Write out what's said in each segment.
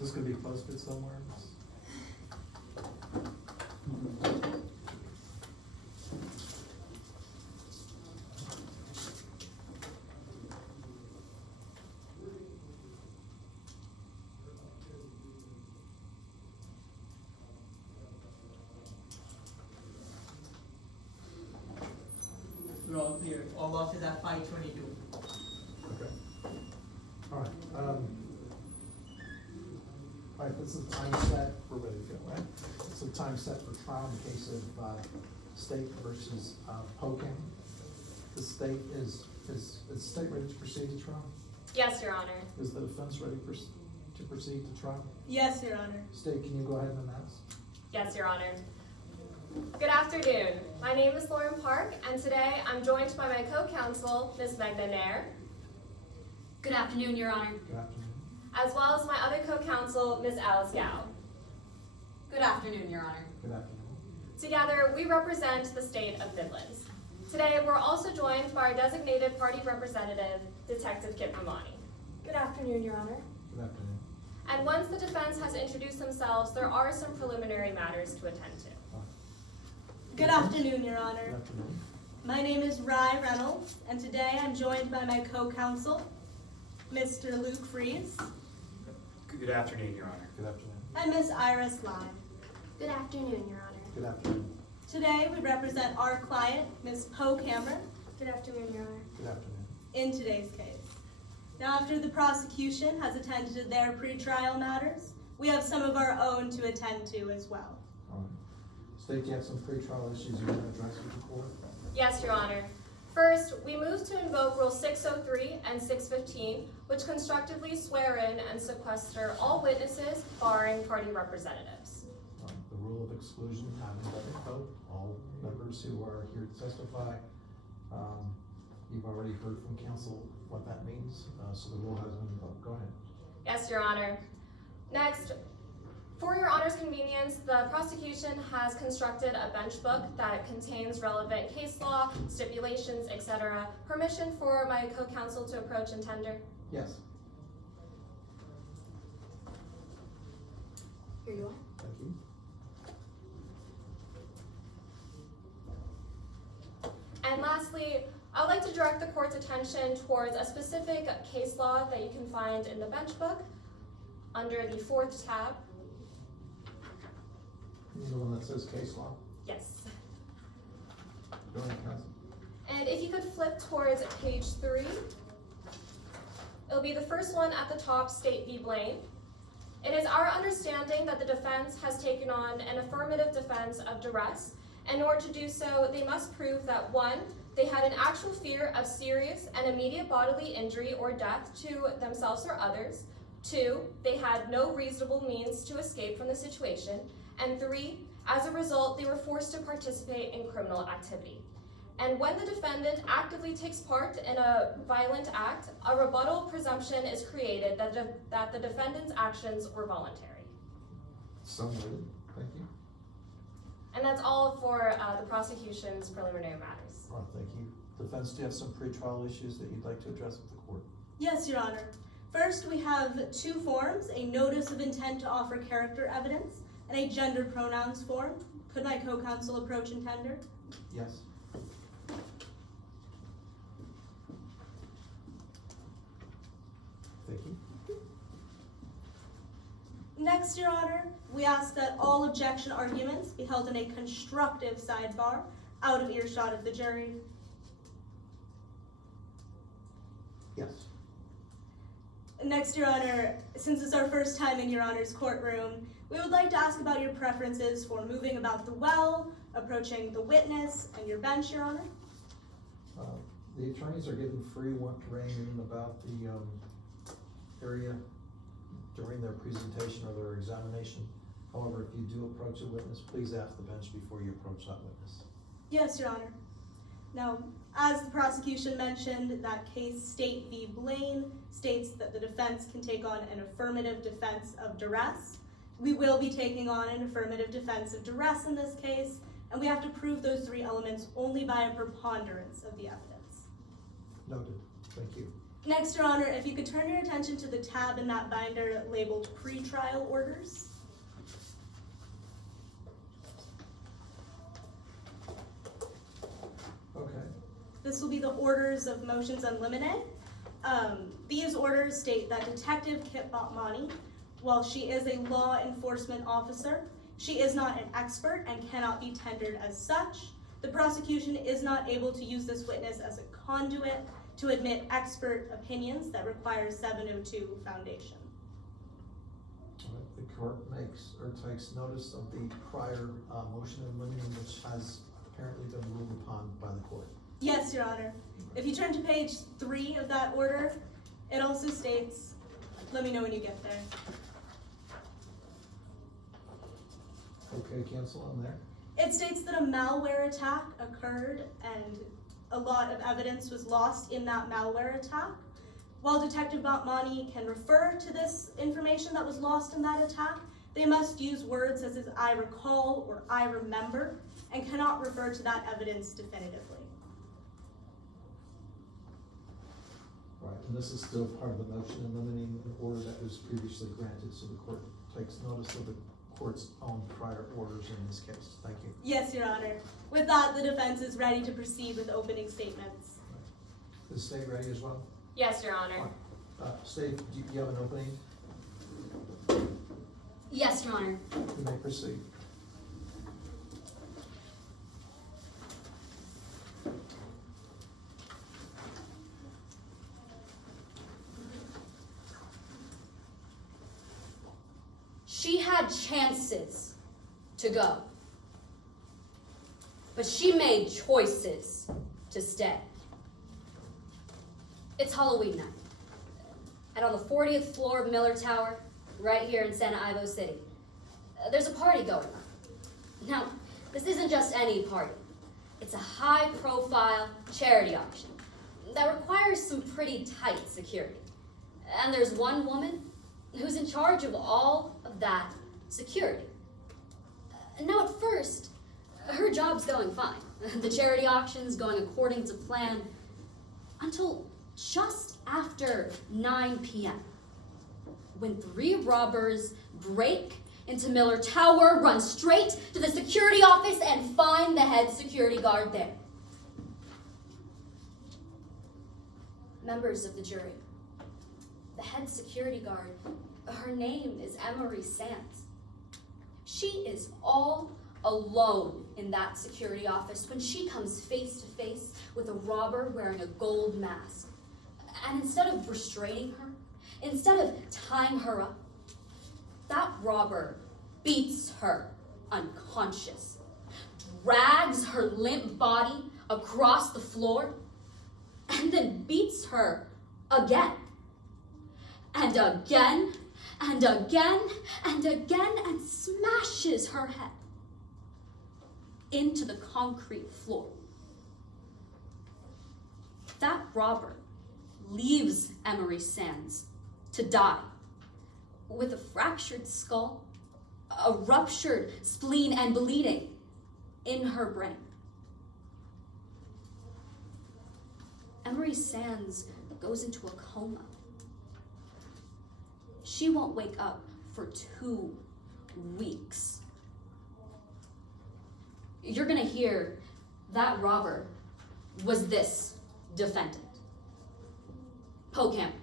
this gonna be posted somewhere? We're all clear. All officers at 522. Okay. All right, all right, this is the time set, we're ready to go, right? It's the time set for trial in the case of, State versus, Polk County. The state is the state ready to proceed to trial? Yes, Your Honor. Is the defense ready to proceed to trial? Yes, Your Honor. State, can you go ahead and announce? Yes, Your Honor. Good afternoon. My name is Lauren Park, and today I'm joined by my co-counsel, Ms. Magda Nair, Good afternoon, Your Honor. Good afternoon. as well as my other co-counsel, Ms. Alice Gow. Good afternoon, Your Honor. Good afternoon. Together, we represent the state of Midlands. Today, we're also joined by our designated party representative, Detective Kip Romani. Good afternoon, Your Honor. Good afternoon. And once the defense has introduced themselves, there are some preliminary matters to attend to. Good afternoon, Your Good Honor. afternoon. My name is Rye Reynolds, and today I'm joined by my co-counsel, Mr. Luke Fries, Good afternoon, Your Honor. Good afternoon. and Miss Iris Lime. Good afternoon, Your Honor. Good afternoon. Today, we represent our client, Ms. Poe Cameron, Good afternoon, Your Honor. Good afternoon. in today's case. Now, after the prosecution has attended to their pretrial matters, we have some of our own to attend to as well. All right. State, you have some pretrial issues you want to address with the court? Yes, Your Honor. First, we move to invoke Rule 603 and 615, which constructively swear in and sequester all witnesses barring party representatives. The rule of exclusion having been invoked, all members who are here to testify, you've already heard from counsel what that means, so the rule has been invoked. Go ahead. Yes, Your Honor. Next, for Your Honor's convenience, the prosecution has constructed a bench book that contains relevant case law, stipulations, etc. Permission for my co-counsel to approach and tender? Yes. Here you are. Thank you. And lastly, I would like to direct the court's attention towards a specific case law that you can find in the bench book under the 4th tab. The one that says case law. Yes. Go ahead, counsel. And if you could flip towards page 3, it'll be the first one at the top, State v. Blaine. It is our understanding that the defense has taken on an affirmative defense of duress. In order to do so, they must prove that 1, they had an actual fear of serious and immediate bodily injury or death to themselves or others. 2, they had no reasonable means to escape from the situation. And 3, as a result, they were forced to participate in criminal activity. And when the defendant actively takes part in a violent act, a rebuttal presumption is created that the defendant's actions were voluntary. So noted. Thank you. And that's all for the prosecution's preliminary matters. All right, thank you. Defense, do you have some pretrial issues that you'd like to address with the court? Yes, Your Honor. First, we have 2 forms, a notice of intent to offer character evidence and a gender pronouns form. Could my co-counsel approach and tender? Yes. Thank you. Next, Your Honor, we ask that all objection arguments be held in a constructive sidebar, out of earshot of the jury. Yes. Next, Your Honor, since it's our first time in Your Honor's courtroom, we would like to ask about your preferences for moving about the well, approaching the witness, and your bench, Your Honor. The attorneys are given free rein in about the area during their presentation or their examination. However, if you do approach a witness, please ask the bench before you approach that witness. Yes, Your Honor. Now, as the prosecution mentioned, that case State v. Blaine states that the defense can take on an affirmative defense of duress. We will be taking on an affirmative defense of duress in this case, and we have to prove those 3 elements only by a preponderance of the evidence. Noted. Thank you. Next, Your Honor, if you could turn your attention to the tab in that binder labeled pretrial orders. Okay. This will be the orders of motions unlimited. These orders state that Detective Kit Botmani, while she is a law enforcement officer, she is not an expert and cannot be tendered as such. The prosecution is not able to use this witness as a conduit to admit expert opinions that require 702 foundation. All right, the court makes or takes notice of the prior motion in limine, which has apparently been ruled upon by the court. Yes, Your Honor. If you turn to page 3 of that order, it also states, let me know when you get there. Okay, counsel, I'm there. It states that a malware attack occurred and a lot of evidence was lost in that malware attack. While Detective Botmani can refer to this information that was lost in that attack, they must use words such as I recall or I remember and cannot refer to that evidence definitively. Right, and this is still part of the motion in limine an order that was previously granted, so the court takes notice of the court's own prior orders in this case. Thank you. Yes, Your Honor. With that, the defense is ready to proceed with opening statements. Is the state ready as well? Yes, Your Honor. State, do you have an opening? Yes, Your Honor. You may proceed. She had chances to go, but she made choices to stay. It's Halloween night, and on the 40th floor of Miller Tower, right here in Santa Ivo City, there's a party going on. Now, this isn't just any party. It's a high-profile charity auction that requires some pretty tight security. And there's one woman who's in charge of all of that security. Now, at first, her job's going fine. The charity auction's going according to plan until just after 9 p.m. when 3 robbers break into Miller Tower, run straight to the security office, and find the head security guard there. Members of the jury, the head security guard, her name is Emery Sands. She is all alone in that security office when she comes face to face with a robber wearing a gold mask. And instead of restraining her, instead of tying her up, that robber beats her unconscious, drags her limp body across the floor, and then beats her again, and again, and again, and again, and smashes her head into the concrete floor. That robber leaves Emery Sands to die with a fractured skull, a ruptured spleen, and bleeding in her brain. Emery Sands goes into a coma. She won't wake up for 2 weeks. You're gonna hear that robber was this defendant, Poe Campbell.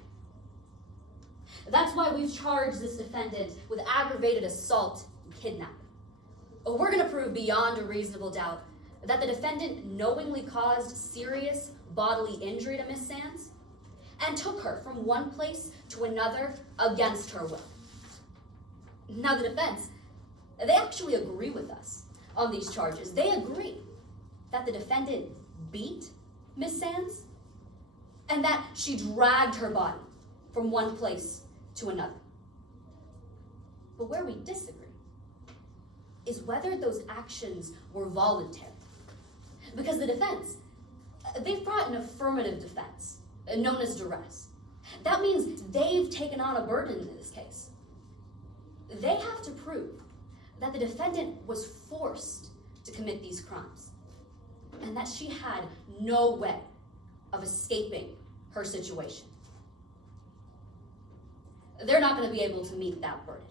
That's why we've charged this defendant with aggravated assault and kidnapping. We're gonna prove beyond a reasonable doubt that the defendant knowingly caused serious bodily injury to Miss Sands and took her from one place to another against her will. Now the defense, they actually agree with us on these charges. They agree that the defendant beat Miss Sands and that she dragged her body from one place to another. But where we disagree is whether those actions were voluntary. Because the defense, they've brought an affirmative defense, known as duress. That means they've taken on a burden in this case. They have to prove that the defendant was forced to commit these crimes and that she had no way of escaping her situation. they're not going to be able to meet that burden.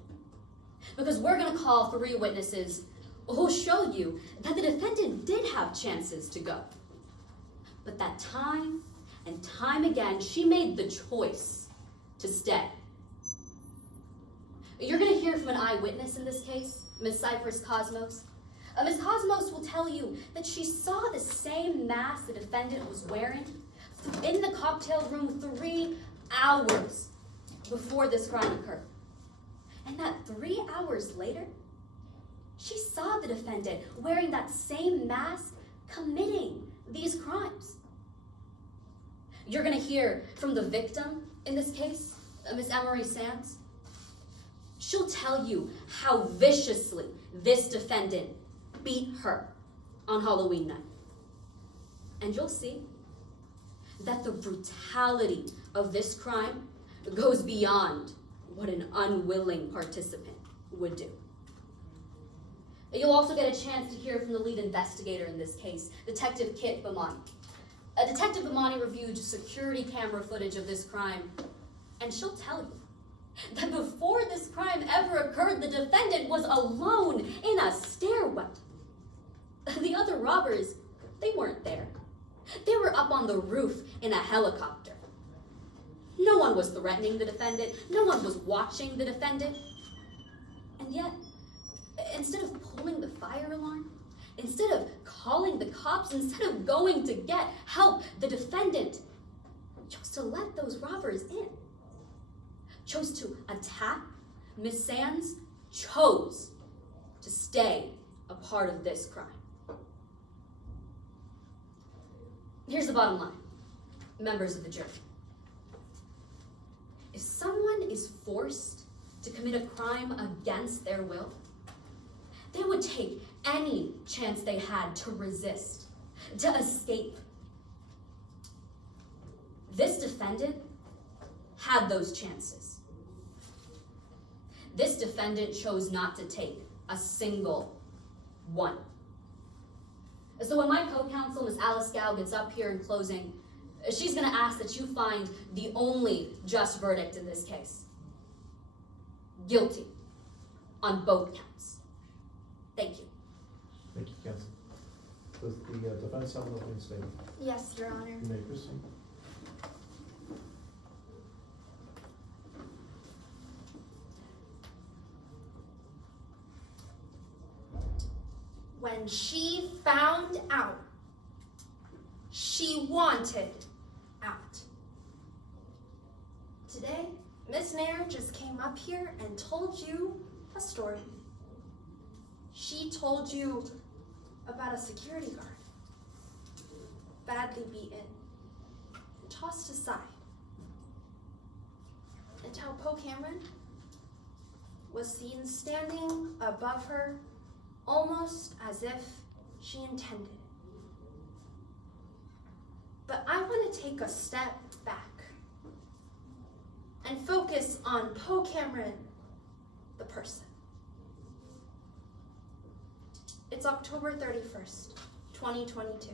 Because we're going to call 3 witnesses who'll show you that the defendant did have chances to go. But that time and time again, she made the choice to stay. You're going to hear from an eyewitness in this case, Miss Cypress Cosmos. Miss Cosmos will tell you that she saw the same mask the defendant was wearing in the cocktail room 3 hours before this crime occurred. And that 3 hours later, she saw the defendant wearing that same mask committing these crimes. You're going to hear from the victim in this case, Miss Emery Sands. She'll tell you how viciously this defendant beat her on Halloween night. And you'll see that the brutality of this crime goes beyond what an unwilling participant would do. You'll also get a chance to hear from the lead investigator in this case, Detective Kit Bamani. Detective Bamani reviewed security camera footage of this crime, and she'll tell you that before this crime ever occurred, the defendant was alone in a stairwell. The other robbers, they weren't there. They were up on the roof in a helicopter. No one was threatening the defendant. No one was watching the defendant. And yet, instead of pulling the fire alarm, instead of calling the cops, instead of going to get help, the defendant chose to let those robbers in. Chose to attack. Miss Sands chose to stay a part of this crime. Here's the bottom line, members of the jury. If someone is forced to commit a crime against their will, they would take any chance they had to resist, to escape. This defendant had those chances. This defendant chose not to take a single one. So when my co-counsel, Ms. Alice Gow, gets up here in closing, she's going to ask that you find the only just verdict in this case. Guilty on both counts. Thank you. Thank you, counsel. Does the defense have an opening statement? Yes, Your Honor. You may proceed. When she found out, she wanted out. Today, Miss Nair just came up here and told you a story. She told you about a security guard, badly beaten, and tossed aside. And how Poe Cameron was seen standing above her, almost as if she intended it. But I want to take a step back and focus on Poe Cameron, the person. It's October 31st, 2022.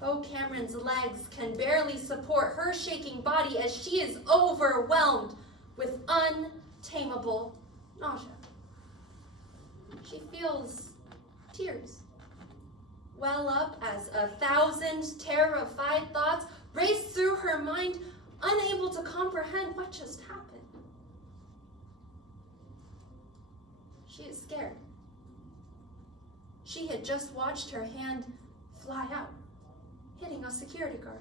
Poe Cameron's legs can barely support her shaking body as she is overwhelmed with untamable nausea. She feels tears well up as 1,000 terrified thoughts race through her mind, unable to comprehend what just happened. She is scared. She had just watched her hand fly out, hitting a security guard.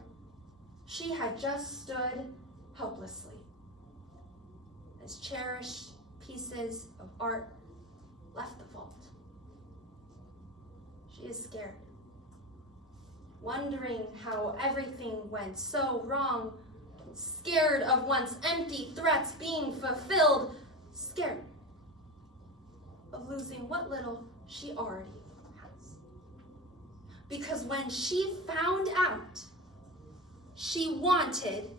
She had just stood helplessly as cherished pieces of art left the vault. She is scared, wondering how everything went so wrong, scared of once empty threats being fulfilled, scared of losing what little she already has. Because when she found out, she wanted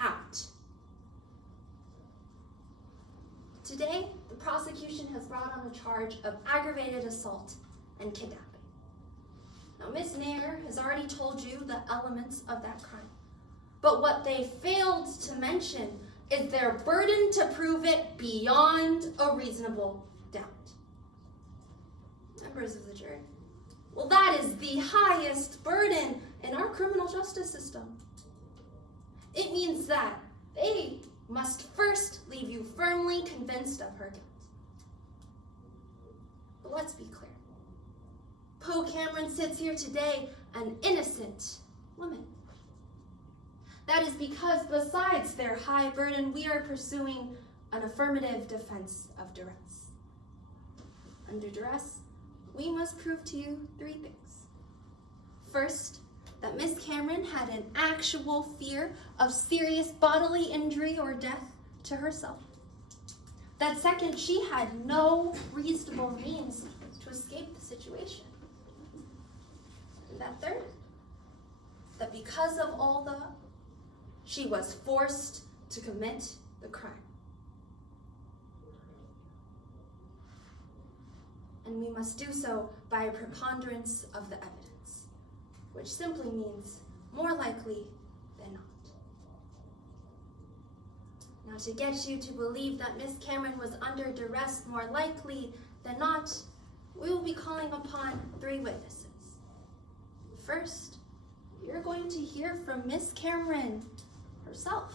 out. Today, the prosecution has brought on a charge of aggravated assault and kidnapping. Now, Ms. Nair has already told you the elements of that crime. But what they failed to mention is their burden to prove it beyond a reasonable doubt. Members of the jury, well, that is the highest burden in our criminal justice system. It means that they must first leave you firmly convinced of her guilt. But let's be clear. Poe Cameron sits here today an innocent woman. That is because besides their high burden, we are pursuing an affirmative defense of duress. Under duress, we must prove to you 3 things. First, that Miss Cameron had an actual fear of serious bodily injury or death to herself. That second, she had no reasonable means to escape the situation. And that third, that because of all the, she was forced to commit the crime. And we must do so by a preponderance of the evidence, which simply means more likely than not. Now, to get you to believe that Miss Cameron was under duress more likely than not, we will be calling upon 3 witnesses. First, you're going to hear from Miss Cameron herself.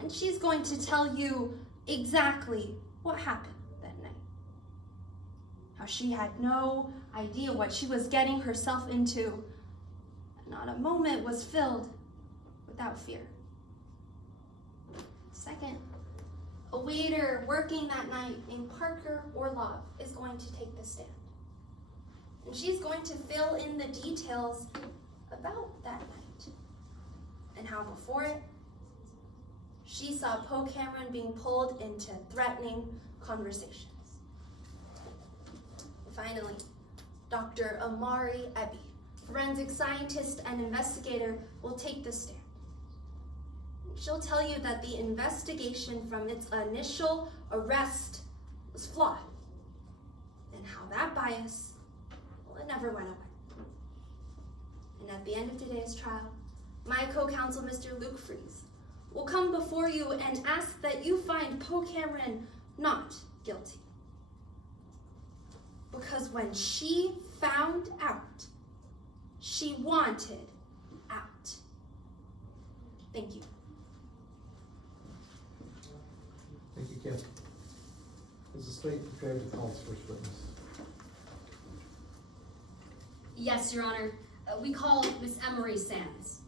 And she's going to tell you exactly what happened that night. How she had no idea what she was getting herself into, and not a moment was filled without fear. Second, a waiter working that night named Parker Orlov is going to take the stand. And she's going to fill in the details about that night and how before it, she saw Poe Cameron being pulled into threatening conversations. And finally, Dr. Amari Ebby, forensic scientist and investigator, will take the stand. She'll tell you that the investigation from its initial arrest was flawed, and how that bias, well, it never went away. And at the end of today's trial, my co-counsel, Mr. Luke Fries, will come before you and ask that you find Poe Cameron not guilty. Because when she found out, she wanted out. Thank you. Thank you, Kim. Is the state prepared to call its first witness? Yes, Your Honor. We call Miss Emery Sands.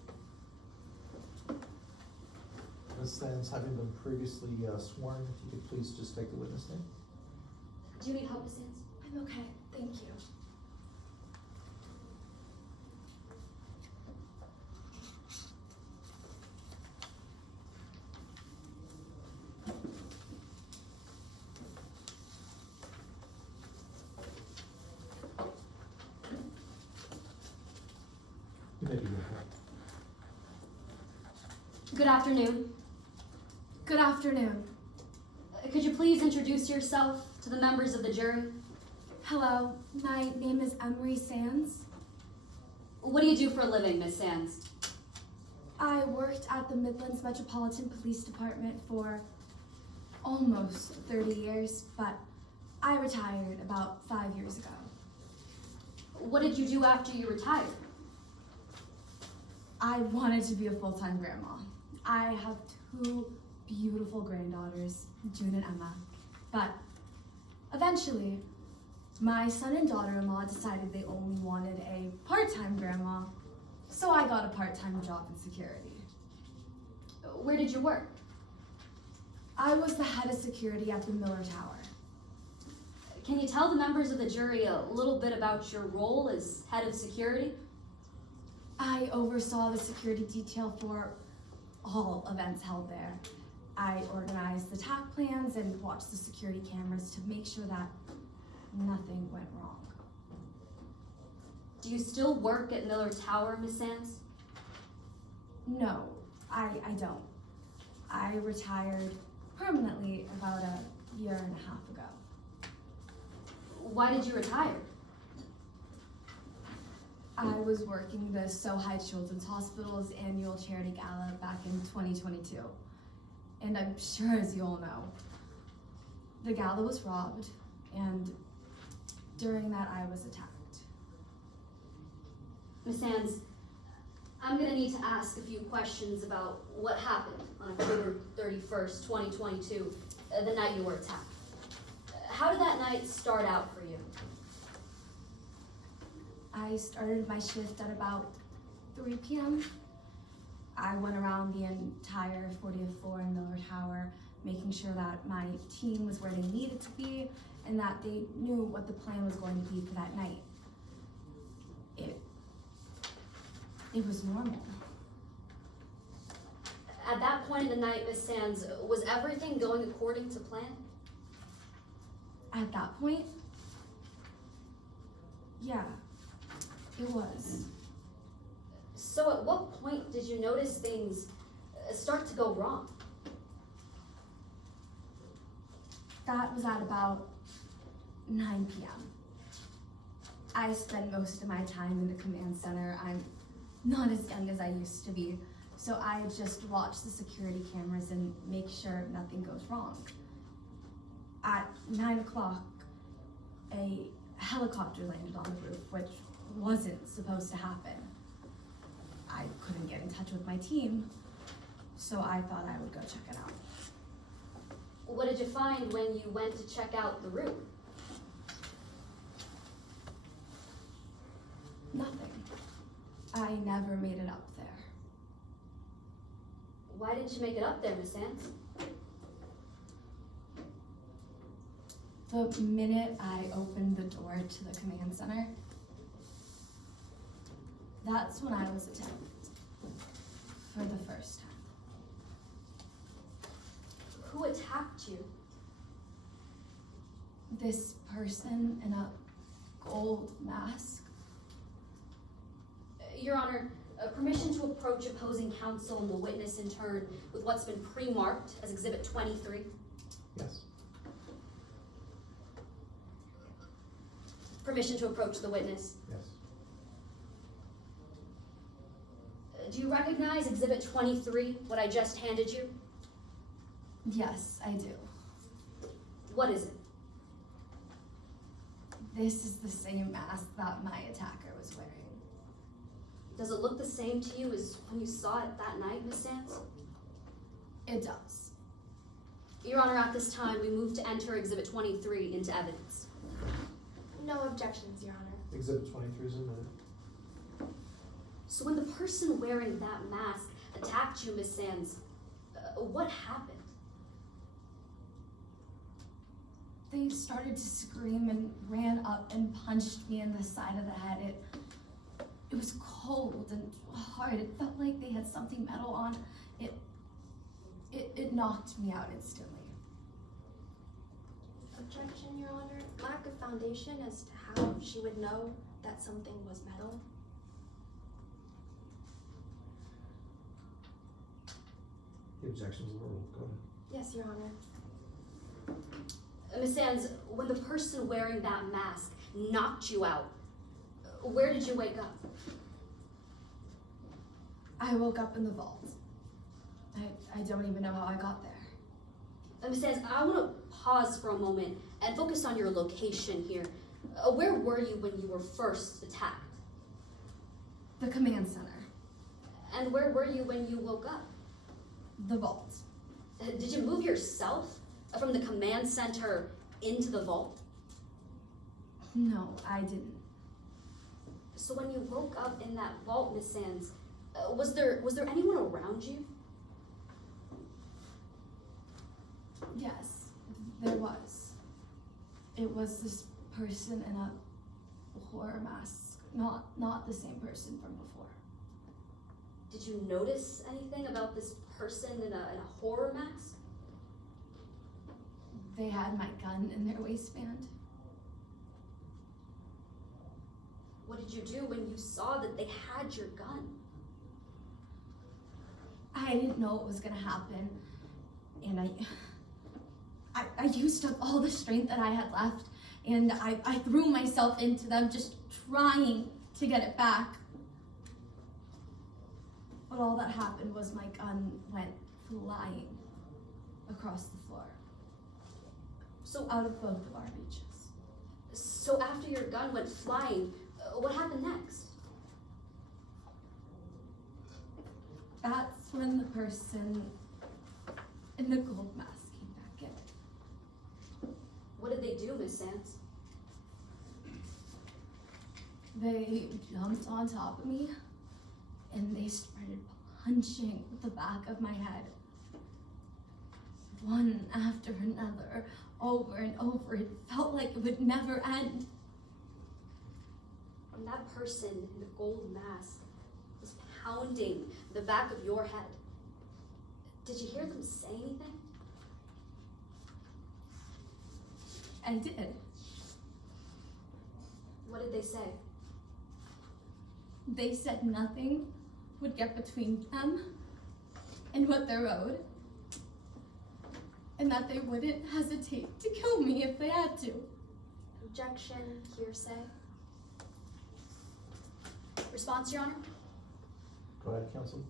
Ms. Sands, having been previously sworn, if you could please just take the witness name. Do you need help, Miss Sands? I'm okay, thank you. You may begin. Good afternoon. Good afternoon. Could you please introduce yourself to the members of the jury? Hello, my name is Emery Sands. What do you do for a living, Miss Sands? I worked at the Midlands Metropolitan Police Department for almost 30 years, but I retired about 5 years ago. What did you do after you retired? I wanted to be a full-time grandma. I have 2 beautiful granddaughters, June and Emma, but eventually, my son and daughter-in-law decided they only wanted a part-time grandma, so I got a part-time job in security. Where did you work? I was the head of security at the Miller Tower. Can you tell the members of the jury a little bit about your role as head of security? I oversaw the security detail for all events held there. I organized the TAC plans and watched the security cameras to make sure that nothing went wrong. Do you still work at Miller Tower, Miss Sands? No, I don't. I retired permanently about a year and a half ago. Why did you retire? I was working the Sohai Children's Hospital's annual charity gala back in 2022. and I'm sure as you all know, the gala was robbed, and during that I was attacked. Miss Sands, I'm gonna need to ask a few questions about what happened on October 31st, 2022, the night you were attacked. How did that night start out for you? I started my shift at about 3 p.m. I went around the entire 40th floor in Miller Tower, making sure that my team was where they needed to be and that they knew what the plan was going to be for that night. It was normal. At that point in the night, Miss Sands, was everything going according to plan? At that point, yeah, it was. So at what point did you notice things start to go wrong? That was at about 9 p.m. I spend most of my time in the command center. I'm not as young as I used to be, so I just watch the security cameras and make sure nothing goes wrong. At 9 o'clock, a helicopter landed on the roof, which wasn't supposed to happen. I couldn't get in touch with my team, so I thought I would go check it out. What did you find when you went to check out the roof? Nothing. I never made it up there. Why didn't you make it up there, Miss Sands? The minute I opened the door to the command center, that's when I was attacked for the first time. Who attacked you? This person in a gold mask. Your Honor, permission to approach opposing counsel and the witness in turn with what's been pre-marked as Exhibit 23. Yes. Permission to approach the witness. Yes. Do you recognize Exhibit 23, what I just handed you? Yes, I do. What is it? This is the same mask that my attacker was wearing. Does it look the same to you as when you saw it that night, Miss Sands? It does. Your Honor, at this time, we move to enter Exhibit 23 into evidence. No objections, Your Honor. Exhibit 23 is admitted. So when the person wearing that mask attacked you, Miss Sands, what happened? They started to scream and ran up and punched me in the side of the head. It was cold and hard. It felt like they had something metal on. It knocked me out instantly. Objection, Your Honor. Lack of foundation as to how she would know that something was metal. The objection's overruled. Go ahead. Yes, Your Honor. Miss Sands, when the person wearing that mask knocked you out, where did you wake up? I woke up in the vault. I don't even know how I got there. Miss Sands, I want to pause for a moment and focus on your location here. Where were you when you were first attacked? The command center. And where were you when you woke up? The vault. Did you move yourself from the command center into the vault? No, I didn't. So when you woke up in that vault, Miss Sands, was there anyone around you? Yes, there was. It was this person in a horror mask. Not the same person from before. Did you notice anything about this person in a horror mask? They had my gun in their waistband. What did you do when you saw that they had your gun? I didn't know it was gonna happen, and I used up all the strength that I had left, and I threw myself into them, just trying to get it back. But all that happened was my gun went flying. across the floor, So, out of both of our reaches. so after your gun went flying, what happened next? That's when the person in the gold mask came back in. What did they do, Miss Sands? They jumped on top of me and they started punching the back of my head. One after another, over and over. It felt like it would never end. And that person in the gold mask was pounding the back of your head. Did you hear them say anything? I did. What did they say? They said nothing would get between them and what they're owed, and that they wouldn't hesitate to kill me if they had to. Objection, hearsay. Response, Your Honor? Go ahead, counsel.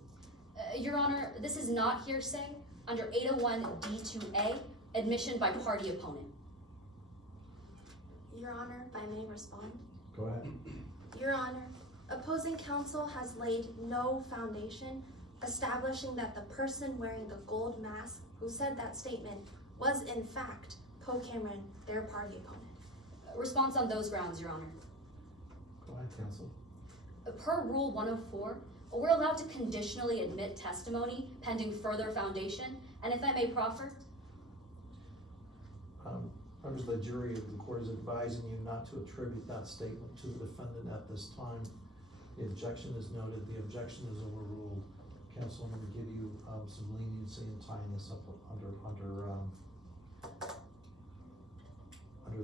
Your Honor, this is not hearsay under 801 D2A, admission by party opponent. Your Honor, if I may respond. Go ahead. Your Honor, opposing counsel has laid no foundation establishing that the person wearing the gold mask who said that statement was in fact Poe Cameron, their party opponent. Response on those grounds, Your Honor. Go ahead, counsel. Per Rule 104, we're allowed to conditionally admit testimony pending further foundation, and if I may proffer, Members of the jury, the court is advising you not to attribute that statement to the defendant at this time. The objection is noted, the objection is overruled. Counsel, I'm going to give you some leniency in tying this up under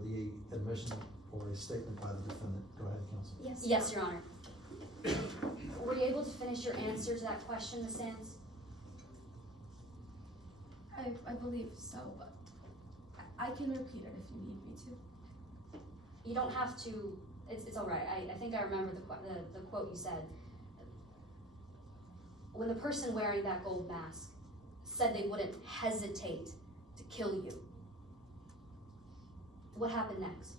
the admission or a statement by the defendant. Go ahead, counsel. yes, Your Honor. Were you able to finish your answer to that question, Ms. Sands? I believe so, but I can repeat it if you need me to. You don't have to, it's all right. I think I remember the quote you said. When the person wearing that gold mask said they wouldn't hesitate to kill you, what happened next?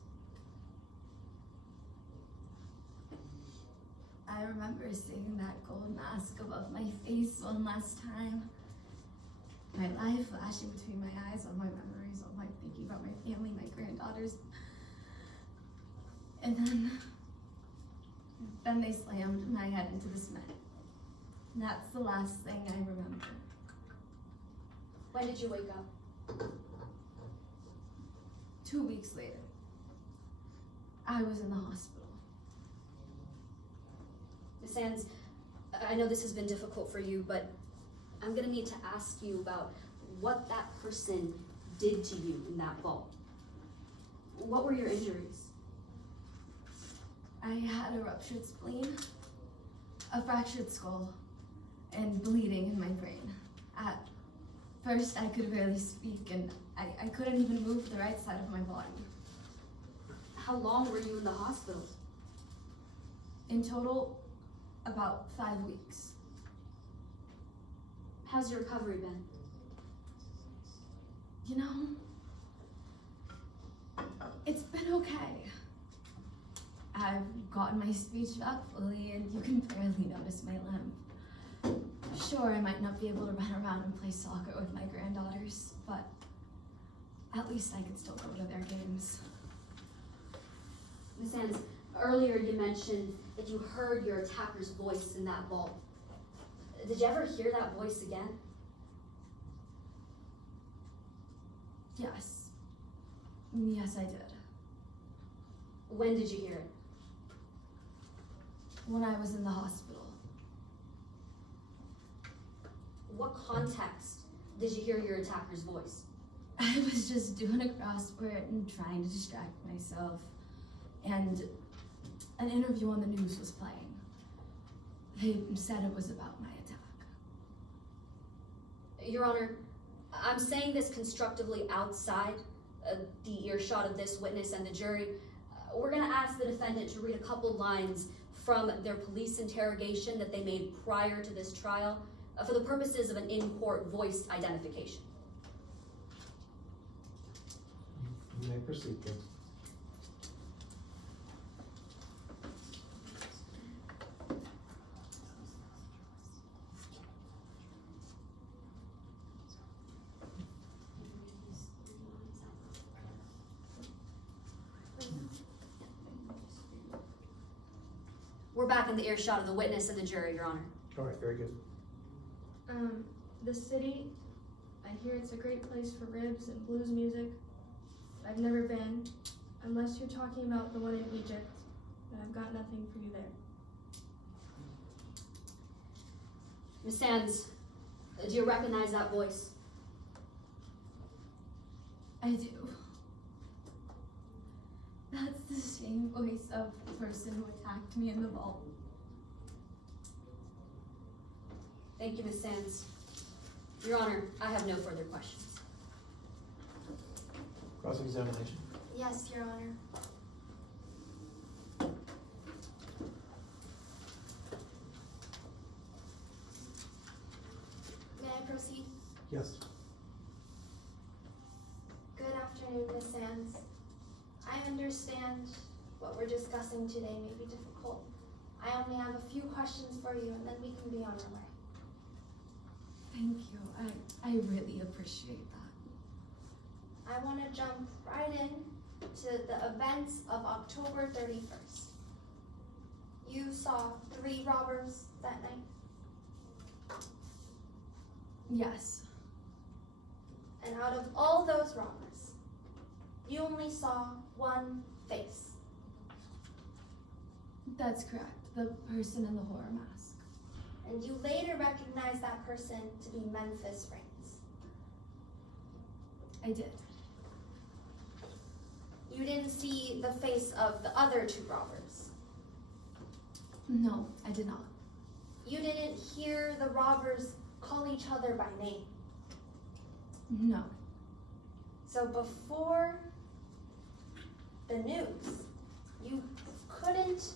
I remember seeing that gold mask above my face one last time. My life flashing between my eyes, all my memories, all my thinking about my family, my granddaughters. And then they slammed my head into the cement. And that's the last thing I remember. When did you wake up? 2 weeks later, I was in the hospital. Ms. Sands, I know this has been difficult for you, but I'm gonna need to ask you about what that person did to you in that vault. What were your injuries? I had a ruptured spleen, a fractured skull, and bleeding in my brain. At first, I could barely speak, and I couldn't even move the right side of my body. How long were you in the hospital? In total, about 5 weeks. How's your recovery been? You know, it's been okay. I've gotten my speech back fully, and you can barely notice my limp. Sure, I might not be able to run around and play soccer with my granddaughters, but at least I can still go to their games. Ms. Sands, earlier you mentioned that you heard your attacker's voice in that vault. Did you ever hear that voice again? Yes. Yes, I did. When did you hear it? When I was in the hospital. What context did you hear your attacker's voice? I was just doing a crossword and trying to distract myself. And an interview on the news was playing. They said it was about my attack. Your Honor, I'm saying this constructively outside the earshot of this witness and the jury. We're gonna ask the defendant to read a couple lines from their police interrogation that they made prior to this trial for the purposes of an in-court voice identification. You may proceed, please. We're back in the earshot of the witness and the jury, Your Honor. All right, very good. The city, I hear it's a great place for ribs and blues music. I've never been, unless you're talking about the one in Egypt, and I've got nothing for you there. Miss Sands, do you recognize that voice? I do. That's the same voice of the person who attacked me in the vault. Thank you, Miss Sands. Your Honor, I have no further questions. Cross-examination. Yes, Your Honor. May I proceed? Yes. Good afternoon, Ms. Sands. I understand what we're discussing today may be difficult. I only have a few questions for you and then we can be on our way. Thank you. I really appreciate that. I want to jump right in to the events of October 31st. You saw 3 robbers that night, Yes. and out of all those robbers, you only saw one face. That's correct. The person in the horror mask. And you later recognized that person to be Memphis Reigns. I did. You didn't see the face of the other 2 robbers. No, I did not. You didn't hear the robbers call each other by name. No. So before the news, you couldn't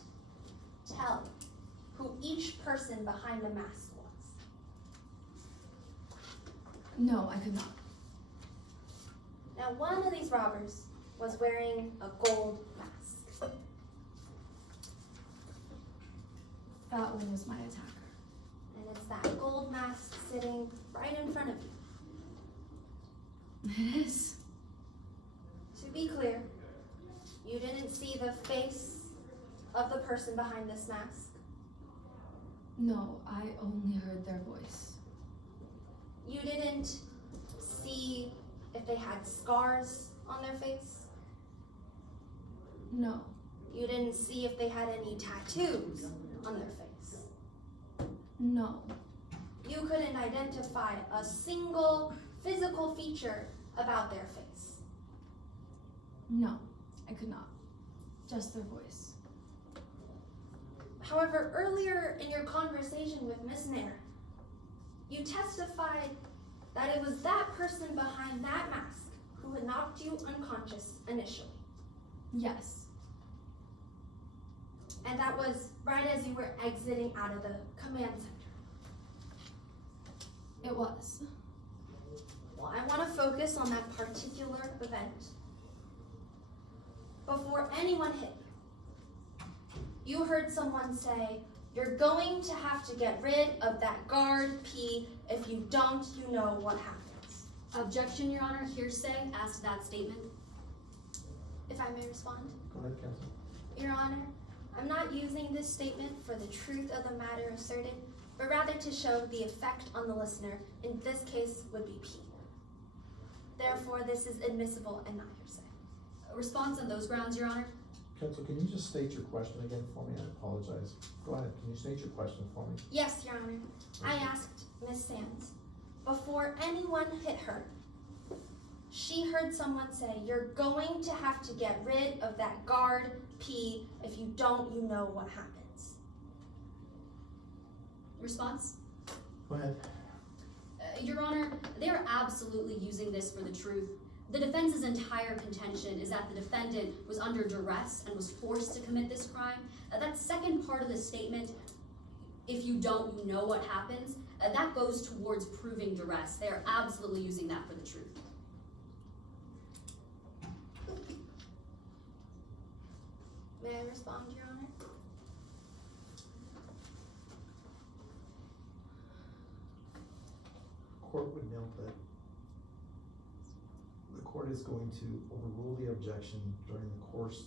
tell who each person behind the mask was. No, I could not. Now, one of these robbers was wearing a gold mask. That one was my attacker. And it's that gold mask sitting right in front of you. It is. To be clear, you didn't see the face of the person behind this mask. No, I only heard their voice. You didn't see if they had scars on their face. No. You didn't see if they had any tattoos on their face. No. You couldn't identify a single physical feature about their face. No, I could not. Just their voice. However, earlier in your conversation with Miss Nair, you testified that it was that person behind that mask who had knocked you unconscious initially. Yes. And that was right as you were exiting out of the command center. It was. Well, I want to focus on that particular event. Before anyone hit you, you heard someone say, "You're going to have to get rid of that guard P. If you don't, you know what happens." Objection, Your Honor. Hearsay as to that statement. If I may respond. Go ahead, Counsel. Your Honor, I'm not using this statement for the truth of the matter asserted, but rather to show the effect on the listener, in this case would be P. Therefore, this is admissible and not hearsay. A response on those grounds, Your Honor. Counsel, can you just state your question again for me? I apologize. Go ahead, can you state your question for me? Yes, Your Honor. I asked Miss Sands, before anyone hit her, she heard someone say, "You're going to have to get rid of that guard P. If you don't, you know what happens." Response? Go ahead. Your Honor, they are absolutely using this for the truth. The defense's entire contention is that the defendant was under duress and was forced to commit this crime. That second part of the statement, "if you don't, you know what happens," that goes towards proving duress. They are absolutely using that for the truth. respond, Your Honor? Court would note that the court is going to overrule the objection during the course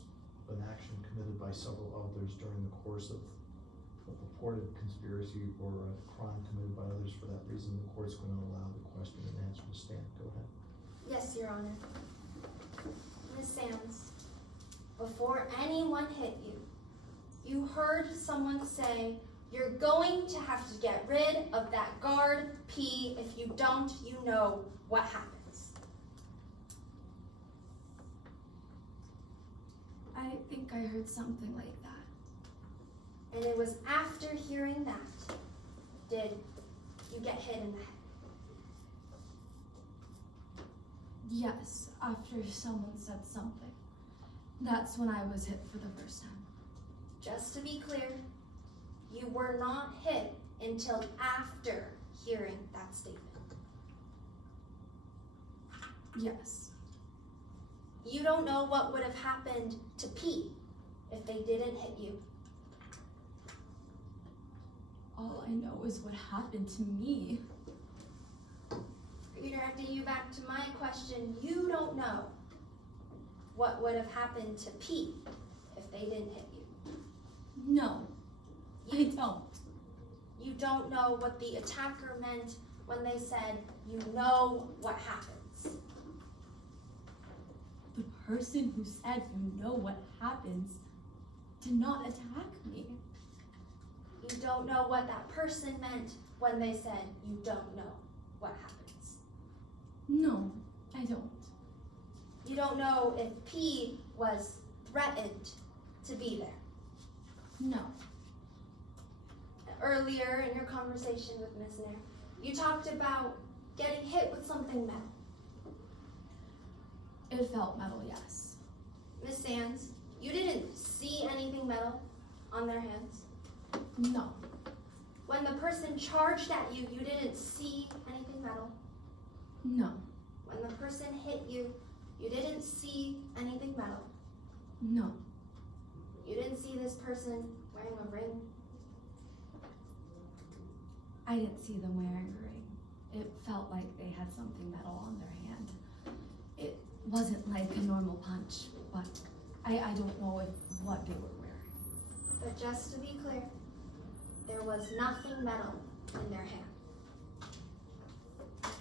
of an action committed by several others during the course of a purported conspiracy or a crime committed by others. For that reason, the court's going to allow the question and answer to stand. Go ahead. Yes, Your Honor. Ms. Sands, before anyone hit you, you heard someone say, "You're going to have to get rid of that guard P. If you don't, you know what happens." I think I heard something like that. And it was after hearing that, did you get hit in the head? Yes, after someone said something. That's when I was hit for the first time. Just to be clear, you were not hit until after hearing that statement. Yes. You don't know what would have happened to P if they didn't hit you. All I know is what happened to me. Redirecting you back to my question, you don't know what would have happened to P if they didn't hit you. No, I don't. You don't know what the attacker meant when they said, "You know what happens." The person who said you know what happens did not attack me. You don't know what that person meant when they said, "You don't know what happens." No, I don't. You don't know if P was threatened to be there. No. Earlier in your conversation with Ms. Nair, you talked about getting hit with something metal. It felt metal, yes. Ms. Sands, you didn't see anything metal on their hands. No. When the person charged at you, you didn't see anything metal. No. When the person hit you, you didn't see anything metal. No. You didn't see this person wearing a ring. I didn't see them wearing a ring. It felt like they had something metal on their hand. It wasn't like a normal punch, but I don't know what they were wearing. But just to be clear, there was nothing metal in their hand.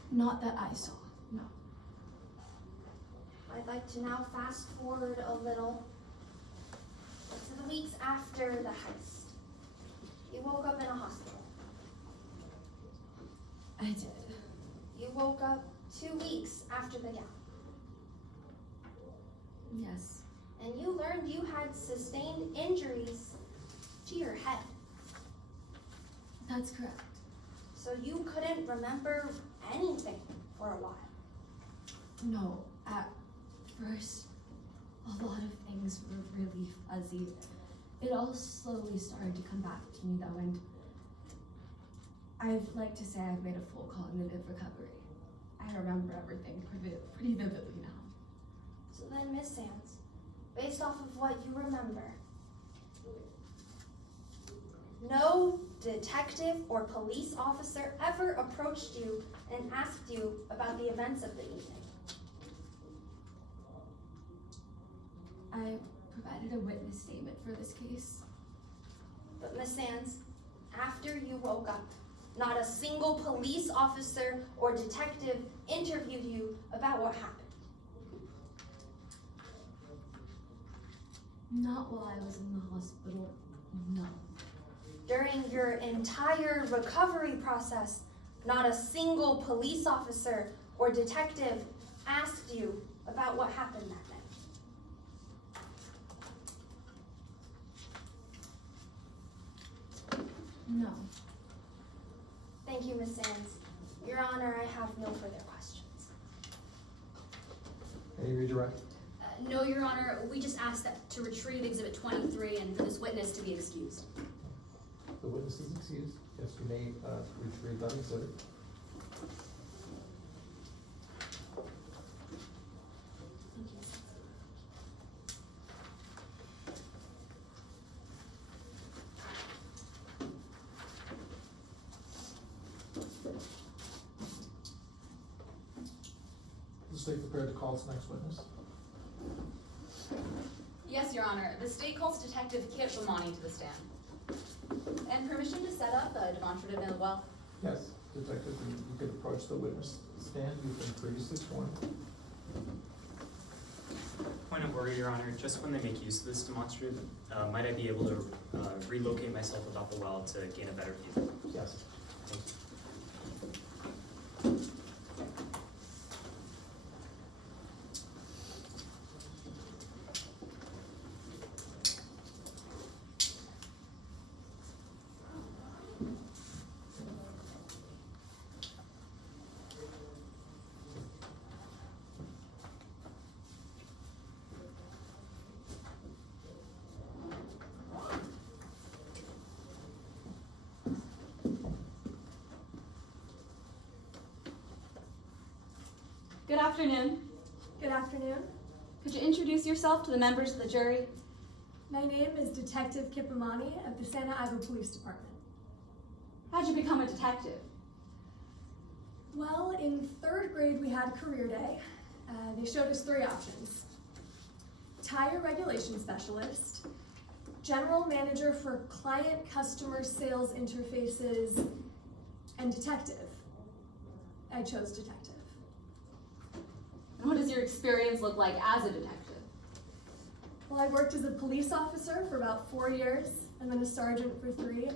Not that I saw, no. I'd like to now fast forward a little to the weeks after the heist. You woke up in a hospital. I did. You woke up 2 weeks after the gap. Yes. And you learned you had sustained injuries to your head. That's correct. So you couldn't remember anything for a while. No, at first, a lot of things were really fuzzy. It all slowly started to come back to me though, and I'd like to say I've made a full cognitive recovery. I remember everything pretty vividly now. So then, Miss Sands, based off of what you remember, no detective or police officer ever approached you and asked you about the events of the evening. I provided a witness statement for this case. But Miss Sands, after you woke up, not a single police officer or detective interviewed you about what happened. Not while I was in the hospital, no. During your entire recovery process, not a single police officer or detective asked you about what happened that night. No. Thank you, Ms. Sands. Your Honor, I have no further questions. Any redirect? No, Your Honor, we just asked that to retrieve Exhibit 23 and for this witness to be excused. The witness is excused. Yes, you may retrieve that exhibit. state prepared to call its next witness? Yes, Your Honor. The state calls Detective Kip Lamani to the stand. And permission to set up a demonstrative as well. Yes, Detective, you could approach the witness stand. You've been previously sworn. Point of order, Your Honor, just when they make use of this demonstrative, might I be able to relocate myself about the well to gain a better view? Yes. Thank you. Good afternoon. Good afternoon. Could you introduce yourself to the members of the jury? My name is Detective Kip Lamani of the Santa Iva Police Department. How'd you become a detective? Well, in 3rd grade we had career day. They showed us 3 options. Tire regulation specialist, general manager for client customer sales interfaces, and detective. I chose detective. And what does your experience look like as a detective? Well, I worked as a police officer for about 4 years and then a sergeant for 3.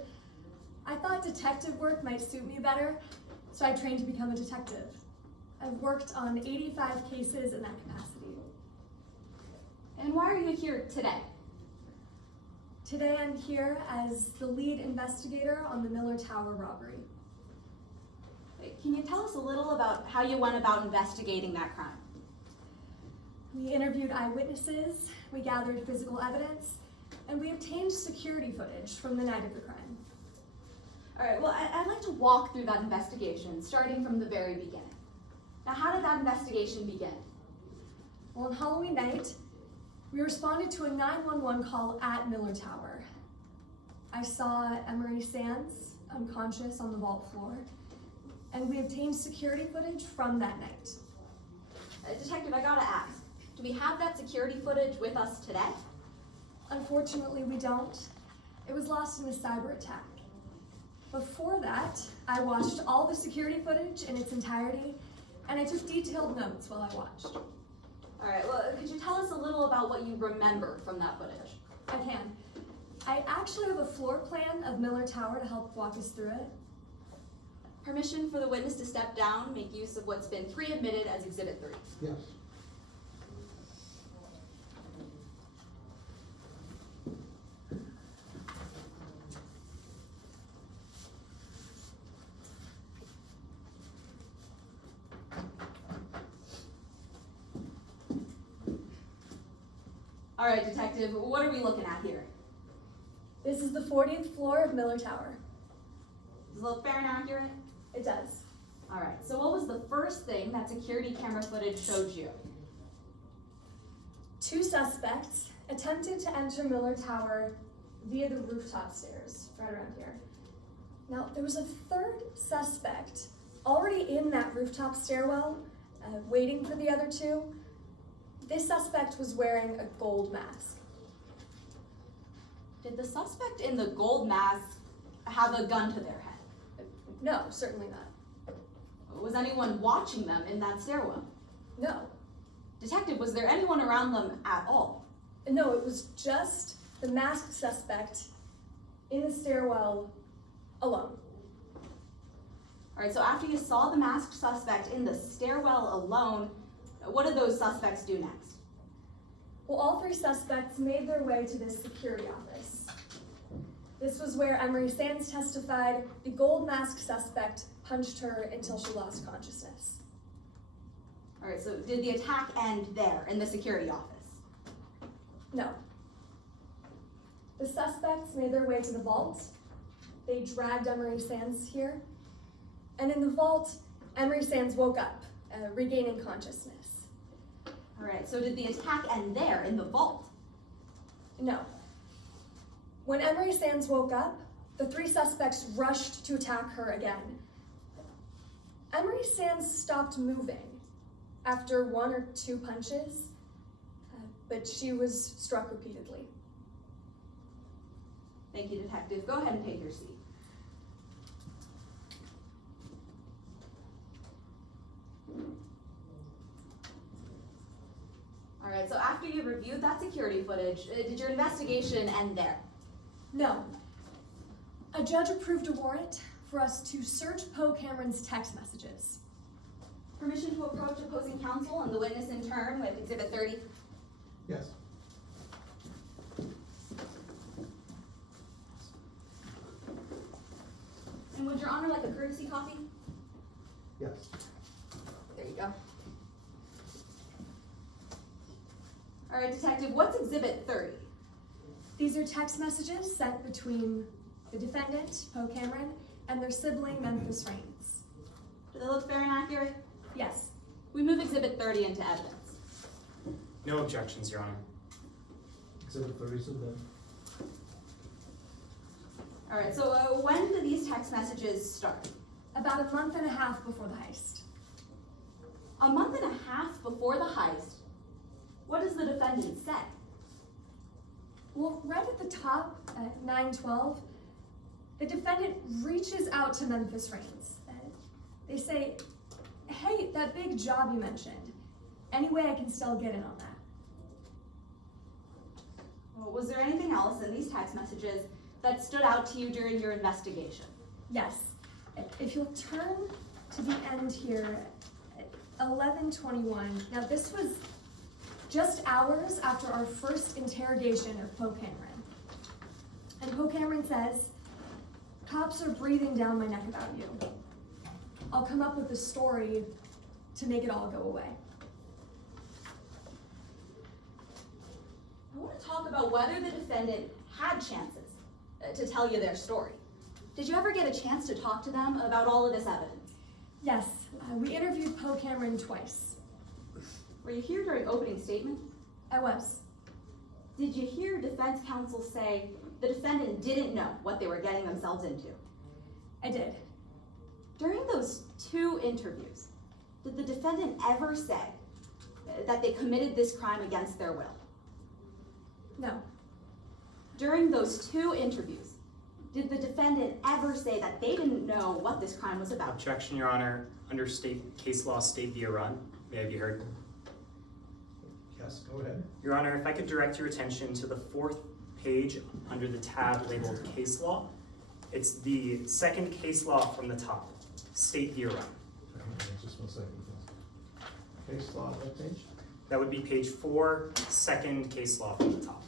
I thought detective work might suit me better, so I trained to become a detective. I've worked on 85 cases in that capacity. And why are you here today? Today I'm here as the lead investigator on the Miller Tower robbery. Can you tell us a little about how you went about investigating that crime? We interviewed eyewitnesses, we gathered physical evidence, and we obtained security footage from the night of the crime. All right, well, I'd like to walk through that investigation, starting from the very beginning. Now, how did that investigation begin? Well, on Halloween night, we responded to a 911 call at Miller Tower. I saw Emery Sands unconscious on the vault floor, and we obtained security footage from that night. Detective, I gotta ask, do we have that security footage with us today? Unfortunately, we don't. It was lost in a cyber attack. Before that, I watched all the security footage in its entirety, and I took detailed notes while I watched. All right, well, could you tell us a little about what you remember from that footage? I can. I actually have a floor plan of Miller Tower to help walk us through it. Permission for the witness to step down, make use of what's been pre-admitted as Exhibit 3. Yes. All right, Detective, what are we looking at here? This is the 40th floor of Miller Tower. Does it look fair and accurate? It does. All right, so what was the first thing that security camera footage showed you? 2 suspects attempted to enter Miller Tower via the rooftop stairs, right around here. Now, there was a 3rd suspect already in that rooftop stairwell, waiting for the other 2. This suspect was wearing a gold mask. Did the suspect in the gold mask have a gun to their head? No, certainly not. Was anyone watching them in that stairwell? No. Detective, was there anyone around them at all? No, it was just the masked suspect in the stairwell alone. All right, so after you saw the masked suspect in the stairwell alone, what did those suspects do next? Well, all 3 suspects made their way to this security office. This was where Emery Sands testified the gold masked suspect punched her until she lost consciousness. All right, so did the attack end there in the security office? No. The suspects made their way to the vault. They dragged Emery Sands here. And in the vault, Emery Sands woke up, regaining consciousness. All right, so did the attack end there in the vault? No. When Emery Sands woke up, the 3 suspects rushed to attack her again. Emery Sands stopped moving, after 1 or 2 punches, but she was struck repeatedly. Thank you, Detective. Go ahead and take your seat. All right, so after you reviewed that security footage, did your investigation end there? No. A judge approved a warrant for us to search Poe Cameron's text messages. Permission to approach opposing counsel and the witness in turn with Exhibit 30? Yes. And would Your Honor like a courtesy copy? Yes. There you go. All right, Detective, what's Exhibit 30? These are text messages sent between the defendant, Poe Cameron, and their sibling, Memphis Raines. Do they look fair and accurate? Yes. We move Exhibit 30 into evidence. No objections, Your Honor. Exhibit 30 submitted. All right, so when do these text messages start? About a month and a half before the heist. A month and a half before the heist, what does the defendant say? Well, right at the top, at 9:12, the defendant reaches out to Memphis Raines. They say, hey, that big job you mentioned, any way I can still get in on that? Well, was there anything else in these text messages that stood out to you during your investigation? Yes. If you'll turn to the end here, at 11:21. Now this was just hours after our first interrogation of Poe Cameron. And Poe Cameron says, cops are breathing down my neck about you. I'll come up with a story to make it all go away. I want to talk about whether the defendant had chances to tell you their story. Did you ever get a chance to talk to them about all of this evidence? Yes, we interviewed Poe Cameron twice. Were you here during opening statement? I was. Did you hear defense counsel say the defendant didn't know what they were getting themselves into? I did. During those 2 interviews, did the defendant ever say that they committed this crime against their will? No. During those 2 interviews, did the defendant ever say that they didn't know what this crime was about? Objection, Your Honor. Under state case law, state via run. May I be heard? Yes, go ahead. Your Honor, if I could direct your attention to the 4th page under the tab labeled case law. It's the 2nd case law from the top, state via run. Just 1 second. Case law, what page? That would be page 4, 2nd case law from the top.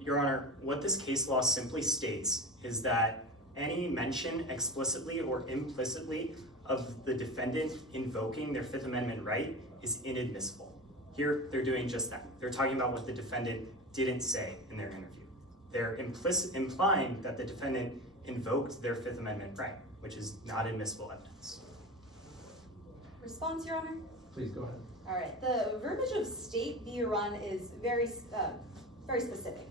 Your Honor, what this case law simply states is that any mention explicitly or implicitly of the defendant invoking their Fifth Amendment right is inadmissible. Here, they're doing just that. They're talking about what the defendant didn't say in their interview. They're implying that the defendant invoked their Fifth Amendment right, which is not admissible evidence. Response, Your Honor? Please go ahead. All right, the verbiage of state via run is very specific.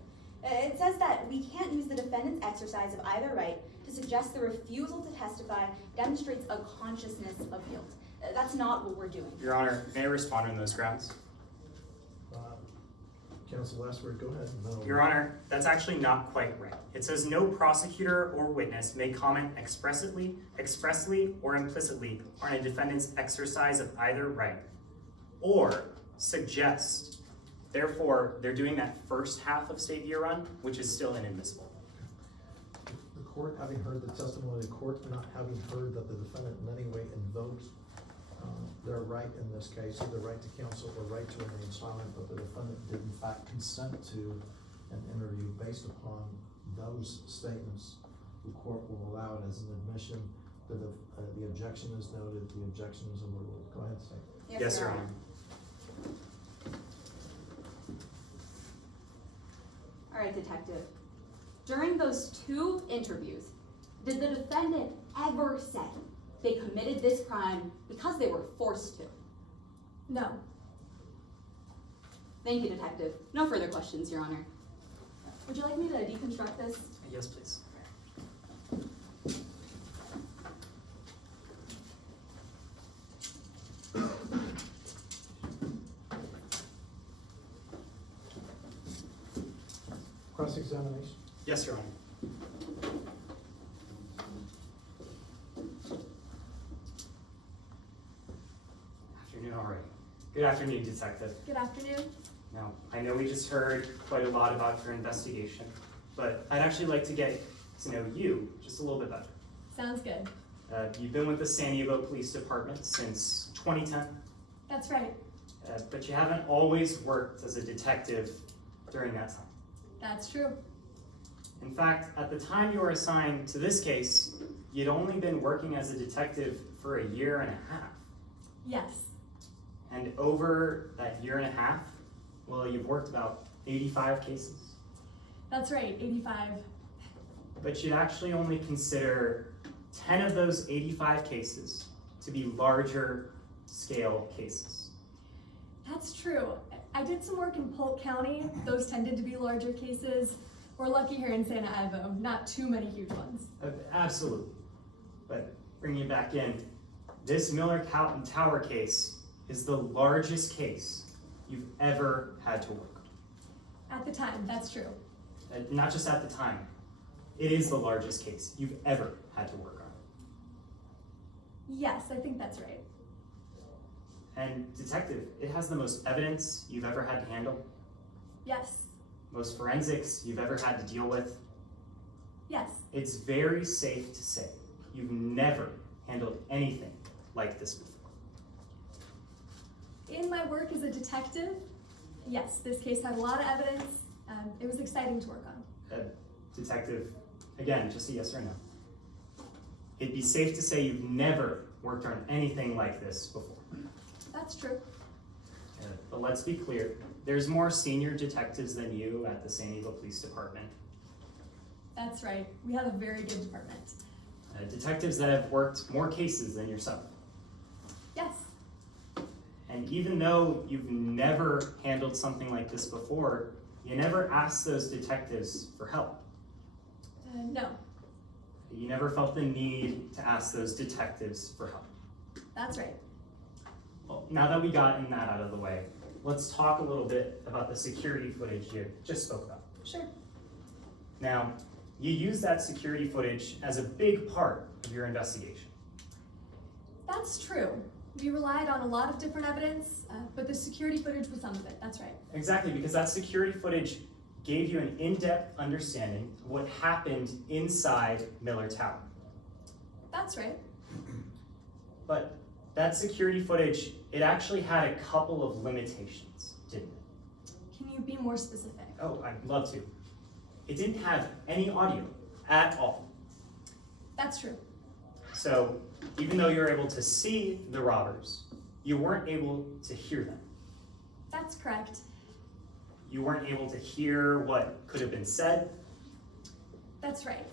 It says that we can't use the defendant's exercise of either right to suggest the refusal to testify demonstrates a consciousness of guilt. That's not what we're doing. Your Honor, may I respond on those grounds? Counsel, last word, go ahead. No. Your Honor, that's actually not quite right. It says no prosecutor or witness may comment expressly or implicitly on a defendant's exercise of either right, or suggest. Therefore, they're doing that first half of state via run, which is still inadmissible. The court, having heard the testimony of the court, not having heard that the defendant in any way invoked their right in this case, either right to counsel or right to remain silent, but the defendant did in fact consent to an interview based upon those statements, the court will allow it as an admission. The objection is noted, the objection is overruled. Go ahead, State. Yes, Your Honor. All right, Detective. During those 2 interviews, did the defendant ever say they committed this crime because they were forced to? No. Thank you, Detective. No further questions, Your Honor. Would you like me to deconstruct this? Yes, please. examination? Yes, Your Honor. Afternoon already. Good afternoon, Detective. Good afternoon. Now, I know we just heard quite a lot about your investigation, but I'd actually like to get to know you just a little bit better. Sounds good. You've been with the San Diego Police Department since 2010, That's right. but you haven't always worked as a detective during that time. That's true. In fact, at the time you were assigned to this case, you'd only been working as a detective for a year and a half. Yes. And over that year and a half, well, you've worked about 85 cases. That's right, 85. But you'd actually only consider 10 of those 85 cases to be larger scale cases. That's true. I did some work in Polk County. Those tended to be larger cases. We're lucky here in Santa Ivo, not too many huge ones. Absolutely. But bringing it back in, this Miller Tower case is the largest case you've ever had to work on. At the time, that's true. Not just at the time, it is the largest case you've ever had to work on. Yes, I think that's right. And detective, it has the most evidence you've ever had to handle, Yes. most forensics you've ever had to deal with. Yes. It's very safe to say you've never handled anything like this before. In my work as a detective, yes, this case had a lot of evidence. It was exciting to work on. Detective, again, just a yes or no. It'd be safe to say you've never worked on anything like this before. That's true. But let's be clear, there's more senior detectives than you at the San Diego Police Department. That's right. We have a very good department. Detectives that have worked more cases than yourself. Yes. And even though you've never handled something like this before, you never asked those detectives for help. No. You never felt the need to ask those detectives for help. That's right. Well, now that we gotten that out of the way, let's talk a little bit about the security footage you just spoke about. Sure. Now, you used that security footage as a big part of your investigation. That's true. We relied on a lot of different evidence, but the security footage was some of it. That's right. Exactly, because that security footage gave you an in-depth understanding of what happened inside Miller Tower. That's right. But that security footage, it actually had a couple of limitations, didn't it? Can you be more specific? Oh, I'd love to. It didn't have any audio at all. That's true. So even though you were able to see the robbers, you weren't able to hear them. That's correct. You weren't able to hear what could have been said. That's right.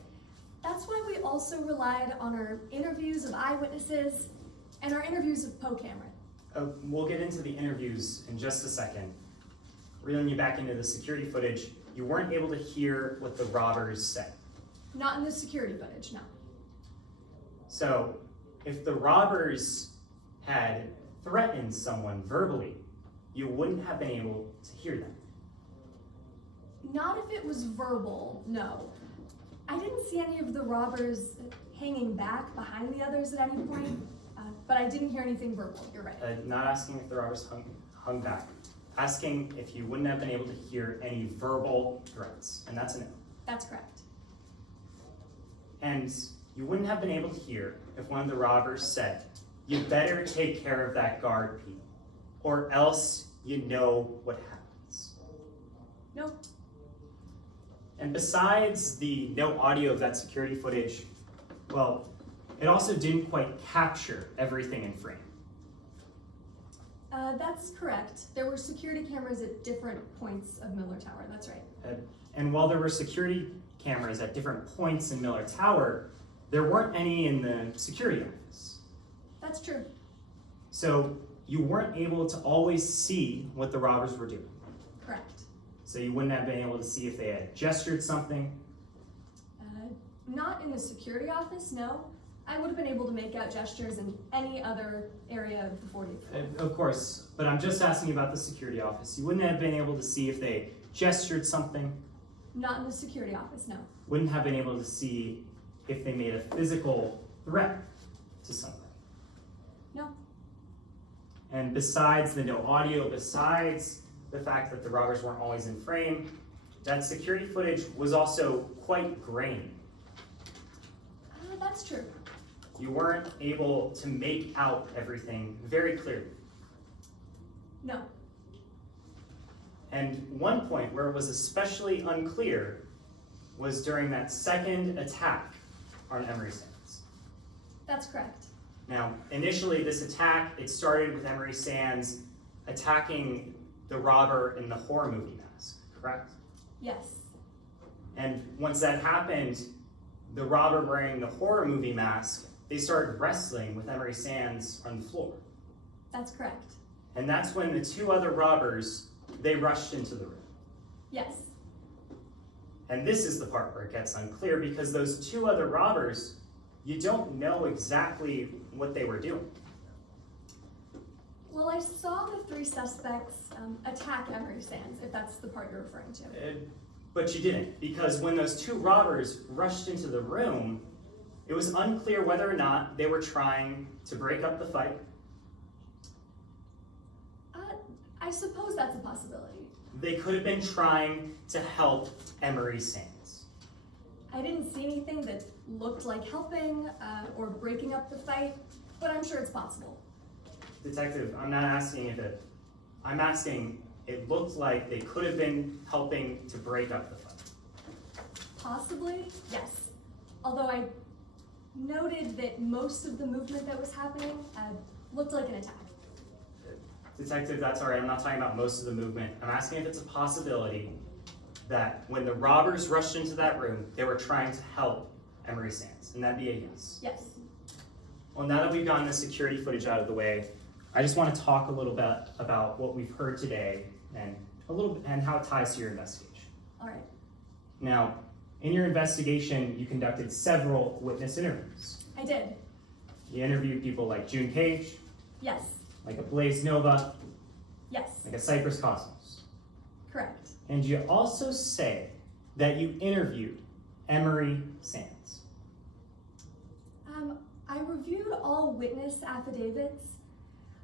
That's why we also relied on our interviews of eyewitnesses and our interviews of Poe Cameron. We'll get into the interviews in just a second. Reeling you back into the security footage, you weren't able to hear what the robbers said. Not in the security footage, no. So if the robbers had threatened someone verbally, you wouldn't have been able to hear them. Not if it was verbal, no. I didn't see any of the robbers hanging back behind the others at any point, but I didn't hear anything verbal, you're right. Not asking if the robbers hung back. Asking if you wouldn't have been able to hear any verbal threats, and that's a no. That's correct. And you wouldn't have been able to hear if one of the robbers said, "You better take care of that guard, Pete, or else you know what happens." Nope. And besides the no audio of that security footage, well, it also didn't quite capture everything in frame. That's correct. There were security cameras at different points of Miller Tower, that's right. And while there were security cameras at different points in Miller Tower, there weren't any in the security office. That's true. So you weren't able to always see what the robbers were doing. Correct. So you wouldn't have been able to see if they had gestured something. Not in the security office, no. I would have been able to make out gestures in any other area of the 40th floor. Of course, but I'm just asking about the security office. You wouldn't have been able to see if they gestured something. Not in the security office, no. Wouldn't have been able to see if they made a physical threat to someone. No. And besides the no audio, besides the fact that the robbers weren't always in frame, that security footage was also quite grainy. That's true. You weren't able to make out everything very clearly. No. And one point where it was especially unclear was during that second attack on Emery Sands. That's correct. Now, initially this attack, it started with Emery Sands attacking the robber in the horror movie mask, correct? Yes. And once that happened, the robber wearing the horror movie mask, they started wrestling with Emery Sands on the floor. That's correct. And that's when the two other robbers, they rushed into the room. Yes. And this is the part where it gets unclear because those two other robbers, you don't know exactly what they were doing. Well, I saw the three suspects attack Emery Sands, if that's the part you're referring to. But you didn't, because when those two robbers rushed into the room, it was unclear whether or not they were trying to break up the fight. I suppose that's a possibility. They could have been trying to help Emery Sands. I didn't see anything that looked like helping or breaking up the fight, but I'm sure it's possible. Detective, I'm not asking if it, I'm asking, it looked like they could have been helping to break up the fight. Possibly, yes. Although I noted that most of the movement that was happening looked like an attack. Detective, that's all right. I'm not talking about most of the movement. I'm asking if it's a possibility that when the robbers rushed into that room, they were trying to help Emery Sands, and that'd be a yes. Yes. Well, now that we've gotten the security footage out of the way, I just want to talk a little bit about what we've heard today and how it ties to your investigation. All right. Now, in your investigation, you conducted several witness interviews. I did. You interviewed people like June Cage, Yes. like a Blaze Nova, Yes. like a Cypress Cosmos. Correct. And you also say that you interviewed Emery Sands. I reviewed all witness affidavits.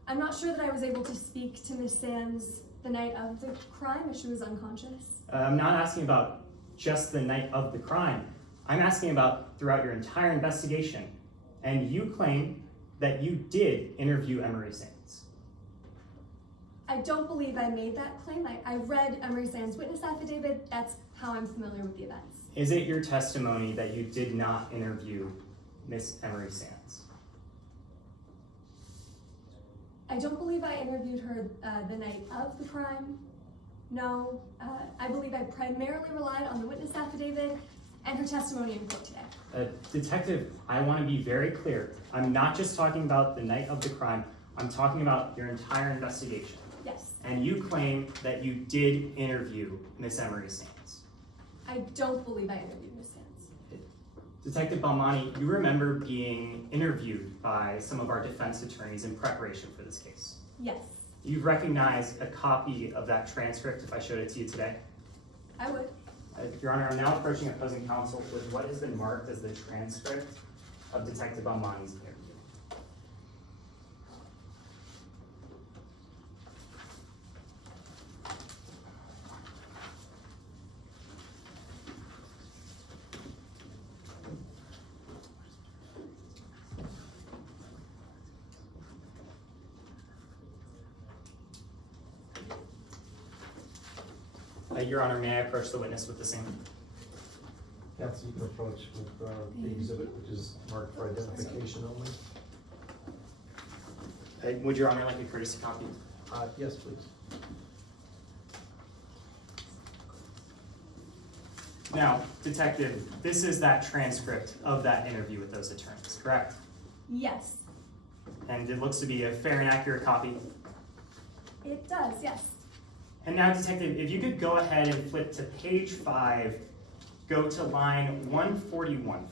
I'm not sure that I was able to speak to Miss Sands the night of the crime as she was unconscious. I'm not asking about just the night of the crime. I'm asking about throughout your entire investigation. And you claim that you did interview Emery Sands. I don't believe I made that claim. I read Emery Sands' witness affidavit. That's how I'm familiar with the events. Is it your testimony that you did not interview Miss Emery Sands? I don't believe I interviewed her the night of the crime. No, I believe I primarily relied on the witness affidavit and her testimony in court today. Detective, I want to be very clear. I'm not just talking about the night of the crime. I'm talking about your entire investigation. Yes. And you claim that you did interview Miss Emery Sands. I don't believe I interviewed Miss Sands. Detective Balmani, you remember being interviewed by some of our defense attorneys in preparation for this case. Yes, You've recognized a copy of that transcript if I showed it to you today? I would. Your Honor, I'm now approaching opposing counsel with what has been marked as the transcript of Detective Balmani's interview. Your Honor, may I approach the witness with the same? Counsel, you can approach with the exhibit, which is marked for identification only. Would Your Honor like a courtesy copy? Yes, please. Now, Detective, this is that transcript of that interview with those attorneys, correct? Yes, And it looks to be a fair and accurate copy. it does, yes. And now, Detective, if you could go ahead and flip to page 5, go to line 141.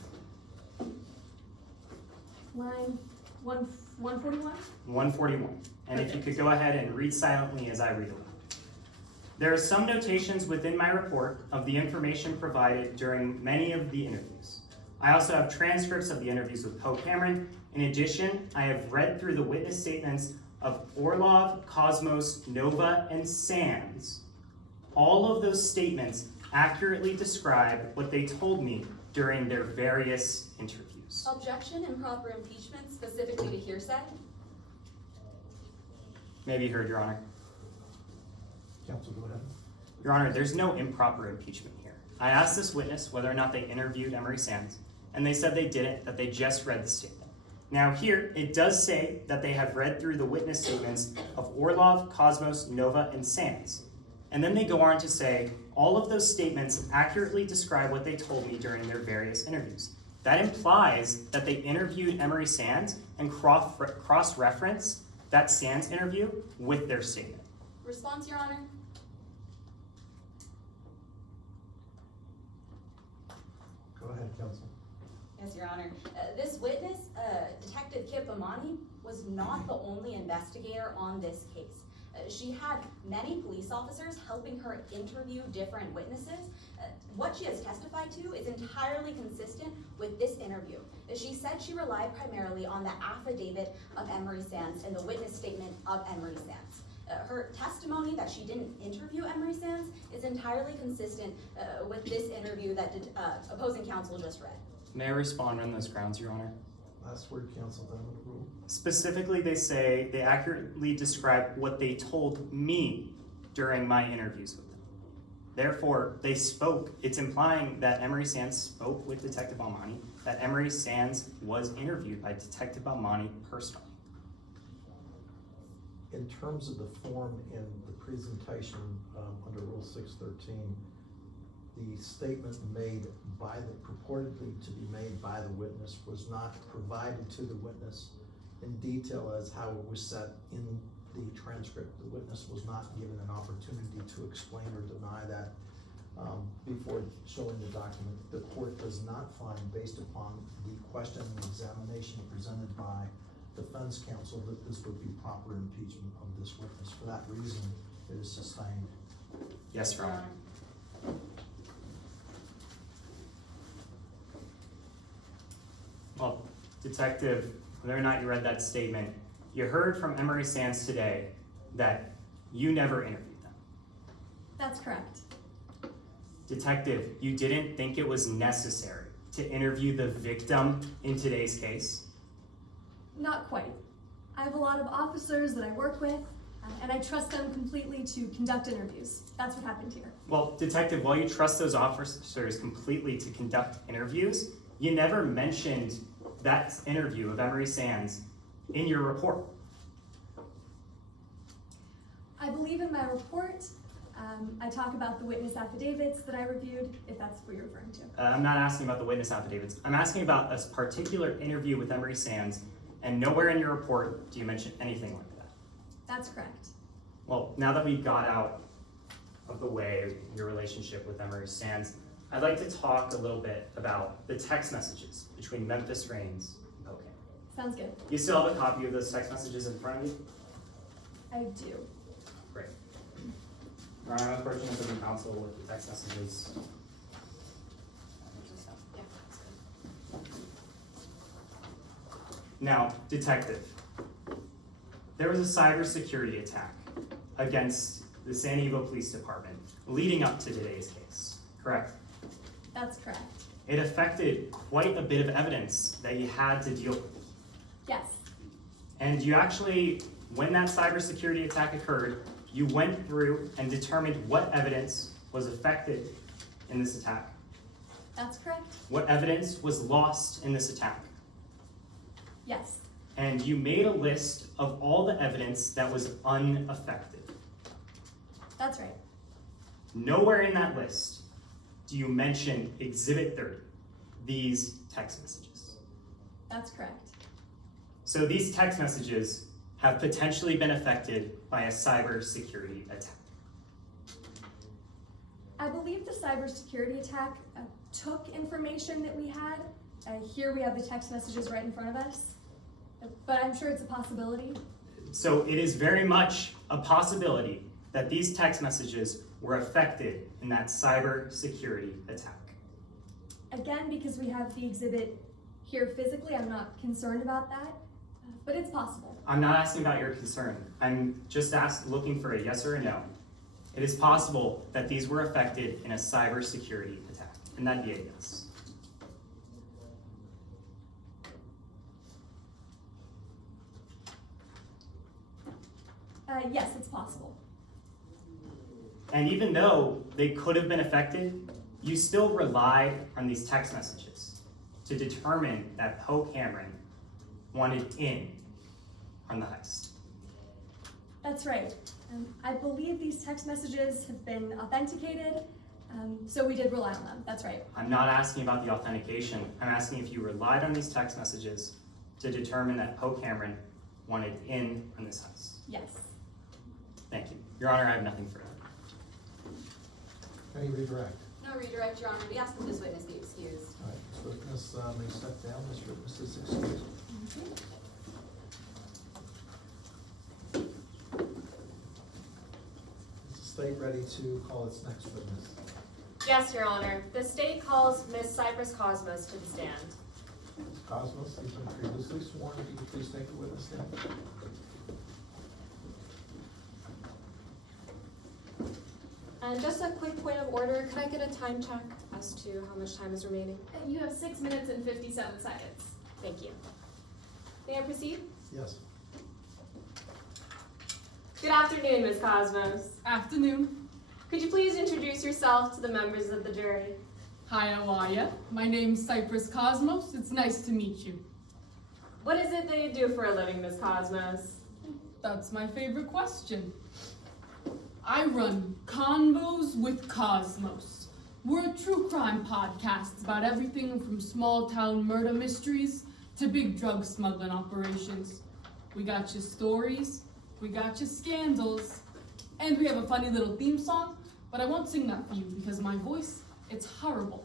Line 141? 141. And if you could go ahead and read silently as I read aloud. There are some notations within my report of the information provided during many of the interviews. I also have transcripts of the interviews with Poe Cameron. In addition, I have read through the witness statements of Orlov, Cosmos, Nova, and Sands. All of those statements accurately describe what they told me during their various interviews. Objection, improper impeachment, specifically to hearsay. May be heard, Your Honor. Counsel, go ahead. Your Honor, there's no improper impeachment here. I asked this witness whether or not they interviewed Emery Sands, and they said they didn't, that they just read the statement. Now here, it does say that they have read through the witness statements of Orlov, Cosmos, Nova, and Sands. And then they go on to say, all of those statements accurately describe what they told me during their various interviews. That implies that they interviewed Emery Sands and cross-referenced that Sands interview with their statement. Response, Your Honor. Go ahead, counsel. Yes, Your Honor. This witness, Detective Kip Amani, was not the only investigator on this case. She had many police officers helping her interview different witnesses. What she has testified to is entirely consistent with this interview. She said she relied primarily on the affidavit of Emery Sands and the witness statement of Emery Sands. Her testimony that she didn't interview Emery Sands is entirely consistent with this interview that opposing counsel just read. May I respond on those grounds, Your Honor? Last word, counsel, then with the rule. Specifically, they say they accurately describe what they told me during my interviews with them. Therefore, they spoke. It's implying that Emery Sands spoke with Detective Almani, that Emery Sands was interviewed by Detective Almani personally. In terms of the form in the presentation under Rule 613, the statement made by purportedly to be made by the witness was not provided to the witness in detail as how it was set in the transcript. The witness was not given an opportunity to explain or deny that before showing the document. The court does not find, based upon the question and examination presented by defense counsel, that this would be proper impeachment of this witness. For that reason, it is sustained. Yes, Your Honor. Well, Detective, whether or not you read that statement, you heard from Emery Sands today that you never interviewed them. That's correct. Detective, you didn't think it was necessary to interview the victim in today's case? Not quite. I have a lot of officers that I work with, and I trust them completely to conduct interviews. That's what happened here. Well, Detective, while you trust those officers completely to conduct interviews, you never mentioned that interview of Emery Sands in your report. I believe in my report, I talk about the witness affidavits that I reviewed, if that's what you're referring to. I'm not asking about the witness affidavits. I'm asking about a particular interview with Emery Sands, and nowhere in your report do you mention anything like that. That's correct. Well, now that we got out of the way your relationship with Emery Sands, I'd like to talk a little bit about the text messages between Memphis Reigns and Poe Cameron. Sounds good. You still have a copy of those text messages in front of you? I do. Great. Your Honor, I'm approaching the counsel with the text messages. Now, Detective, there was a cybersecurity attack against the San Diego Police Department leading up to today's case, correct? That's correct. It affected quite a bit of evidence that you had to deal with. Yes. And you actually, when that cybersecurity attack occurred, you went through and determined what evidence was affected in this attack. That's correct. What evidence was lost in this attack. Yes. And you made a list of all the evidence that was unaffected. That's right. Nowhere in that list do you mention Exhibit 30, these text messages. That's correct. So these text messages have potentially been affected by a cybersecurity attack. I believe the cybersecurity attack took information that we had. Here we have the text messages right in front of us, but I'm sure it's a possibility. So it is very much a possibility that these text messages were affected in that cybersecurity attack? Again, because we have the exhibit here physically, I'm not concerned about that, but it's possible. I'm not asking about your concern. I'm just looking for a yes or a no. It is possible that these were affected in a cybersecurity attack, and that'd be a yes. Yes, it's possible. And even though they could have been affected, you still relied on these text messages to determine that Poe Cameron wanted in on the heist. That's right. I believe these text messages have been authenticated, so we did rely on them. That's right. I'm not asking about the authentication. I'm asking if you relied on these text messages to determine that Poe Cameron wanted in on this heist. Yes. Thank you. Your Honor, I have nothing further. Any redirect? No redirect, Your Honor. We ask that this witness be excused. All right, this witness may step down. This witness is excused. Is the state ready to call its next witness? Yes, Your Honor. The state calls Ms. Cypress Cosmos to the stand. Ms. Cosmos, you've been previously sworn. If you could please take the witness stand. And just a quick point of order, could I get a time check as to how much time is remaining? You have 6 minutes and 57 seconds. Thank you. May I proceed? Yes. Good afternoon, Ms. Cosmos. Afternoon. Could you please introduce yourself to the members of the jury? Hi, how are ya? My name's Cypress Cosmos. It's nice to meet you. What is it that you do for a living, Ms. Cosmos? That's my favorite question. I run Convos with Cosmos. We're a true crime podcast about everything from small town murder mysteries to big drug smuggling operations. We got your stories, we got your scandals, and we have a funny little theme song, but I won't sing that for you because my voice, it's horrible.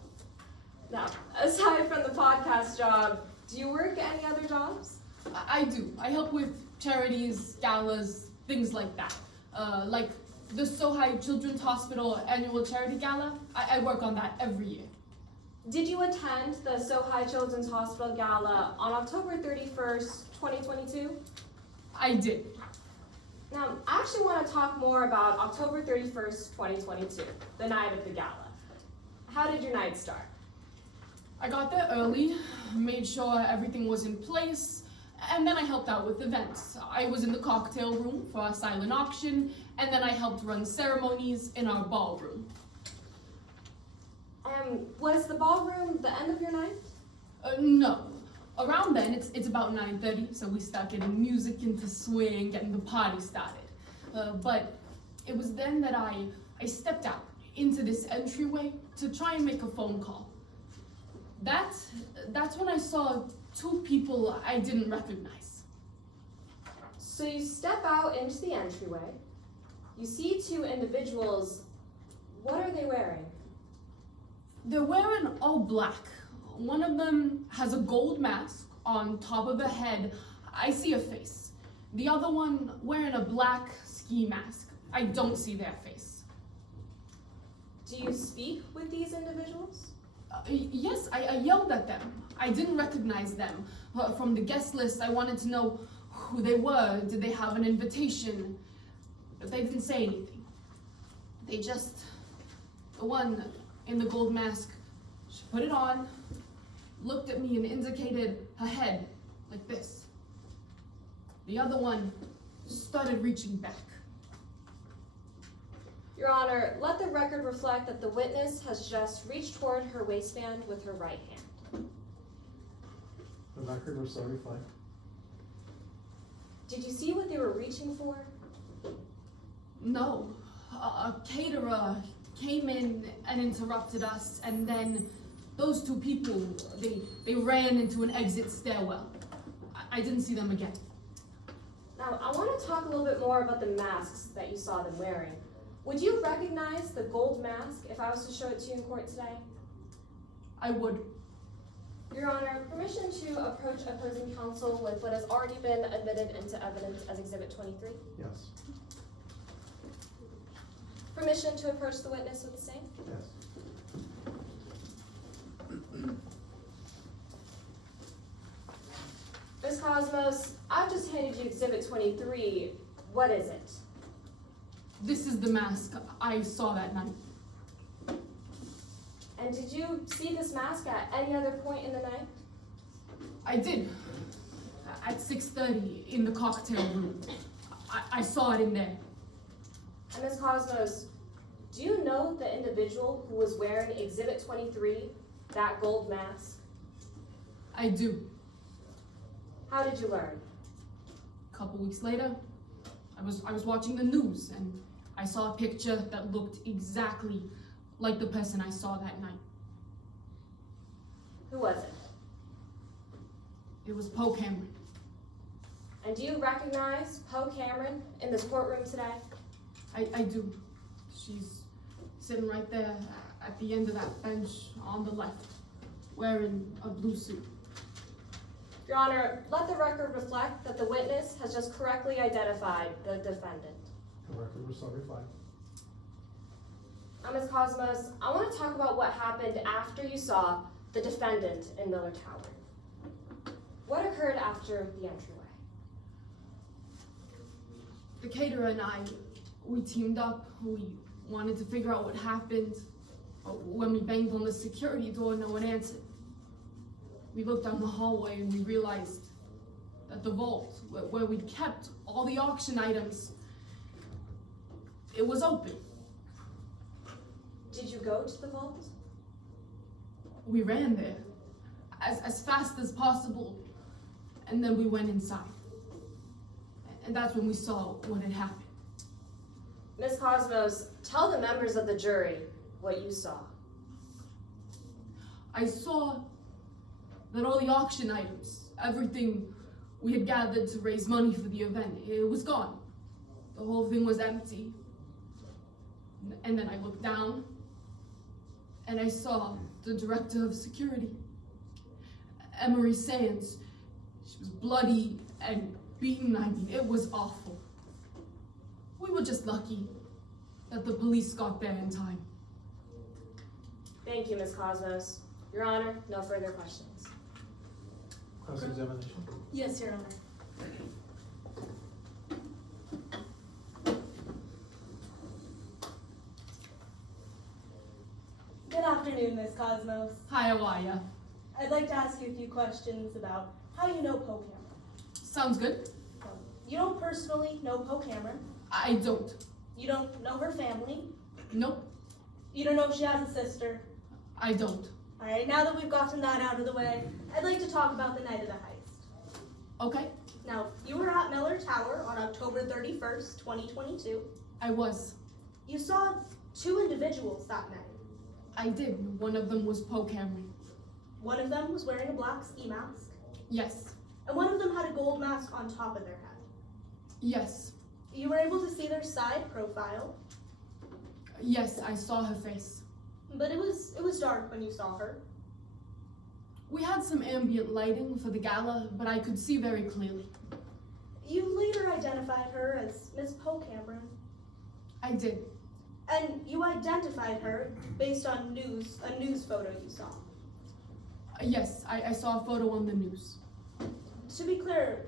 Now, aside from the podcast job, do you work any other jobs? I do. I help with charities, galas, things like that. Like the Sohai Children's Hospital annual charity gala. I work on that every year. Did you attend the Sohai Children's Hospital Gala on October 31st, 2022? I did. Now, I actually want to talk more about October 31st, 2022, the night of the gala. How did your night start? I got there early, made sure everything was in place, and then I helped out with events. I was in the cocktail room for our silent auction, and then I helped run ceremonies in our ballroom. Was the ballroom the end of your night? No. Around then, it's about 9:30, so we start getting music into swing, getting the party started. But it was then that I stepped out into this entryway to try and make a phone call. That's when I saw two people I didn't recognize. So you step out into the entryway, you see two individuals. What are they wearing? They're wearing all black. One of them has a gold mask on top of the head. I see a face. The other one wearing a black ski mask. I don't see their face. Do you speak with these individuals? Yes, I yelled at them. I didn't recognize them. From the guest list, I wanted to know who they were. Did they have an invitation? But they didn't say anything. The one in the gold mask, she put it on, looked at me and indicated her head like this. The other one started reaching back. Your Honor, let the record reflect that the witness has just reached toward her waistband with her right hand. The record will so reflect. Did you see what they were reaching for? No, a caterer came in and interrupted us, and then those two people, they ran into an exit stairwell. I didn't see them again. Now, I want to talk a little bit more about the masks that you saw them wearing. Would you recognize the gold mask if I was to show it to you in court today? I would. Your Honor, permission to approach opposing counsel with what has already been admitted into evidence as Exhibit 23? Yes. Permission to approach the witness with the same? Yes. Ms. Cosmos, I've just handed you Exhibit 23. What is it? This is the mask I saw that night. And did you see this mask at any other point in the night? I did. At 6:30 in the cocktail room. I saw it in there. And Ms. Cosmos, do you know the individual who was wearing Exhibit 23, that gold mask? I do. How did you learn? A couple weeks later, I was watching the news and I saw a picture that looked exactly like the person I saw that night. Who was it? It was Poe Cameron. And do you recognize Poe Cameron in this courtroom today? I do. She's sitting right there at the end of that bench on the left, wearing a blue suit. Your Honor, let the record reflect that the witness has just correctly identified the defendant. The record will so reflect. Ms. Cosmos, I want to talk about what happened after you saw the defendant in Miller Tower. What occurred after the entryway? The caterer and I, we teamed up. We wanted to figure out what happened. When we banged on the security door, no one answered. We looked down the hallway and we realized that the vault, where we'd kept all the auction items, it was open. Did you go to the vault? We ran there as fast as possible, and then we went inside. And that's when we saw what had happened. Ms. Cosmos, tell the members of the jury what you saw. I saw that all the auction items, everything we had gathered to raise money for the event, it was gone. The whole thing was empty. And then I looked down, and I saw the director of security, Emery Sands. She was bloody and beaten. I mean, it was awful. We were just lucky that the police got there in time. Thank you, Ms. Cosmos. Your Honor, no further questions. Cross-examination. Yes, Your Honor. Good afternoon, Ms. Cosmos. Hi, how are ya? I'd like to ask you a few questions about how you know Poe Cameron. Sounds good. You don't personally know Poe Cameron. I don't. You don't know her family. Nope, You don't know if she has a sister. I don't. All right, now that we've gotten that out of the way, I'd like to talk about the night of the heist. Okay, Now, you were at Miller Tower on October 31st, 2022. I was. You saw two individuals that night. I did. One of them was Poe Cameron. One of them was wearing a black ski mask, Yes. and one of them had a gold mask on top of their head. Yes. You were able to see their side profile, Yes, I saw her face. but it was dark when you saw her. We had some ambient lighting for the gala, but I could see very clearly. You later identified her as Miss Poe Cameron, I did. and you identified her based on a news photo you saw. Yes, I saw a photo on the news. To be clear,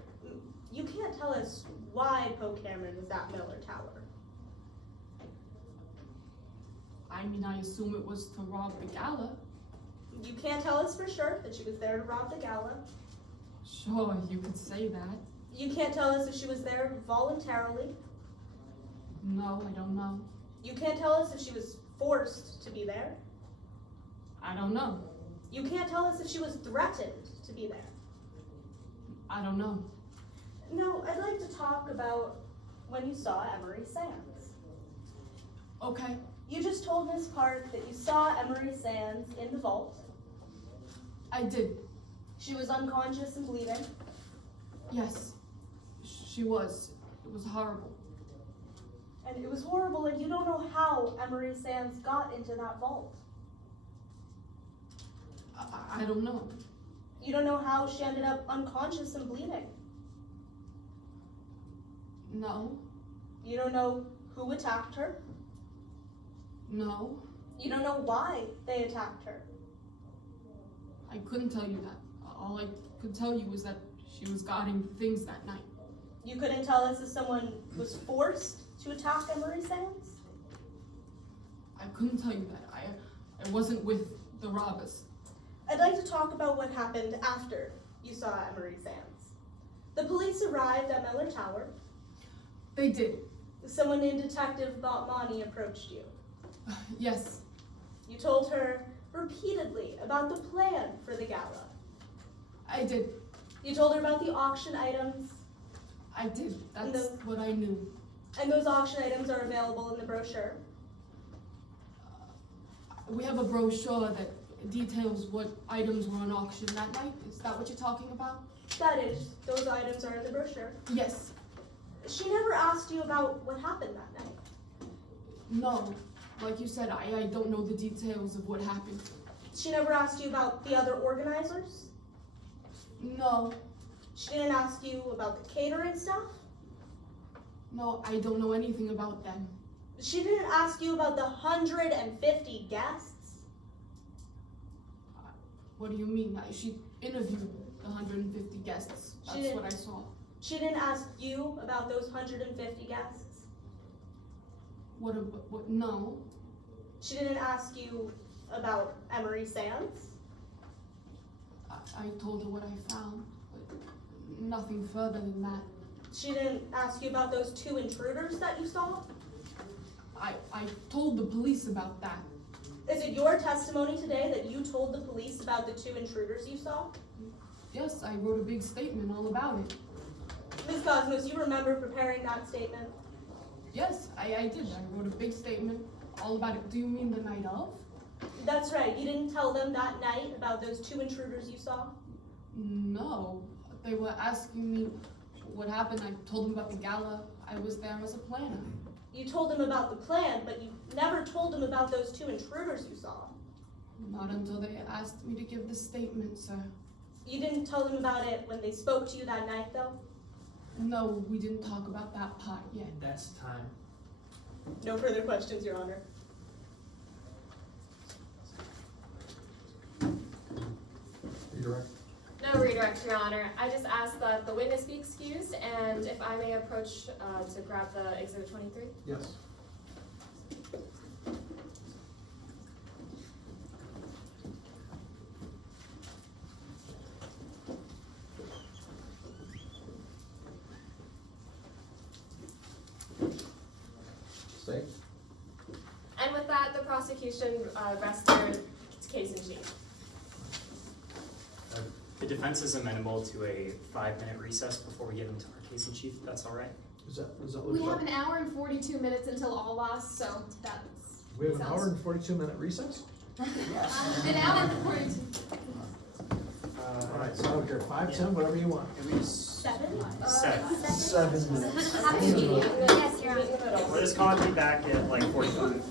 you can't tell us why Poe Cameron was at Miller Tower. I mean, I assume it was to rob the gala. You can't tell us for sure that she was there to rob the gala. Sure, you could say that. You can't tell us if she was there voluntarily. No, I don't know. You can't tell us if she was forced to be there. I don't know. You can't tell us if she was threatened to be there. I don't know. No, I'd like to talk about when you saw Emery Sands. Okay. You just told Miss Park that you saw Emery Sands in the vault. I did. She was unconscious and bleeding. Yes. She was. It was horrible. And it was horrible, and you don't know how Emery Sands got into that vault. I don't know. You don't know how she ended up unconscious and bleeding. No. You don't know who attacked her. No, You don't know why they attacked her. I couldn't tell you that. All I could tell you was that she was guarding things that night. You couldn't tell us if someone was forced to attack Emery Sands? I couldn't tell you that. I wasn't with the robbers. I'd like to talk about what happened after you saw Emery Sands. The police arrived at Miller Tower. They did. Someone named Detective Botmani approached you. Yes, You told her repeatedly about the plan for the gala. I did. You told her about the auction items, I did. That's what I knew. and those auction items are available in the brochure. We have a brochure that details what items were on auction that night. Is that what you're talking about? That is, those items are in the brochure. Yes. She never asked you about what happened that night. No. Like you said, I don't know the details of what happened. She never asked you about the other organizers. No. She didn't ask you about the catering stuff. No, I don't know anything about them. She didn't ask you about the 150 guests. What do you mean? She interviewed the 150 guests. She That's did. what I saw. She didn't ask you about those 150 guests. What? No. She didn't ask you about Emery Sands. I told her what I found, but nothing further than that. She didn't ask you about those 2 intruders that you saw. I told the police about that. Is it your testimony today that you told the police about the 2 intruders you saw? Yes, I wrote a big statement all about it. Ms. Cosmos, you remember preparing that statement? Yes, I did. I wrote a big statement all about it. Do you mean the night of? That's right. You didn't tell them that night about those 2 intruders you saw? No. They were asking me what happened. I told them about the gala. I was there as a planner. You told them about the plan, but you never told them about those 2 intruders you saw. Not until they asked me to give the statement, sir. You didn't tell them about it when they spoke to you that night, though? No, we didn't talk about that part yet. That's time. No further questions, Your Honor. Redirect. No redirect, Your Honor. I just ask that the witness be excused, and if I may approach to grab the Exhibit 23. Yes. State. And with that, the prosecution rests their case in chief. The defense is amenable to a 5-minute recess before we get into our case in chief, if that's all right. Does that We look have like? an hour and 42 minutes until all lost, so that's. We have an hour and 42-minute recess? An hour and 42. All right, so I don't care, 5, 10, whatever you want. 7? 7 minutes. Happy meeting. Yes, Your Honor. We'll just call it back at like 45.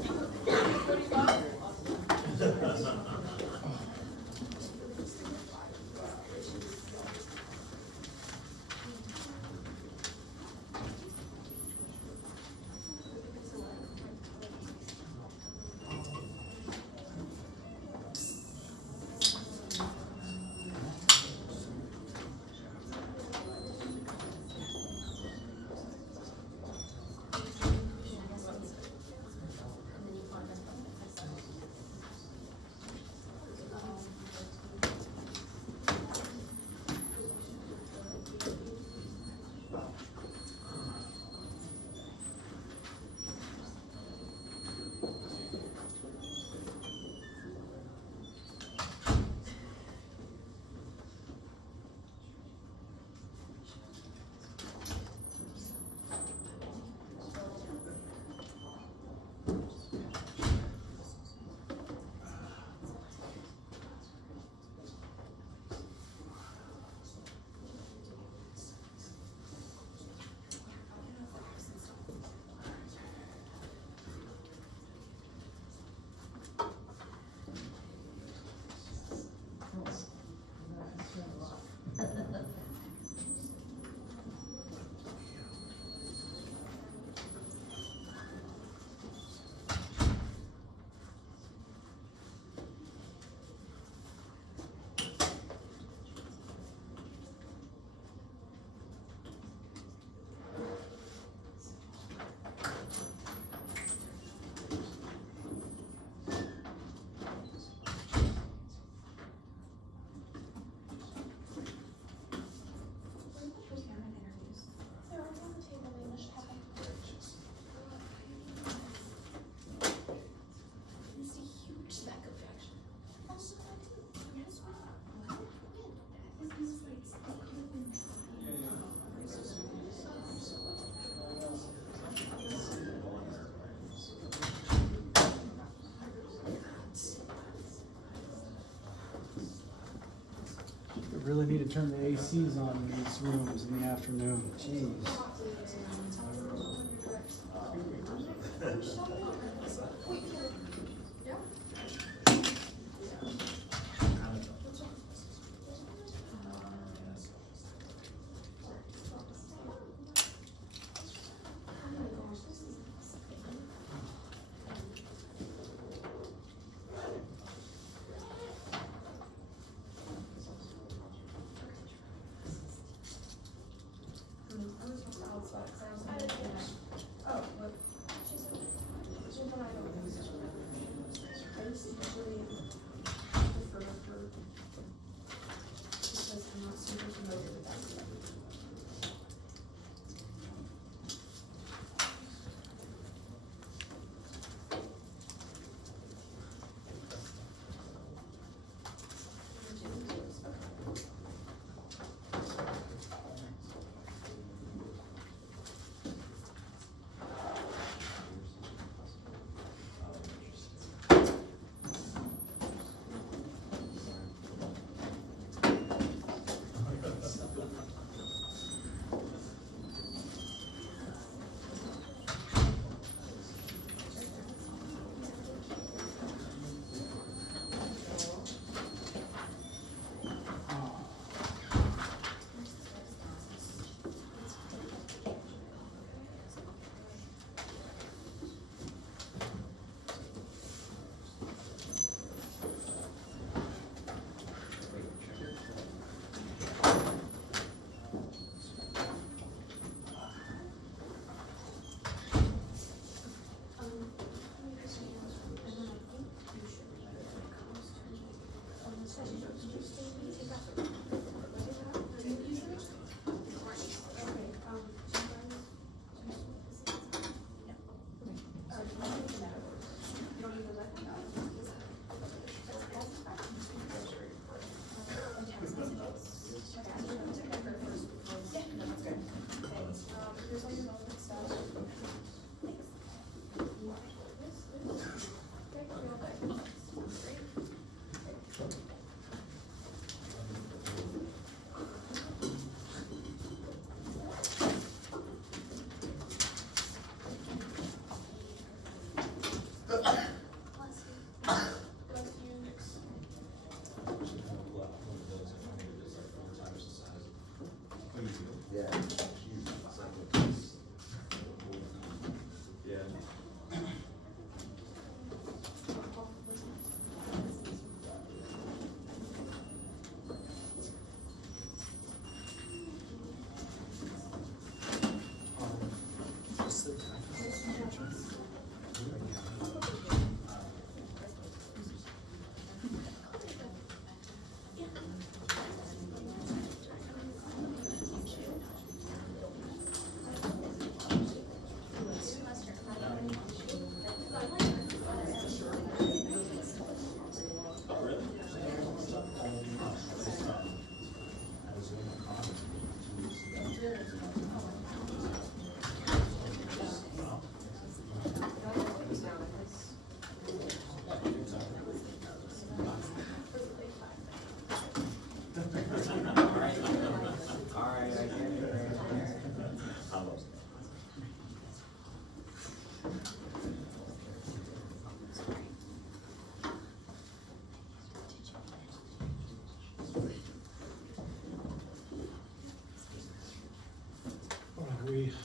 really need to turn the ACs on in these rooms in the afternoon. Jeez.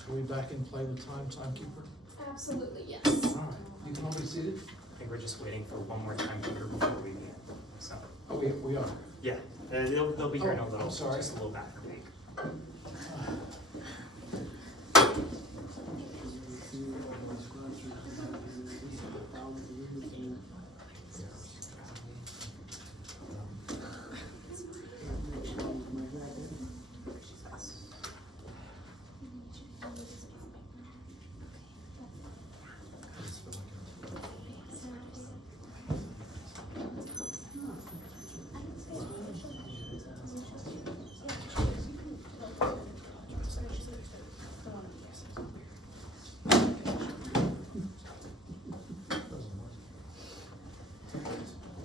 Are we back in play with timekeeper? Absolutely, yes. All right, you can all be seated. I think we're just waiting for one more timekeeper before we begin. So, Oh, we are. yeah, they'll be here in a Oh, little, I'm sorry. just a little back for me.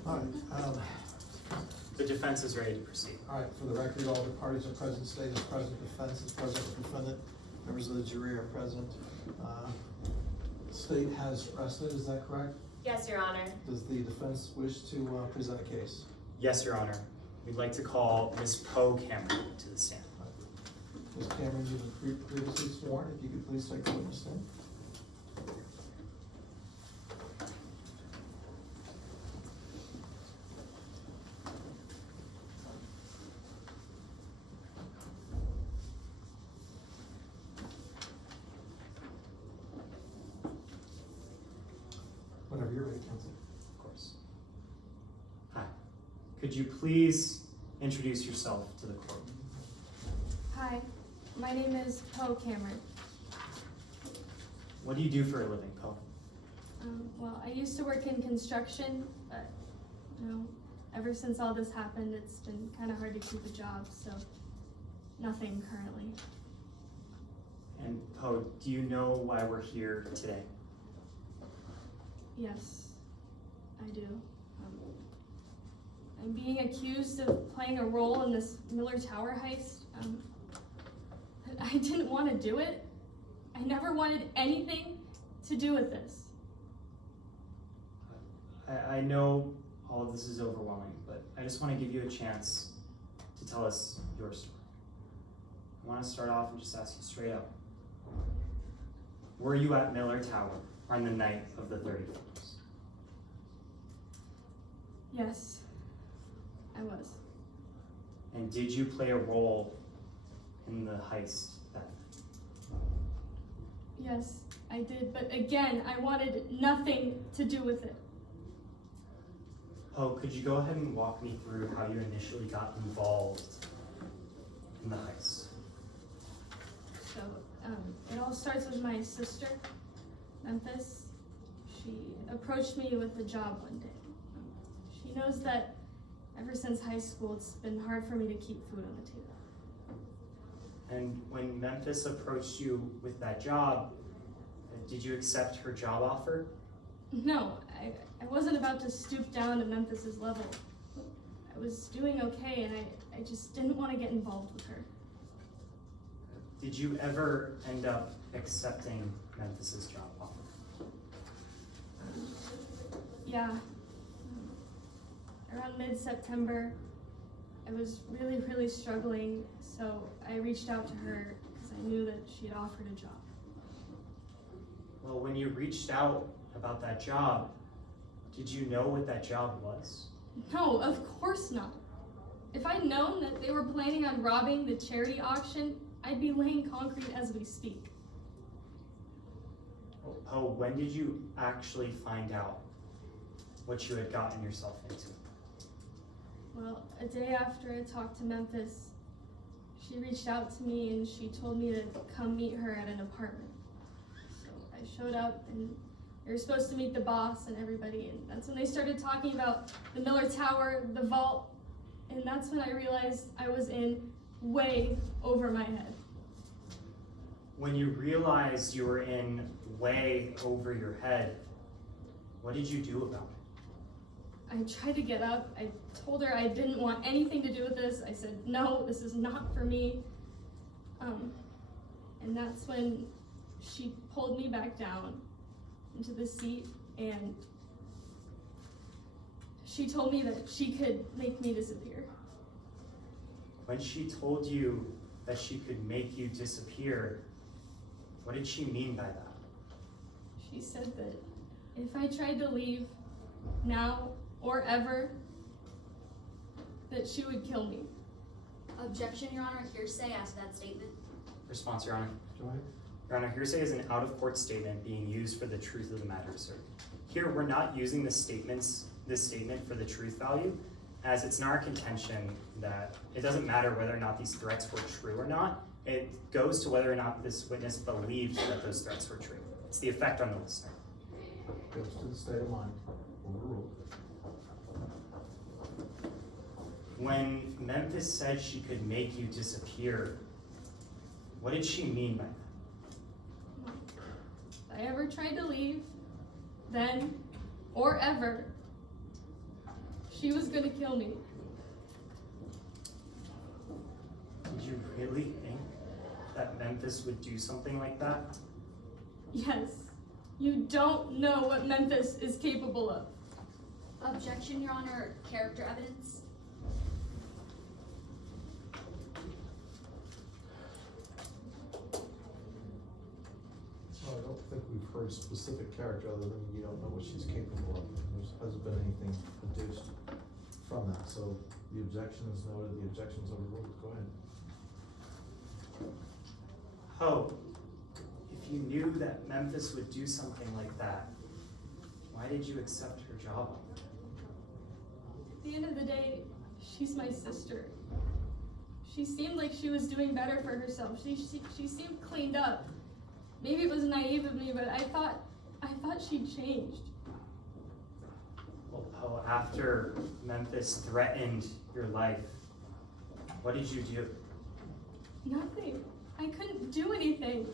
All right, The defense is ready to proceed. All right, for the record, all the parties are present, state is present, defense is present, defendant, members of the jury are present. State has rested, is that correct? Yes, Your Honor. Does the defense wish to present a case? Yes, Your Honor. We'd like to call Ms. Poe Cameron to the stand. Ms. Cameron, you've been previously sworn, if you could please take the witness stand. Whenever you're ready, counsel. Of course. Hi. Could you please introduce yourself to the court? Hi, my name is Poe Cameron. What do you do for a living, Poe? Well, I used to work in construction, but ever since all this happened, it's been kind of hard to keep a job, so nothing currently. And Poe, do you know why we're here today? Yes, I do. I'm being accused of playing a role in this Miller Tower heist. I didn't want to do it. I never wanted anything to do with this. I know all of this is overwhelming, but I just want to give you a chance to tell us your story. I want to start off and just ask you straight up. Were you at Miller Tower on the night of the 31st? Yes, I was. And did you play a role in the heist that night? Yes, I did, but again, I wanted nothing to do with it. Oh, could you go ahead and walk me through how you initially got involved in the heist? So, it all starts with my sister, Memphis. She approached me with a job one day. She knows that ever since high school, it's been hard for me to keep food on the table. And when Memphis approached you with that job, did you accept her job offer? No, I wasn't about to stoop down to Memphis's level. I was doing okay, and I just didn't want to get involved with her. Did you ever end up accepting Memphis's job offer? Yeah. Around mid-September, I was really struggling, so I reached out to her because I knew that she had offered a job. Well, when you reached out about that job, did you know what that job was? No, of course not. If I'd known that they were planning on robbing the charity auction, I'd be laying concrete as we speak. Well, Poe, when did you actually find out what you had gotten yourself into? Well, a day after I talked to Memphis, she reached out to me and she told me to come meet her at an apartment. So I showed up and they were supposed to meet the boss and everybody, and that's when they started talking about the Miller Tower, the vault, and that's when I realized I was in way over my head. When you realized you were in way over your head, what did you do about it? I tried to get up. I told her I didn't want anything to do with this. I said, no, this is not for me. And that's when she pulled me back down into the seat and she told me that she could make me disappear. When she told you that she could make you disappear, what did she mean by that? She said that if I tried to leave now or ever, that she would kill me. Objection, Your Honor, hearsay as to that statement. Response, Your Honor. Go ahead. Your Honor, hearsay is an out-of-court statement being used for the truth of the matter asserted. Here, we're not using this statement for the truth value, as it's in our contention that it doesn't matter whether or not these threats were true or not. It goes to whether or not this witness believed that those threats were true. It's the effect on the listener. Goes to the state of mind. Overruled. When Memphis said she could make you disappear, what did she mean by that? If I ever tried to leave, then or ever, she was gonna kill me. really think that Memphis would do something like that? Yes. You don't know what Memphis is capable of. Objection, Your Honor. Character evidence. Well, I don't think we've heard specific character other than you don't know what she's capable of. There hasn't been anything deduced from that, so the objection is noted, the objection's overruled. Go ahead. Ho, if you knew that Memphis would do something like that, why did you accept her job? At the end of the day, she's my sister. She seemed like she was doing better for herself. She seemed cleaned up. Maybe it was naive of me, but I thought she'd changed. Well, Ho, after Memphis threatened your life, what did you do? Nothing. I couldn't do anything.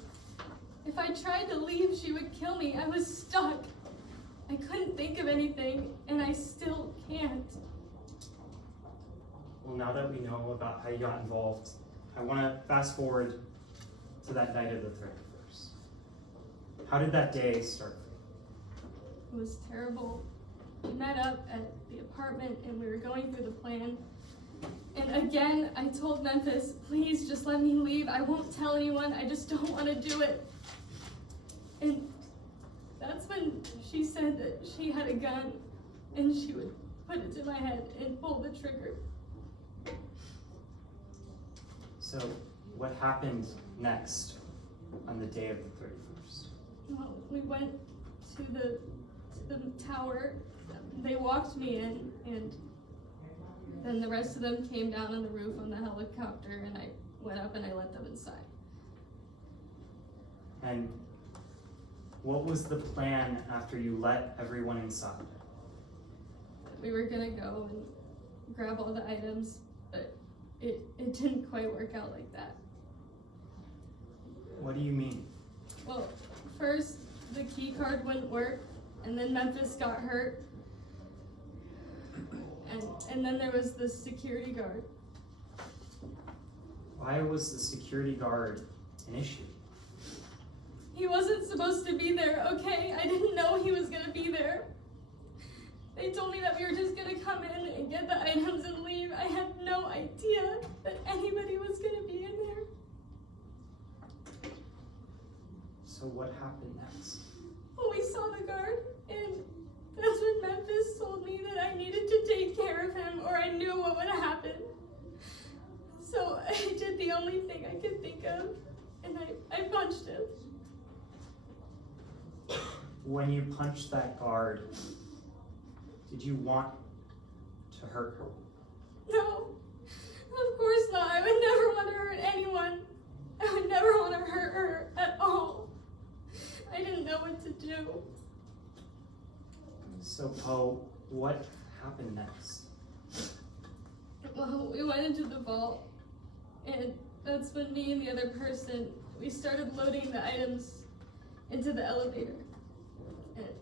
If I tried to leave, she would kill me. I was stuck. I couldn't think of anything, and I still can't. Well, now that we know about how you got involved, I want to fast forward to that night of the 31st. How did that day start? It was terrible. We met up at the apartment, and we were going through the plan. And again, I told Memphis, please just let me leave. I won't tell anyone. I just don't want to do it. And that's when she said that she had a gun and she would put it to my head and pull the trigger. So, what happened next on the day of the 31st? Well, we went to the tower. They walked me in, and then the rest of them came down on the roof on the helicopter, and I went up and I let them inside. And what was the plan after you let everyone inside? We were gonna go and grab all the items, but it didn't quite work out like that. What do you mean? Well, first the key card wouldn't work, and then Memphis got hurt, and then there was the security guard. Why was the security guard an issue? He wasn't supposed to be there, okay? I didn't know he was gonna be there. They told me that we were just gonna come in and get the items and leave. I had no idea that anybody was gonna be in there. So what happened next? Well, we saw the guard, and that's when Memphis told me that I needed to take care of him or I knew what would happen. So I did the only thing I could think of, and I punched him. When you punched that guard, did you want to hurt her? No, of course not. I would never want to hurt anyone. I would never want to hurt her at all. I didn't know what to do. So, Poe, what happened next? Well, we went into the vault, and that's when me and the other person, we started loading the items into the elevator.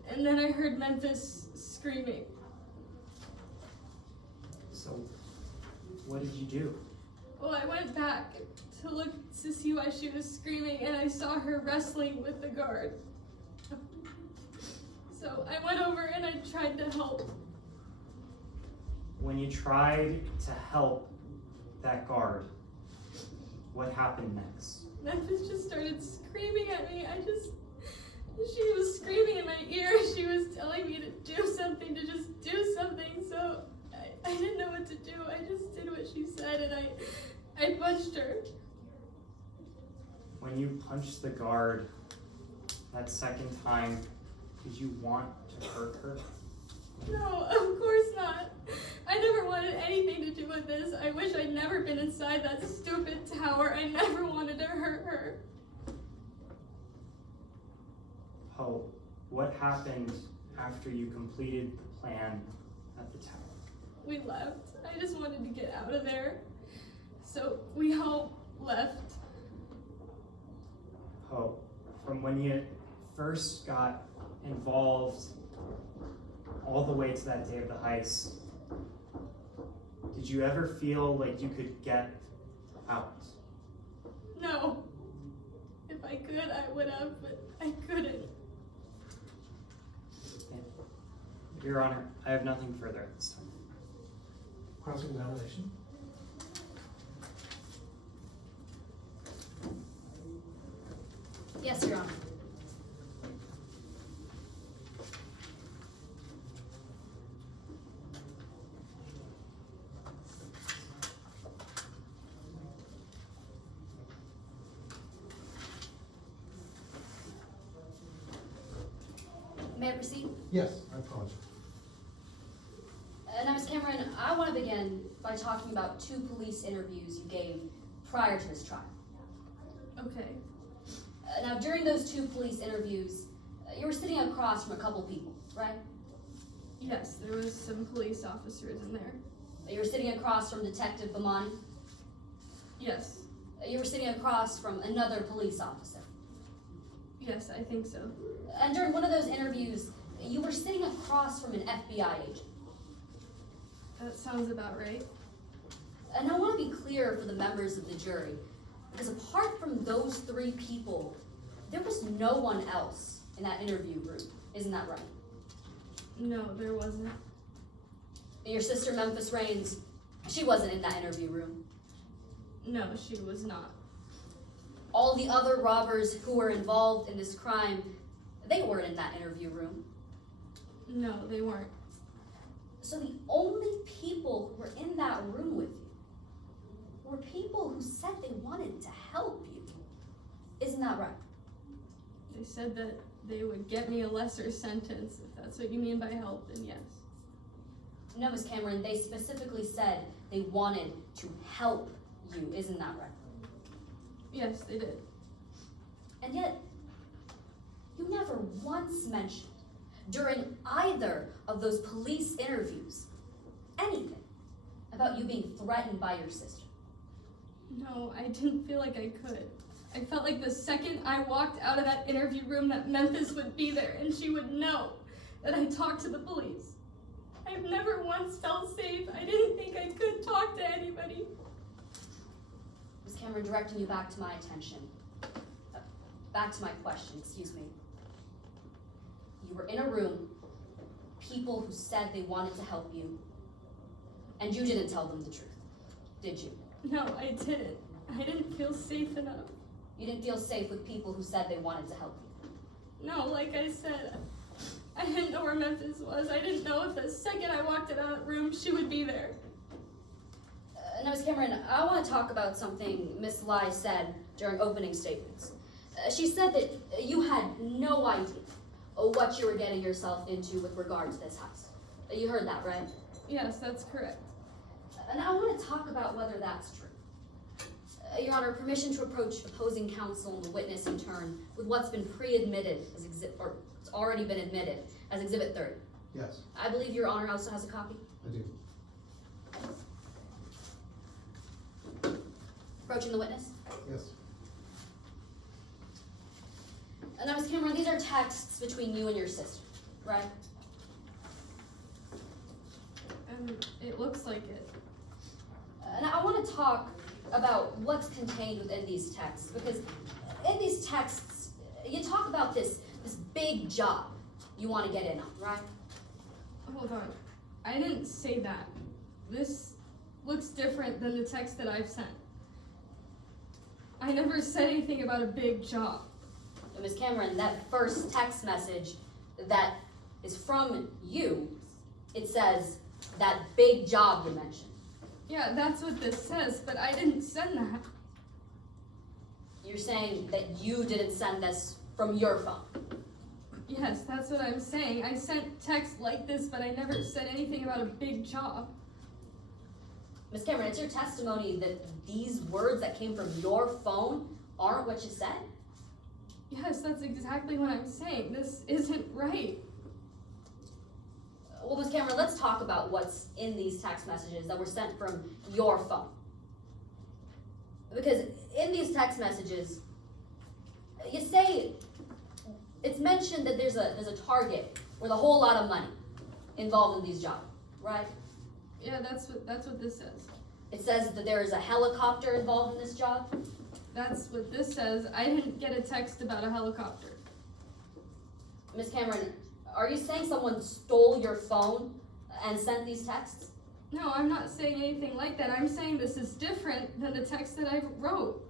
And then I heard Memphis screaming. So, what did you do? Well, I went back to look to see why she was screaming, and I saw her wrestling with the guard. So I went over and I tried to help. When you tried to help that guard, what happened next? Memphis just started screaming at me. She was screaming in my ear. She was telling me to do something, to just do something. So I didn't know what to do. I just did what she said, and I punched her. When you punched the guard that second time, did you want to hurt her? No, of course not. I never wanted anything to do with this. I wish I'd never been inside that stupid tower. I never wanted to hurt her. Oh, what happened after you completed the plan at the tower? We left. I just wanted to get out of there. So we all left. Oh, from when you first got involved all the way to that day of the heist, did you ever feel like you could get out? I could, I would have, but I couldn't. Your Honor, I have nothing further at this time. Cross-examination. Yes, Your Honor. May I proceed? Yes, I apologize. Now, Ms. Cameron, I want to begin by talking about 2 police interviews you gave prior to this trial. Okay. Now, during those 2 police interviews, you were sitting across from a couple people, right? Yes, there was some police officers in there. You were sitting across from Detective Bamani. Yes. You were sitting across from another police officer. Yes, I think so. And during one of those interviews, you were sitting across from an FBI agent. That sounds about right. And I want to be clear for the members of the jury, because apart from those 3 people, there was no one else in that interview room. Isn't that right? No, there wasn't. Your sister Memphis Raines, she wasn't in that interview room. No, she was not. All the other robbers who were involved in this crime, they weren't in that interview room. No, they weren't. So the only people who were in that room with you were people who said they wanted to help you. Isn't that right? They said that they would get me a lesser sentence. If that's what you mean by help, then yes. No, Ms. Cameron, they specifically said they wanted to help you. Isn't that right? Yes, they did. And yet, you never once mentioned during either of those police interviews anything about you being threatened by your sister. No, I didn't feel like I could. I felt like the second I walked out of that interview room that Memphis would be there and she would know that I talked to the police. I've never once felt safe. I didn't think I could talk to anybody. Ms. Cameron, directing you back to my attention. Back to my question, excuse me. You were in a room, people who said they wanted to help you, and you didn't tell them the truth, did you? No, I didn't. I didn't feel safe enough. You didn't feel safe with people who said they wanted to help you? No, like I said, I didn't know where Memphis was. I didn't know if the second I walked out of that room, she would be there. Now, Ms. Cameron, I want to talk about something Ms. Lai said during opening statements. She said that you had no idea what you were getting yourself into with regard to this house. You heard that, right? Yes, that's correct. And I want to talk about whether that's true. Your Honor, permission to approach opposing counsel and the witness in turn with what's been pre-admitted as or it's already been admitted as Exhibit 30. Yes, I believe Your Honor also has a copy. I do. Approaching the witness. Yes. Now, Ms. Cameron, these are texts between you and your sister, right? It looks like it. And I want to talk about what's contained within these texts, because in these texts, you talk about this big job you want to get in on, right? Hold on. I didn't say that. This looks different than the text that I've sent. I never said anything about a big job. And Ms. Cameron, that first text message that is from you, it says that big job you mentioned. Yeah, that's what this says, but I didn't send that. You're saying that you didn't send this from your phone. Yes, that's what I'm saying. I sent text like this, but I never said anything about a big job. Ms. Cameron, it's your testimony that these words that came from your phone aren't what you said? Yes, that's exactly what I'm saying. This isn't right. Well, Ms. Cameron, let's talk about what's in these text messages that were sent from your phone. Because in these text messages, you say, it's mentioned that there's a target with a whole lot of money involved in these jobs, right? Yeah, that's what this says. It says that there is a helicopter involved in this job. That's what this says. I didn't get a text about a helicopter. Miss Cameron, are you saying someone stole your phone and sent these texts? No, I'm not saying anything like that. I'm saying this is different than the text that I wrote.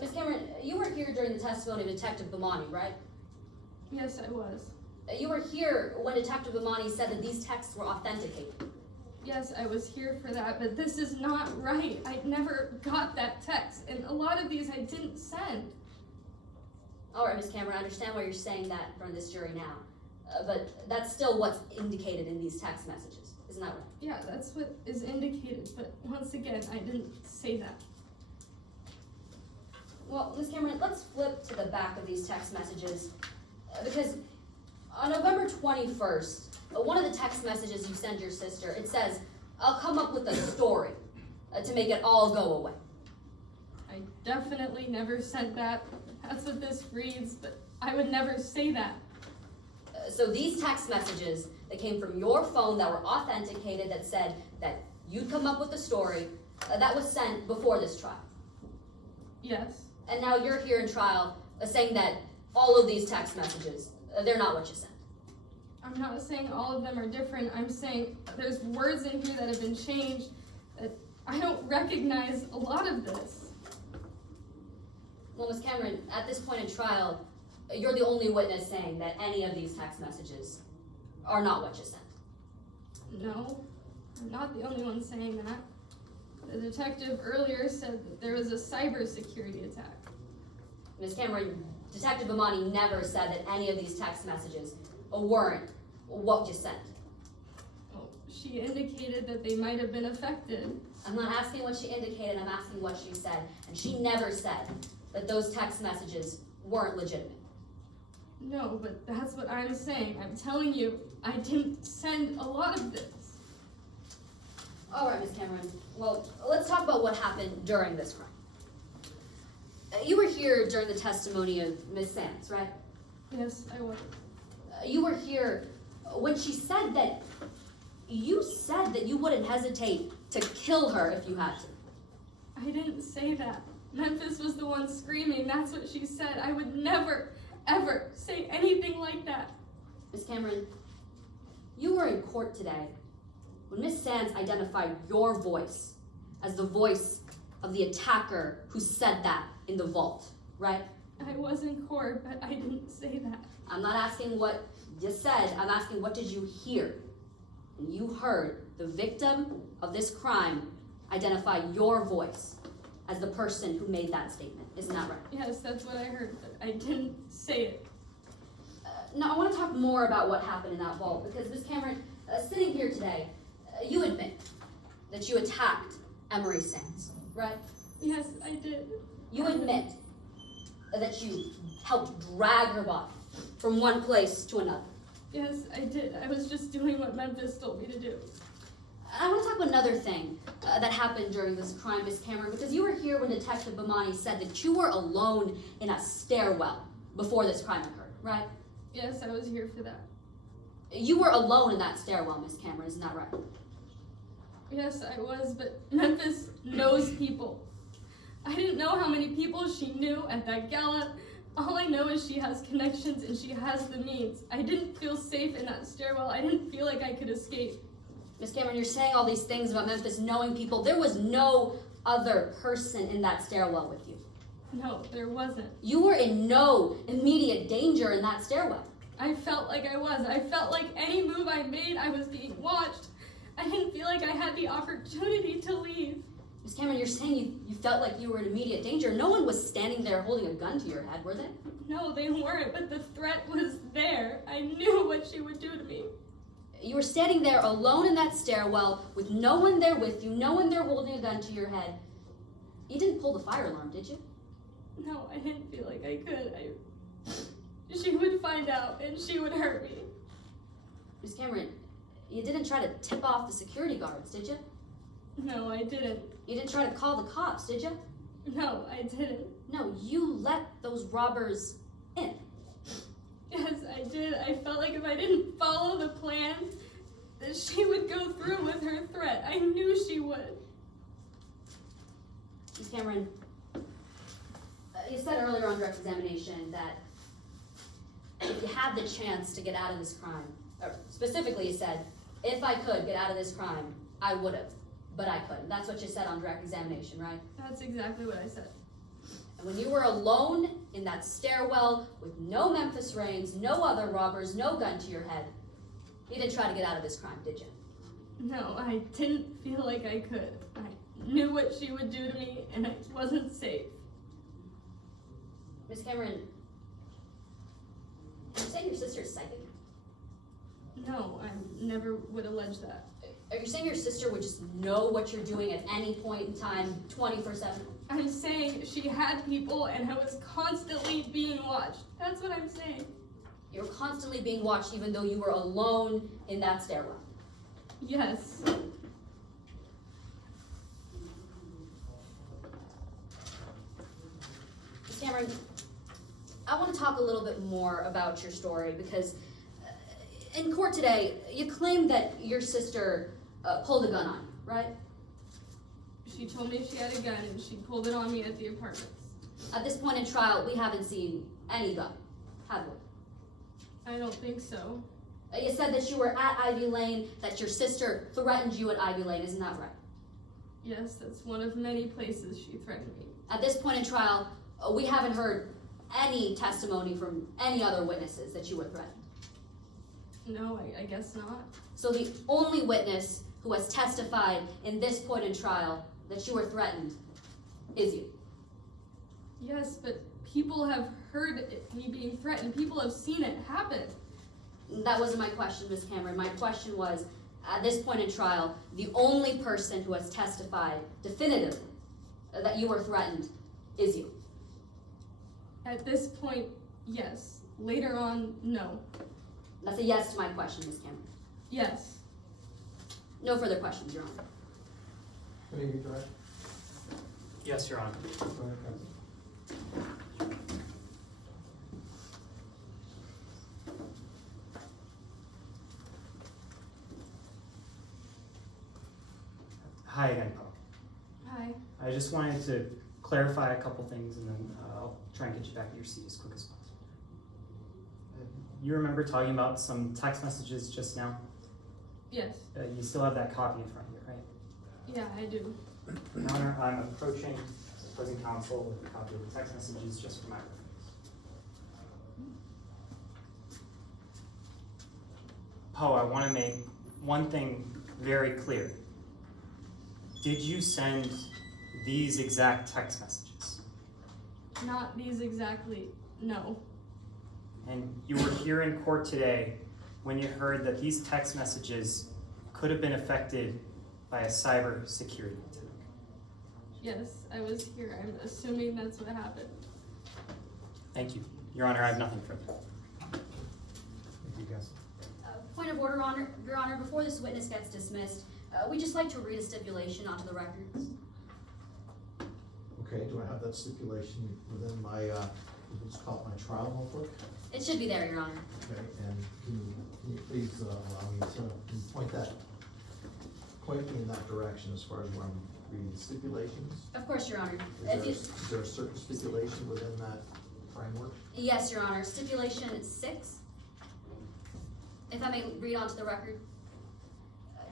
Miss Cameron, you were here during the testimony of Detective Bamani, right? Yes, I was. You were here when Detective Bamani said that these texts were authenticated. Yes, I was here for that, but this is not right. I never got that text, and a lot of these I didn't send. All right, Miss Cameron, I understand why you're saying that in front of this jury now, but that's still what's indicated in these text messages, isn't that right? Yeah, that's what is indicated, but once again, I didn't say that. Well, Miss Cameron, let's flip to the back of these text messages, because on November 21st, one of the text messages you send your sister, it says, "I'll come up with a story to make it all go away." I definitely never sent that. That's what this reads, but I would never say that. So these text messages that came from your phone that were authenticated that said that you'd come up with a story, that was sent before this trial. Yes. And now you're here in trial saying that all of these text messages, they're not what you sent. I'm not saying all of them are different. I'm saying there's words in here that have been changed that I don't recognize a lot of this. Well, Ms. Cameron, at this point in trial, you're the only witness saying that any of these text messages are not what you sent. No, I'm not the only one saying that. The detective earlier said that there was a cybersecurity attack. Ms. Cameron, Detective Bamani never said that any of these text messages weren't what you sent. Well, she indicated that they might have been affected. I'm not asking what she indicated, I'm asking what she said. And she never said that those text messages weren't legitimate. No, but that's what I'm saying. I'm telling you, I didn't send a lot of this. All right, Ms. Cameron. Well, let's talk about what happened during this crime. You were here during the testimony of Ms. Sands, right? Yes, I was. You were here when she said that you said that you wouldn't hesitate to kill her if you had to. I didn't say that. Memphis was the one screaming. That's what she said. I would never, ever say anything like that. Ms. Cameron, you were in court today when Ms. Sands identified your voice as the voice of the attacker who said that in the vault, right? I was in court, but I didn't say that. I'm not asking what you said, I'm asking what did you hear? And you heard the victim of this crime identify your voice as the person who made that statement. Isn't that right? Yes, that's what I heard, but I didn't say it. Now, I want to talk more about what happened in that vault, because Ms. Cameron, sitting here today, you admit that you attacked Emery Sands, right? Yes, I did. You admit that you helped drag her body from one place to another. Yes, I did. I was just doing what Memphis told me to do. I want to talk about another thing that happened during this crime, Ms. Cameron, because you were here when Detective Bamani said that you were alone in a stairwell before this crime occurred, right? Yes, I was here for that. You were alone in that stairwell, Ms. Cameron, isn't that right? Yes, I was, but Memphis knows people. I didn't know how many people she knew at that gala. All I know is she has connections and she has the means. I didn't feel safe in that stairwell. I didn't feel like I could escape. Ms. Cameron, you're saying all these things about Memphis knowing people. There was no other person in that stairwell with you. No, there wasn't. You were in no immediate danger in that stairwell. I felt like I was. I felt like any move I made, I was being watched. I didn't feel like I had the opportunity to leave. Ms. Cameron, you're saying you felt like you were in immediate danger. No one was standing there holding a gun to your head, were they? No, they weren't, but the threat was there. I knew what she would do to me. You were standing there alone in that stairwell with no one there with you, no one there holding a gun to your head. You didn't pull the fire alarm, did you? No, I didn't feel like I could. She would find out and she would hurt me. Ms. Cameron, you didn't try to tip off the security guards, did you? No, I didn't. You didn't try to call the cops, did you? No, I didn't. No, you let those robbers in. Yes, I did. I felt like if I didn't follow the plan, that she would go through with her threat. I knew she would. Ms. Cameron, You said earlier on direct examination that if you had the chance to get out of this crime, or specifically you said, if I could get out of this crime, I would have, but I couldn't. That's what you said on direct examination, right? That's exactly what I said. And when you were alone in that stairwell with no Memphis Reigns, no other robbers, no gun to your head, you didn't try to get out of this crime, did you? No, I didn't feel like I could. I knew what she would do to me, and I wasn't safe. Miss Cameron, are you saying your sister is psychic? No, I never would allege that. Are you saying your sister would just know what you're doing at any point in time, 24/7? I'm saying she had people and I was constantly being watched. That's what I'm saying. You were constantly being watched even though you were alone in that stairwell. Yes. Miss Cameron, I want to talk a little bit more about your story because in court today, you claimed that your sister pulled a gun on you, right? She told me she had a gun and she pulled it on me at the apartments. At this point in trial, we haven't seen any gun, have we? I don't think so. You said that you were at Ivy Lane, that your sister threatened you at Ivy Lane, isn't that right? Yes, that's one of many places she threatened me. At this point in trial, we haven't heard any testimony from any other witnesses that you were threatened. No, I guess not. So the only witness who has testified in this point in trial that you were threatened is you. Yes, but people have heard me being threatened. People have seen it happen. That wasn't my question, Ms. Cameron. My question was, at this point in trial, the only person who has testified definitively that you were threatened is you. At this point, yes. Later on, no. That's a yes to my question, Ms. Cameron. Yes. No further questions, Your Honor. Can you direct? Yes, Your Honor. Go ahead, Counsel. Hi again, Poe. Hi. I just wanted to clarify a couple things and then I'll try and get you back to your seat as quick as possible. You remember talking about some text messages just now? Yes. You still have that copy in front of you, right? Yeah, I do. Your Honor, I'm approaching opposing counsel with a copy of the text messages just for my reference. Poe, I want to make one thing very clear. Did you send these exact text messages? Not these exactly, no. And you were here in court today when you heard that these text messages could have been affected by a cyber security attack. Yes, I was here. I'm assuming that's what happened. Thank you. Your Honor, I have nothing further. Thank you, Counsel. Point of order, Your Honor, before this witness gets dismissed, we'd just like to read a stipulation onto the record. Okay, do I have that stipulation within my, let's call it my trial notebook? It should be there, Your Honor. Okay, and can you please allow me to point me in that direction as far as where I'm reading the stipulations? Of course, Your Honor. Is there a certain stipulation within that framework? Yes, Your Honor. Stipulation 6. If I may read onto the record.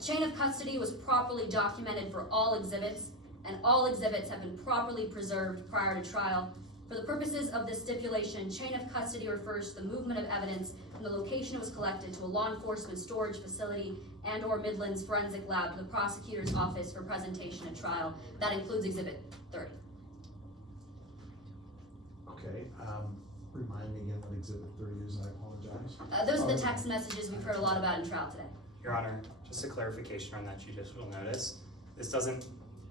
Chain of custody was properly documented for all exhibits, and all exhibits have been properly preserved prior to trial. For the purposes of this stipulation, chain of custody refers to the movement of evidence from the location it was collected to a law enforcement storage facility and/or Midlands forensic lab to the prosecutor's office for presentation at trial. That includes Exhibit 30. Okay, remind me again what Exhibit 30 is, I apologize. Those are the text messages we've heard a lot about in trial today. Your Honor, just a clarification on that judicial notice. This doesn't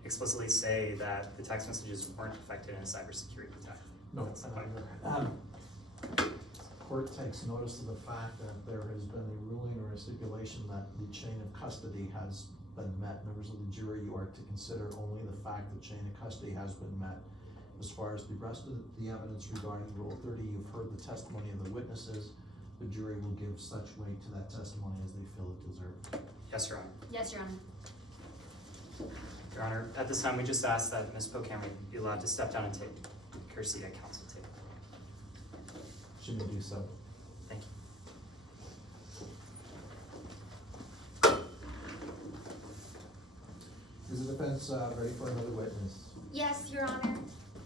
explicitly say that the text messages weren't affected in a cybersecurity attack. No, That's not court takes notice of the fact that there has been a ruling or a stipulation that the chain of custody has been met. Members of the jury, you are to consider only the fact that chain of custody has been met. As far as the rest of the evidence regarding Rule 30, you've heard the testimony of the witnesses. The jury will give such weight to that testimony as they feel it deserves. Yes, Your Honor. Yes, Your Honor. Your Honor, at this time, we just ask that Ms. Poe Cameron be allowed to step down and take care proceed at council table. Should we do so? Thank you. Is the defense ready for another witness? Yes, Your Honor.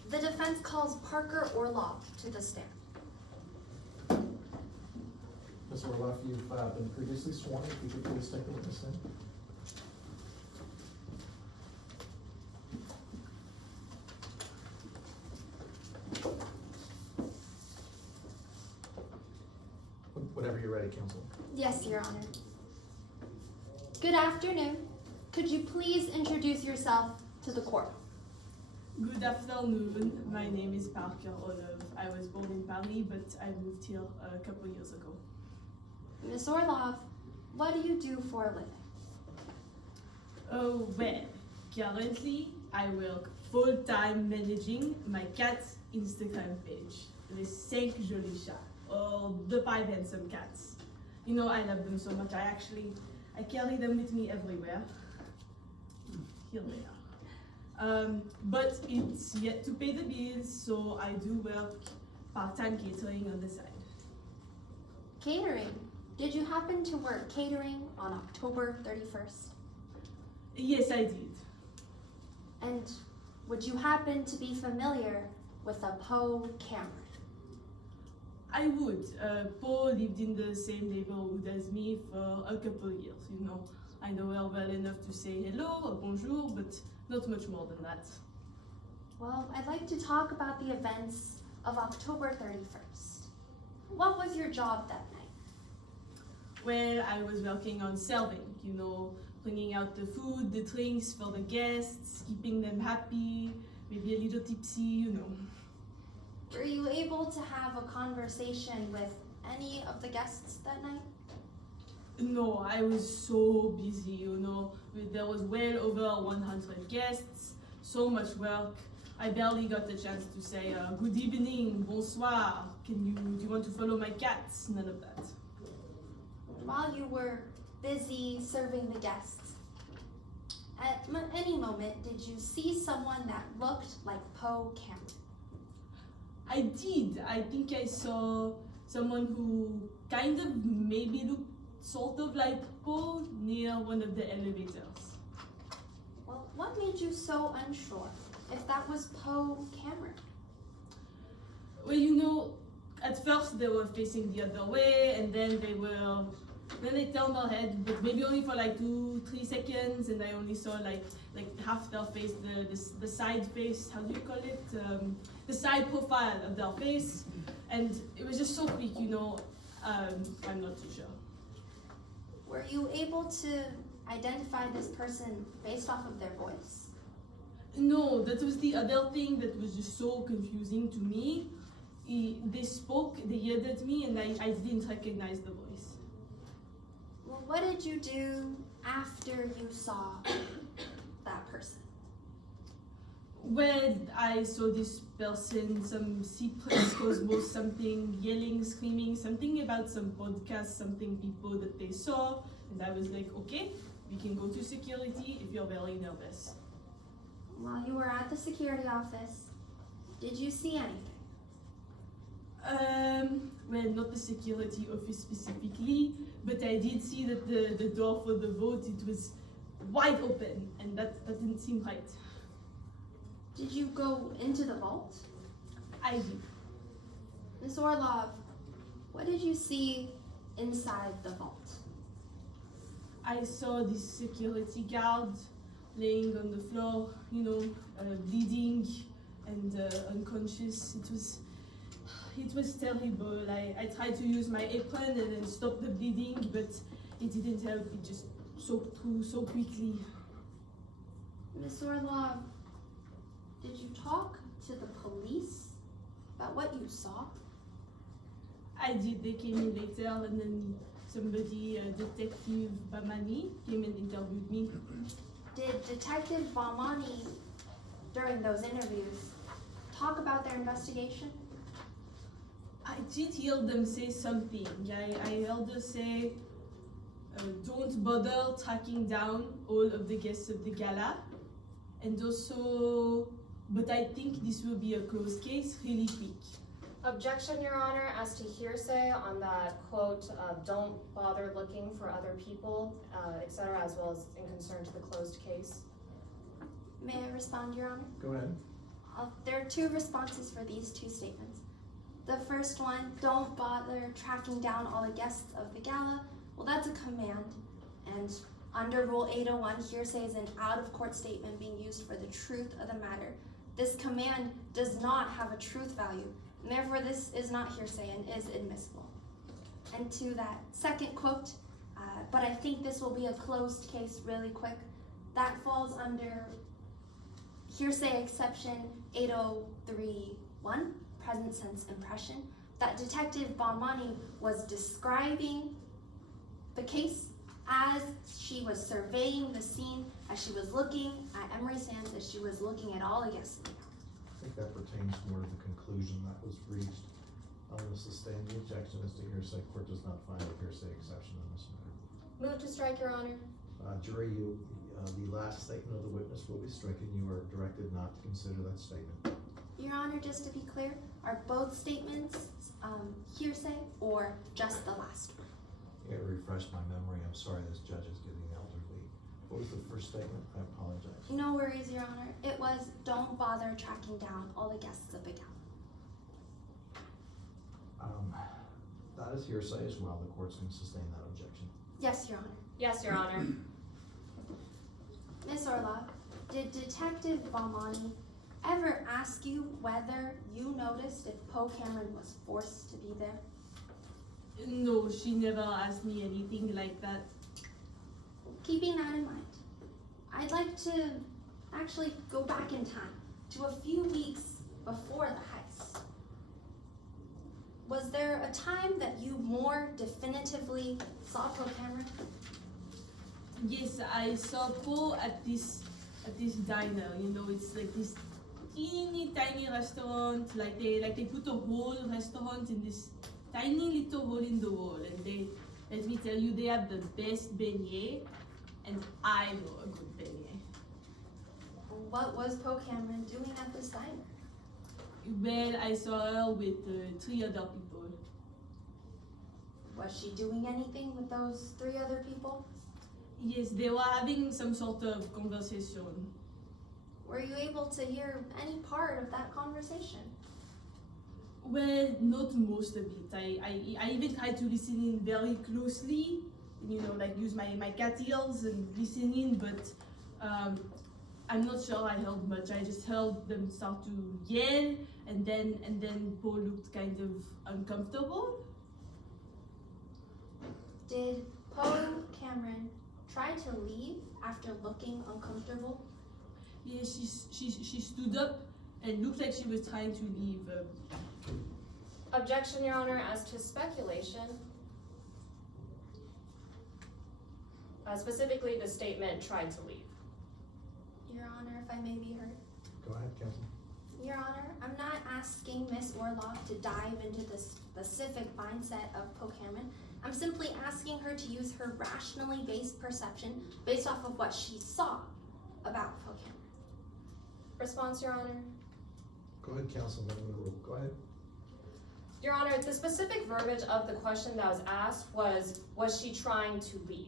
The defense calls Parker Orloff to the stand. Ms. Orloff, you've been previously sworn. If you could please take the witness stand. Whenever you're ready, counsel. Yes, Your Honor. Good afternoon. Could you please introduce yourself to the court? Good afternoon. My name is Parker Orloff. I was born in Paris, but I moved here a couple years ago. Ms. Orloff, what do you do for a living? Oh, well, currently I work full-time managing my cat's Instagram page, Les 5 Jolis Chats, or the 5 Handsome Cats. You know, I love them so much. I carry them with me everywhere. Here they are. But it's yet to pay the bills, so I do work part-time catering on the side. Catering? Did you happen to work catering on October 31st? Yes, I did. And would you happen to be familiar with a Poe Cameron? I would. Paul lived in the same neighborhood as me for a couple of years, you know. I know her well enough to say hello or bonjour, but not much more than that. Well, I'd like to talk about the events of October 31st. What was your job that night? Well, I was working on serving, you know, bringing out the food, the drinks for the guests, keeping them happy, maybe a little tipsy, you know. Were you able to have a conversation with any of the guests that night? No, I was so busy, you know. There was well over 100 guests, so much work. I barely got the chance to say, good evening, bonsoir, do you want to follow my cats? None of that. While you were busy serving the guests, at any moment, did you see someone that looked like Poe Cameron? I did. I think I saw someone who kind of maybe looked sort of like Poe near one of the elevators. Well, what made you so unsure if that was Poe Cameron? Well, you know, at first they were facing the other way, and then they turned their head, but maybe only for like 2-3 seconds, and I only saw like half their face, the side face, how do you call it? The side profile of their face, and it was just so quick, you know. I'm not too sure. Were you able to identify this person based off of their voice? No, that was the other thing that was just so confusing to me. They spoke, they yelled at me, and I didn't recognize the voice. Well, what did you do after you saw that person? Well, I saw this person, some secret cosmos, something yelling, screaming, something about some podcast, something people that they saw, and I was like, okay, we can go to security if you're very nervous. While you were at the security office, did you see anything? Well, not the security office specifically, but I did see that the door for the vote, it was wide open, and that didn't seem right. Did you go into the vault? I did. Ms. Orlov, what did you see inside the vault? I saw this security guard laying on the floor, you know, bleeding and unconscious. It was terrible. I tried to use my apron and then stop the bleeding, but it didn't help. It just soaked through so quickly. Ms. Orlov, did you talk to the police about what you saw? I did. They came in later, and then somebody, Detective Bamani, came and interviewed me. Did Detective Balmani, during those interviews, talk about their investigation? I did hear them say something. I heard her say, don't bother tracking down all of the guests of the gala. And also, but I think this will be a closed case really quick. Objection, Your Honor, as to hearsay on that quote, don't bother looking for other people, et cetera, as well as in concern to the closed case. May I respond, Your Honor? Go ahead. There are two responses for these two statements. The first one, don't bother tracking down all the guests of the gala. Well, that's a command, and under Rule 801, hearsay is an out-of-court statement being used for the truth of the matter. This command does not have a truth value, and therefore this is not hearsay and is admissible. And to that second quote, but I think this will be a closed case really quick, that falls under hearsay exception 8031, present sense impression, that Detective Bonmani was describing the case as she was surveying the scene, as she was looking at Emery Sands, as she was looking at all the guests. I think that pertains more to the conclusion that was reached. I'm going to sustain the objection as to hearsay. Court does not find a hearsay exception in this matter. Move to strike, Your Honor. Jury, the last statement of the witness will be stricken. You are directed not to consider that statement. Your Honor, just to be clear, are both statements hearsay or just the last one? You gotta refresh my memory. I'm sorry, this judge is getting elderly. What was the first statement? I apologize. No worries, Your Honor. It was, don't bother tracking down all the guests of the gala. That is hearsay as well. The court's going to sustain that objection. Yes, Your Honor. Yes, Your Honor. Miss Orloff, did Detective Bonmani ever ask you whether you noticed if Poe Cameron was forced to be there? No, she never asked me anything like that. Keeping that in mind, I'd like to actually go back in time to a few weeks before the heist. Was there a time that you more definitively saw Poe Cameron? Yes, I saw Poe at this diner. You know, it's like this teeny tiny restaurant. Like they put a whole restaurant in this tiny little hole in the wall, and they, let me tell you, they have the best beignet, and I know a good beignet. What was Poe Cameron doing at this diner? Well, I saw her with 3 other people. Was she doing anything with those 3 other people? Yes, they were having some sort of conversation. Were you able to hear any part of that conversation? Well, not most of it. I even tried to listen in very closely, you know, like use my cat ears and listen in, but I'm not sure I heard much. I just heard them start to yell, and then Poe looked kind of uncomfortable. Did Poe Cameron try to leave after looking uncomfortable? Yeah, she stood up and looked like she was trying to leave. Objection, Your Honor, as to speculation. Specifically, the statement tried to leave. Your Honor, if I may be heard. Go ahead, counsel. Your Honor, I'm not asking Miss Orloff to dive into the specific mindset of Poe Cameron. I'm simply asking her to use her rationally based perception based off of what she saw about Poe Cameron. Response, Your Honor. Go ahead, counsel. Then we'll rule. Go ahead. Your Honor, the specific verbiage of the question that was asked was she trying to leave?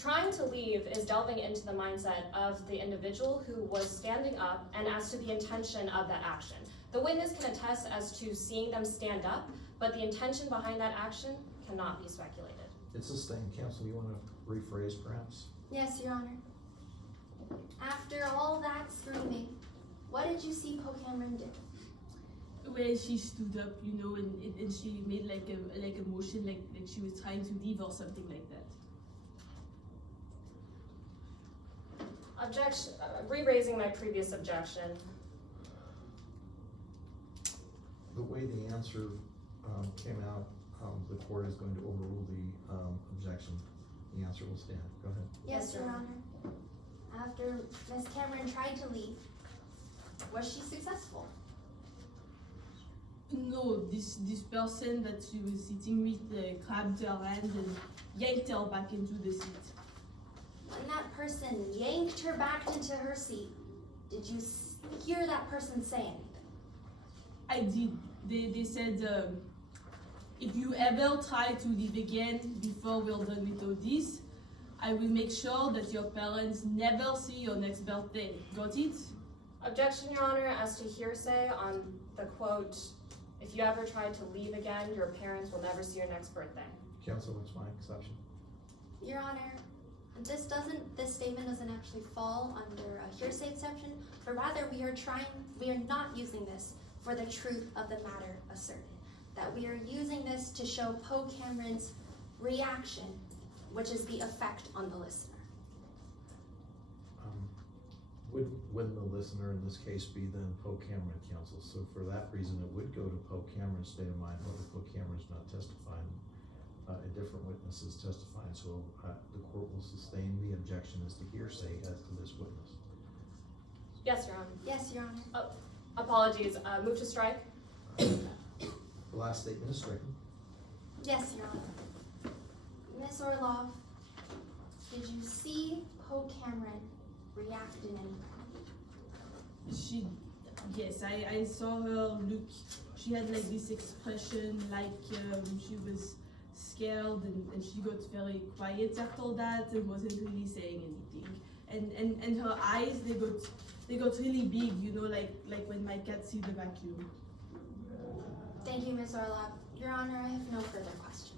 Trying to leave is delving into the mindset of the individual who was standing up and as to the intention of that action. The witness can attest as to seeing them stand up, but the intention behind that action cannot be speculated. It's sustained. Counsel, you want to rephrase perhaps? Yes, Your Honor. After all that screaming, what did you see Poe Cameron do? Well, she stood up, you know, and she made like a motion, like she was trying to leave or something like that. Objection, re-raising my previous objection. The way the answer came out, the court is going to overrule the objection. The answer will stand. Go ahead. Yes, Your Honor. After Miss Cameron tried to leave, was she successful? No, this person that she was sitting with grabbed her hand and yanked her back into the seat. When that person yanked her back into her seat, did you hear that person say anything? I did. They said, if you ever try to leave again before we're done with all this, I will make sure that your parents never see your next birthday. Got it? Objection, Your Honor, as to hearsay on the quote, if you ever try to leave again, your parents will never see your next birthday. Counsel, what's my exception? Your Honor, this statement doesn't actually fall under a hearsay exception, but rather we are not using this for the truth of the matter asserted. That we are using this to show Poe Cameron's reaction, which is the effect on the listener. Wouldn't the listener in this case be then Poe Cameron counsel? So for that reason, it would go to Poe Cameron's state of mind, whether Poe Cameron's not testifying, a different witness is testifying. So the court will sustain the objection as to hearsay as to this witness. Yes, Your Honor. Yes, Your Honor. Oh, apologies. Move to strike. The last statement is stricken. Yes, Your Honor. Miss Orloff, did you see Poe Cameron react in any way? Yes, I saw her look. She had like this expression like she was scared and she got very quiet after that and wasn't really saying anything. And her eyes, they got really big, you know, like when my cat sees the vacuum. Thank you, Miss Orloff. Your Honor, I have no further questions.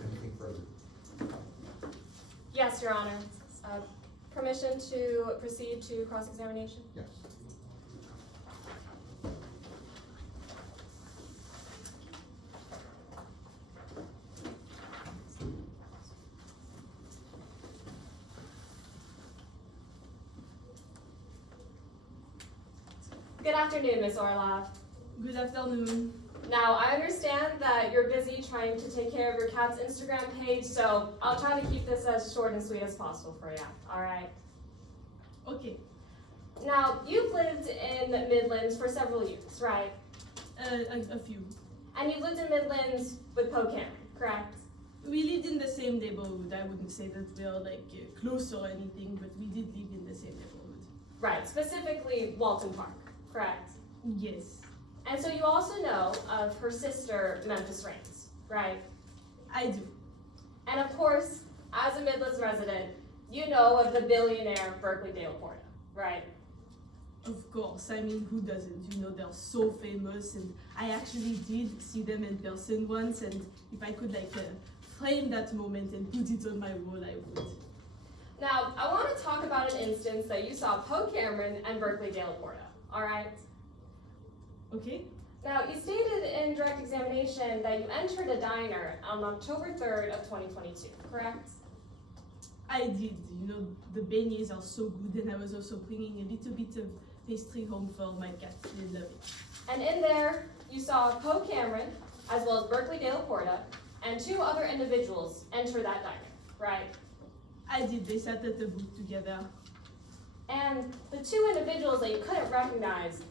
Anything further? Yes, Your Honor. Permission to proceed to cross-examination? Yes. Good afternoon, Miss Orloff. Good afternoon. Now, I understand that you're busy trying to take care of your cat's Instagram page, so I'll try to keep this as short and sweet as possible for you, all right? Okay. Now, you've lived in Midlands for several years, right? A few. And you've lived in Midlands with Poe Cameron, correct? We lived in the same neighborhood. I wouldn't say that we are like close or anything, but we did live in the same neighborhood. Right, specifically Walton Park, correct? Yes. And so you also know of her sister, Memphis Raines, right? I do. And of course, as a Midlands resident, you know of the billionaire Berkeley Dale Porta, right? Of course, I mean, who doesn't? You know, they're so famous, and I actually did see them in person once, and if I could like frame that moment and put it on my wall, I would. Now, I want to talk about an instance that you saw Poe Cameron and Berkeley Dale Porta, all right? Okay. Now, you stated in direct examination that you entered a diner on October 3rd of 2022, correct? I did. You know, the beignets are so good, and I was also bringing a little bit of pastry home for my cat. They love it. And in there, you saw Poe Cameron, as well as Berkeley Dale Porta, and two other individuals enter that diner, right? I did. They sat at the booth together. And the two individuals that you couldn't recognize,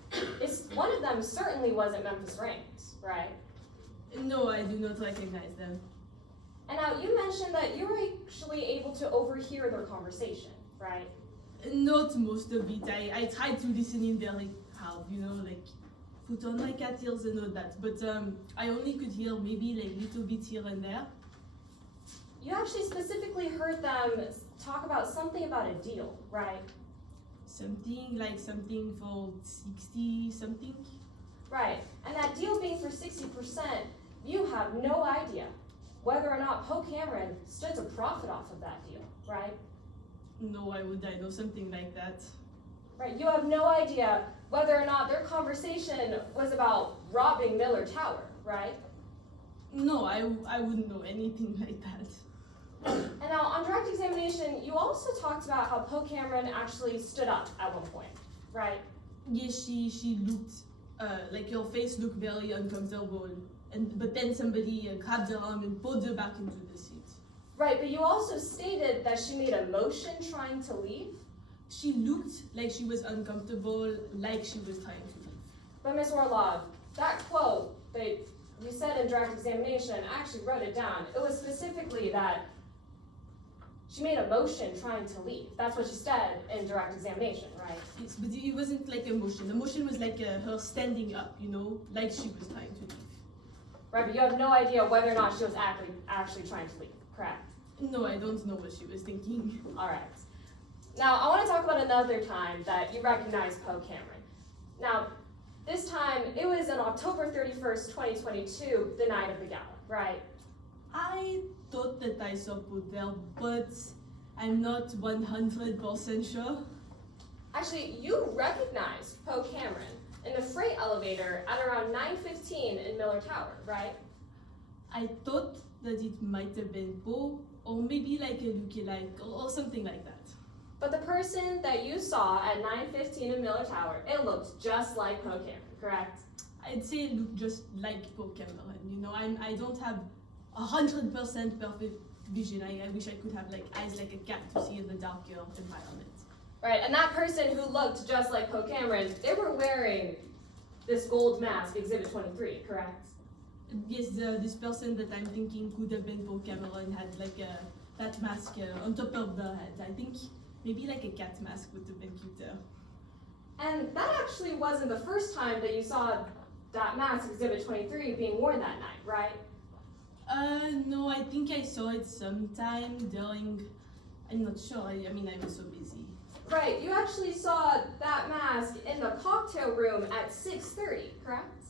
one of them certainly wasn't Memphis Raines, right? No, I do not recognize them. And now you mentioned that you were actually able to overhear their conversation, right? Not most of it. I tried to listen in very hard, you know, like put on my cat ears and all that. But I only could hear maybe like little bit here and there. You actually specifically heard them talk about something about a deal, right? Something for 60 something. Right, and that deal being for 60%, you have no idea whether or not Poe Cameron stood to profit off of that deal, right? No, why would I know something like that? Right, you have no idea whether or not their conversation was about robbing Miller Tower, right? No, I wouldn't know anything like that. And now, on direct examination, you also talked about how Poe Cameron actually stood up at one point, right? Yes, she looked, like your face looked very uncomfortable. But then somebody grabbed her arm and pulled her back into the seat. Right, but you also stated that she made a motion trying to leave? She looked like she was uncomfortable, like she was trying to leave. But Ms. Orlov, that quote that you said in direct examination, I actually wrote it down. It was specifically that she made a motion trying to leave. That's what she said in direct examination, right? Yes, but it wasn't like a motion. The motion was like her standing up, you know, like she was trying to leave. Right, but you have no idea whether or not she was actually trying to leave, correct? No, I don't know what she was thinking. All right. Now, I want to talk about another time that you recognize Poe Cameron. Now, this time, it was on October 31st, 2022, the night of the gala, right? I thought that I saw Poe there, but I'm not 100% sure. Actually, you recognized Poe Cameron in the freight elevator at around 9:15 in Miller Tower, right? I thought that it might have been Poe, or maybe like a lookalike, or something like that. But the person that you saw at 9:15 in Miller Tower, it looked just like Poe Cameron, correct? I'd say it looked just like Poe Cameron. You know, I don't have 100% perfect vision. I wish I could have like eyes like a cat to see in the darker environment. Right, and that person who looked just like Poe Cameron, they were wearing this gold mask, Exhibit 23, correct? Yes, this person that I'm thinking could have been Poe Cameron had like that mask on top of the head. I think maybe like a cat mask would have been cuter. And that actually wasn't the first time that you saw that mask, Exhibit 23, being worn that night, right? No, I think I saw it sometime during, I'm not sure, I mean, I was so busy. Right, you actually saw that mask in the cocktail room at 6:30, correct?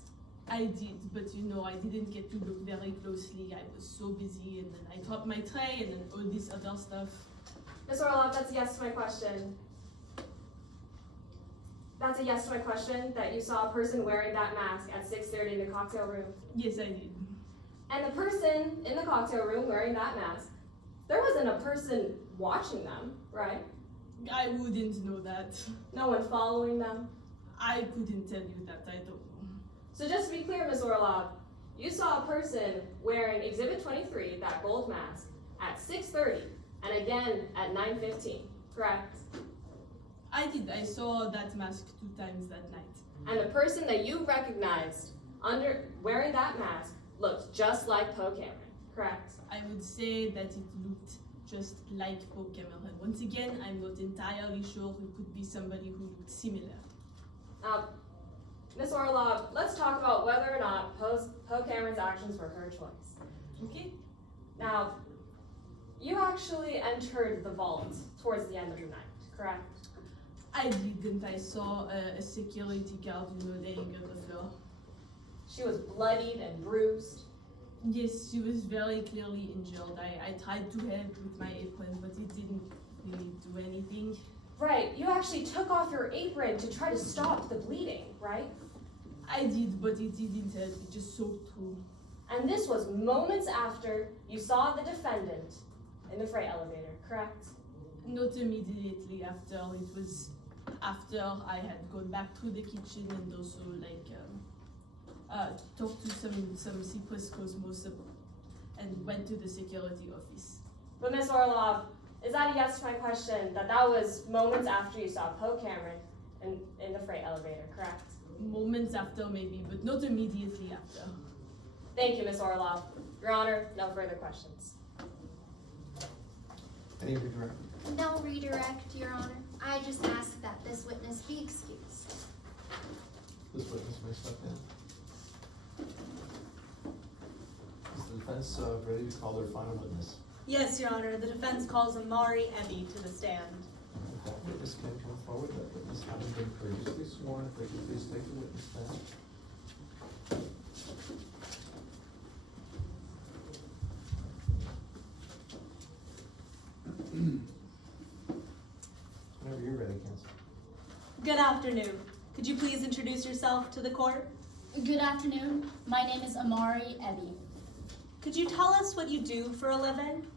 I did, but you know, I didn't get to look very closely. I was so busy, and then I dropped my tray, and then all this other stuff. Ms. Orloff, that's a yes to my question. That's a yes to my question, that you saw a person wearing that mask at 6:30 in the cocktail room. Yes, I did. And the person in the cocktail room wearing that mask, there wasn't a person watching them, right? I wouldn't know that. No one following them? I couldn't tell you that, I don't know. So just to be clear, Ms. Orloff, you saw a person wearing Exhibit 23, that gold mask, at 6:30, and again at 9:15, correct? I did. I saw that mask 2 times that night. And the person that you recognized wearing that mask looked just like Poe Cameron, correct? I would say that it looked just like Poe Cameron. Once again, I'm not entirely sure it could be somebody who looked similar. Now, Ms. Orloff, let's talk about whether or not Poe Cameron's actions were her choice. Okay? Now, you actually entered the vault towards the end of the night, correct? I didn't. I saw a security guard, you know, laying on the floor. She was bloodied and bruised. Yes, she was very clearly injured. I tried to help with my apron, but it didn't really do anything. Right, you actually took off your apron to try to stop the bleeding, right? I did, but it didn't help. It just soaked through. And this was moments after you saw the defendant in the freight elevator, correct? Not immediately after. It was after I had gone back to the kitchen and also talked to some Cypress Cosmos and went to the security office. But Ms. Orloff, is that a yes to my question, that was moments after you saw Poe Cameron in the freight elevator, correct? Moments after maybe, but not immediately after. Thank you, Ms. Orloff. Your Honor, no further questions. Any redirect? No redirect, Your Honor. I just ask that this witness be excused. This witness may step in. Is the defense ready to call their final witness? Yes, Your Honor. The defense calls Amari Ebby to the stand. If that witness can come forward, that witness having been previously sworn, if they could please take the witness stand. Whenever you're ready, counsel. Good afternoon. Could you please introduce yourself to the court? Good afternoon. My name is Amari Ebby. Could you tell us what you do for a living?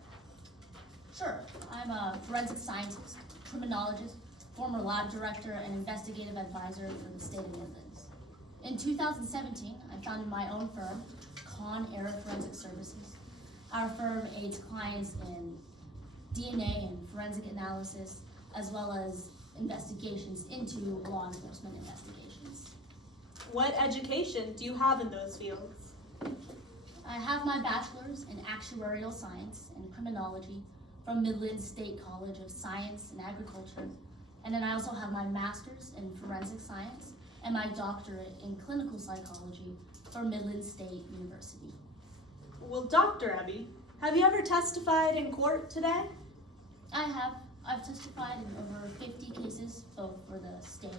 Sure. I'm a forensic scientist, criminologist, former lab director, and investigative advisor for the state of Midlands. In 2017, I founded my own firm, Con Era Forensic Services. Our firm aids clients in DNA and forensic analysis, as well as investigations into law enforcement investigations. What education do you have in those fields? I have my bachelor's in actuarial science and criminology from Midland State College of Science and Agriculture. And then I also have my master's in forensic science and my doctorate in clinical psychology from Midland State University. Well, Dr. Abbey, have you ever testified in court today? I have. I've testified in over 50 cases, both for the state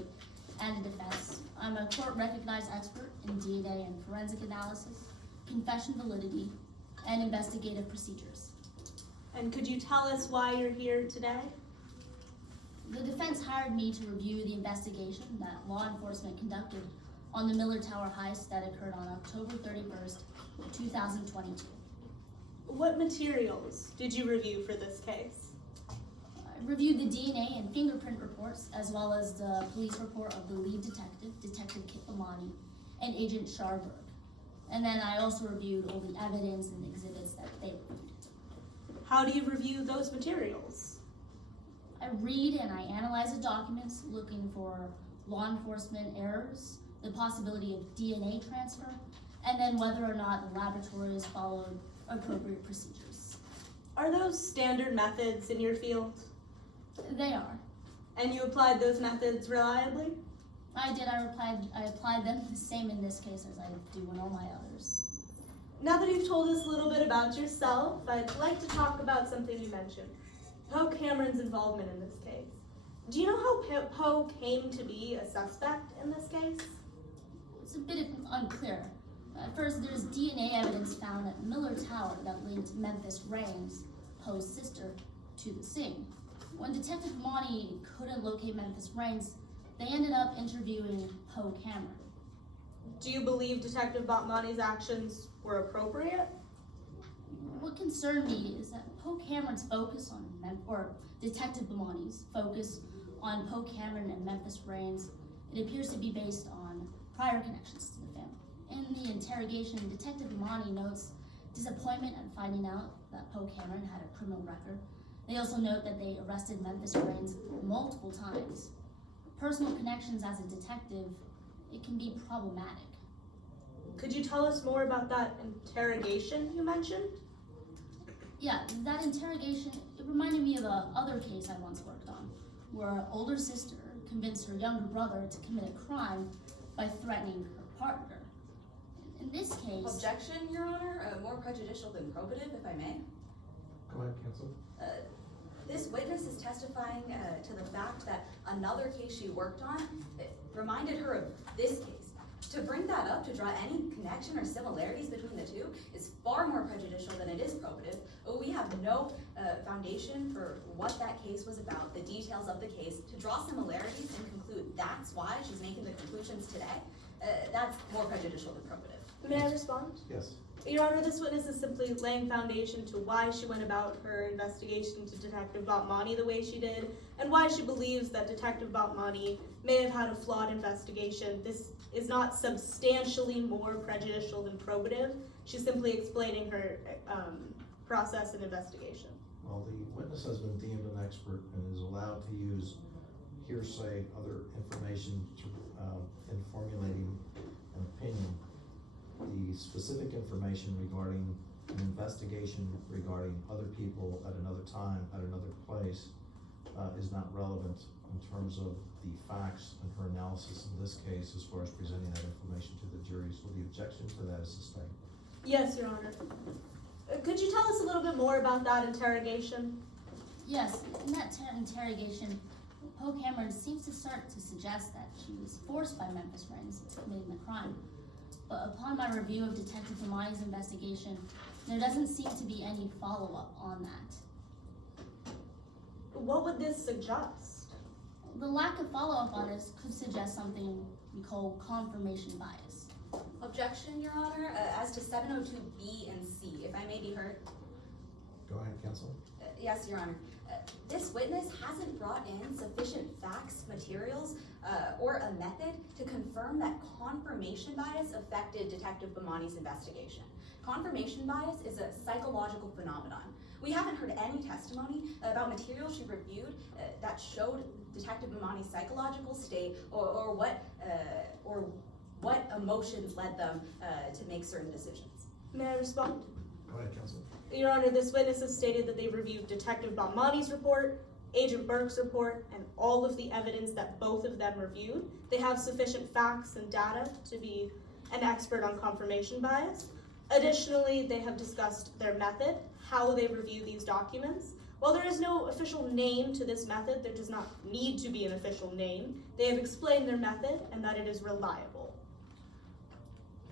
and the defense. I'm a court-recognized expert in DNA and forensic analysis, confession validity, and investigative procedures. And could you tell us why you're here today? The defense hired me to review the investigation that law enforcement conducted on the Miller Tower heist that occurred on October 31st, 2022. What materials did you review for this case? I reviewed the DNA and fingerprint reports, as well as the police report of the lead detective, Detective Kit Lamani, and Agent Sharberg. And then I also reviewed all the evidence and exhibits that they reviewed. How do you review those materials? I read and I analyze the documents, looking for law enforcement errors, the possibility of DNA transfer, and then whether or not the laboratories followed appropriate procedures. Are those standard methods in your field? They are. And you applied those methods reliably? I did. I applied them the same in this case as I do in all my others. Now that you've told us a little bit about yourself, I'd like to talk about something you mentioned, Poe Cameron's involvement in this case. Do you know how Poe came to be a suspect in this case? It's a bit unclear. At first, there's DNA evidence found at Miller Tower that linked Memphis Raines, Poe's sister, to the scene. When Detective Monty couldn't locate Memphis Raines, they ended up interviewing Poe Cameron. Do you believe Detective Botmani's actions were appropriate? What concerned me is that Poe Cameron's focus on, Detective Botmani's focus on Poe Cameron and Memphis Raines, it appears to be based on prior connections to the family. In the interrogation, Detective Botmani notes disappointment at finding out that Poe Cameron had a criminal record. They also note that they arrested Memphis Raines multiple times. Personal connections as a detective, it can be problematic. Could you tell us more about that interrogation you mentioned? Yeah, that interrogation, it reminded me of a other case I once worked on, where an older sister convinced her younger brother to commit a crime by threatening her partner. In this case... Objection, Your Honor, more prejudicial than probative, if I may. Go ahead, counsel. This witness is testifying to the fact that another case she worked on reminded her of this case. To bring that up, to draw any connection or similarities between the two, is far more prejudicial than it is probative. We have no foundation for what that case was about, the details of the case. To draw similarities and conclude that's why she's making the conclusions today, that's more prejudicial than probative. May I respond? Yes. Your Honor, this witness is simply laying foundation to why she went about her investigation to Detective Botmani the way she did, and why she believes that Detective Botmani may have had a flawed investigation. This is not substantially more prejudicial than probative. She's simply explaining her process and investigation. Well, the witness has been deemed an expert and is allowed to use hearsay, other information in formulating an opinion. The specific information regarding an investigation regarding other people at another time, at another place, is not relevant in terms of the facts and her analysis in this case as far as presenting that information to the jury. So the objection to that is sustained. Yes, Your Honor. Could you tell us a little bit more about that interrogation? Yes, in that interrogation, Poe Cameron seems to start to suggest that she was forced by Memphis Raines into committing the crime. But upon my review of Detective Botmani's investigation, there doesn't seem to be any follow-up on that. What would this suggest? The lack of follow-up on this could suggest something we call confirmation bias. Objection, Your Honor, as to 702B and C, if I may be heard. Go ahead, counsel. Yes, Your Honor. This witness hasn't brought in sufficient facts, materials, or a method to confirm that confirmation bias affected Detective Botmani's investigation. Confirmation bias is a psychological phenomenon. We haven't heard any testimony about materials she reviewed that showed Detective Botmani's psychological state or what emotions led them to make certain decisions. May I respond? Go ahead, Counsel. Your Honor, this witness has stated that they reviewed Detective Bomani's report, Agent Burke's report, and all of the evidence that both of them reviewed. They have sufficient facts and data to be an expert on confirmation bias. Additionally, they have discussed their method, how they review these documents. While there is no official name to this method, there does not need to be an official name. They have explained their method and that it is reliable.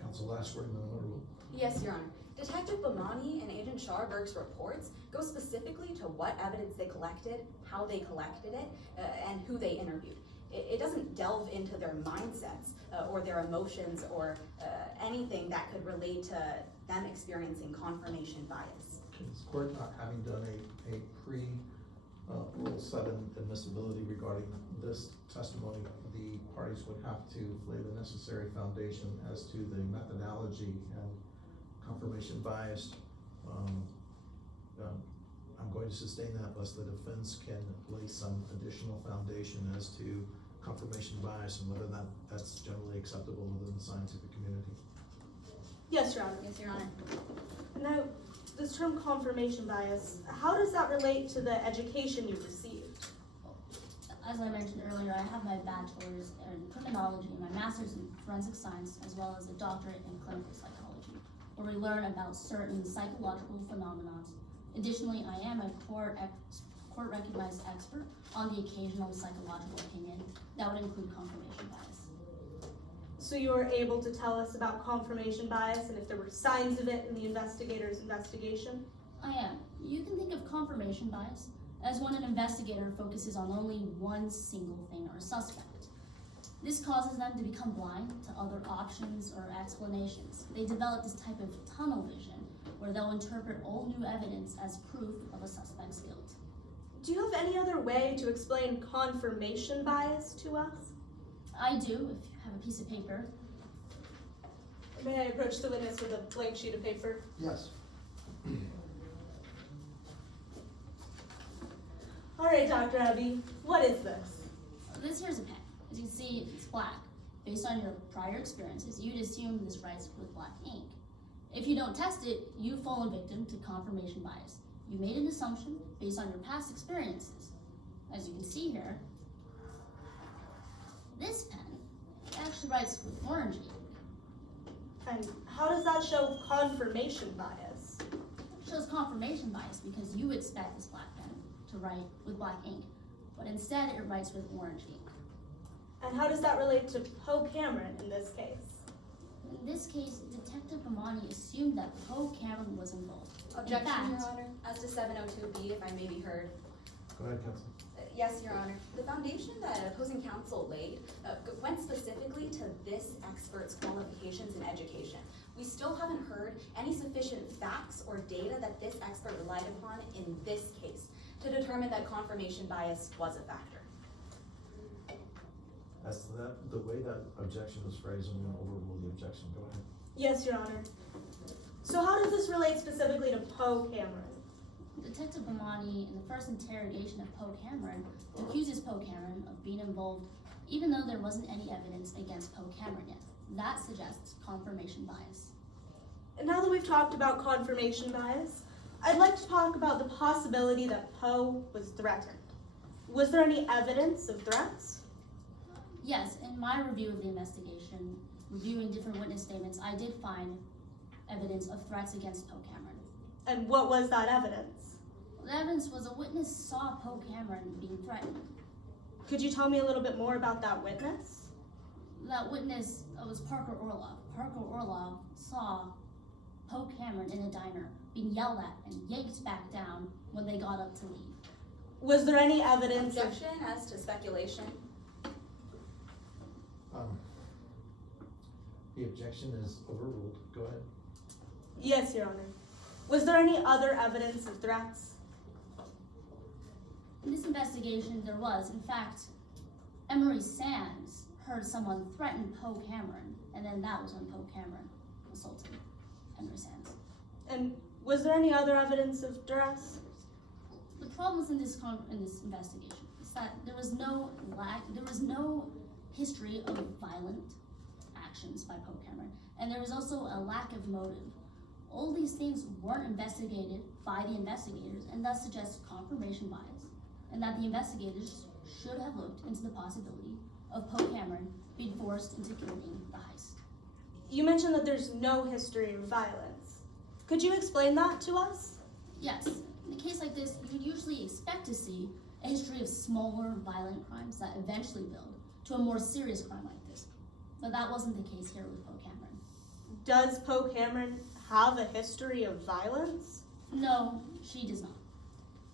Counsel, last word, and then another rule. Yes, Your Honor. Detective Bomani and Agent Scharberg's reports go specifically to what evidence they collected, how they collected it, and who they interviewed. It doesn't delve into their mindsets or their emotions or anything that could relate to them experiencing confirmation bias. This court, having done a Rule 7 admissibility regarding this testimony, the parties would have to lay the necessary foundation as to the methodology and confirmation bias. I'm going to sustain that, lest the defense can lay some additional foundation as to confirmation bias and whether that's generally acceptable within the scientific community. Yes, Your Honor. Yes, Your Honor. Now, this term confirmation bias, how does that relate to the education you received? As I mentioned earlier, I have my bachelor's in criminology and my master's in forensic science, as well as a doctorate in clinical psychology, where we learn about certain psychological phenomena. Additionally, I am a court-recognized expert on the occasional psychological opinion that would include confirmation bias. So you were able to tell us about confirmation bias and if there were signs of it in the investigator's investigation? I am. You can think of confirmation bias as when an investigator focuses on only one single thing or suspect. This causes them to become blind to other options or explanations. They develop this type of tunnel vision where they'll interpret all new evidence as proof of a suspect's guilt. Do you have any other way to explain confirmation bias to us? I do, if you have a piece of paper. May I approach the witness with a blank sheet of paper? Yes. All right, Dr. Abbey, what is this? This here's a pen. As you can see, it's black. Based on your prior experiences, you'd assume this writes with black ink. If you don't test it, you've fallen victim to confirmation bias. You made an assumption based on your past experiences. As you can see here, this pen actually writes with orange ink. And how does that show confirmation bias? It shows confirmation bias because you expect this black pen to write with black ink, but instead it writes with orange ink. And how does that relate to Poe Cameron in this case? In this case, Detective Bomani assumed that Poe Cameron was involved. Objection, In fact, Your Honor. As to 702B, if I may be heard. Go ahead, Counsel. Yes, Your Honor. The foundation that opposing counsel laid went specifically to this expert's qualifications and education. We still haven't heard any sufficient facts or data that this expert relied upon in this case to determine that confirmation bias was a factor. As to that, the way that objection was phrased, I'm going to overrule the objection. Go ahead. Yes, Your Honor. So how does this relate specifically to Poe Cameron? Detective Bomani, in the first interrogation of Poe Cameron, accuses Poe Cameron of being involved even though there wasn't any evidence against Poe Cameron yet. That suggests confirmation bias. And now that we've talked about confirmation bias, I'd like to talk about the possibility that Poe was threatened. Was there any evidence of threats? Yes, in my review of the investigation, reviewing different witness statements, I did find evidence of threats against Poe Cameron. And what was that evidence? The evidence was a witness saw Poe Cameron being threatened. Could you tell me a little bit more about that witness? That witness was Parker Orlov. Parker Orlov saw Poe Cameron in a diner being yelled at and yanked back down when they got up to leave. Was there any evidence of... Objection as to speculation. The objection is overruled. Go ahead. Yes, Your Honor. Was there any other evidence of threats? In this investigation, there was. In fact, Emery Sands heard someone threaten Poe Cameron, and then that was when Poe Cameron assaulted Emery Sands. And was there any other evidence of duress? The problems in this investigation is that there was no history of violent actions by Poe Cameron, and there was also a lack of motive. All these things weren't investigated by the investigators and thus suggest confirmation bias, and that the investigators should have looked into the possibility of Poe Cameron being forced into committing the heist. You mentioned that there's no history of violence. Could you explain that to us? Yes, in a case like this, you would usually expect to see a history of smaller violent crimes that eventually build to a more serious crime like this. But that wasn't the case here with Poe Cameron. Does Poe Cameron have a history of violence? No, she does not.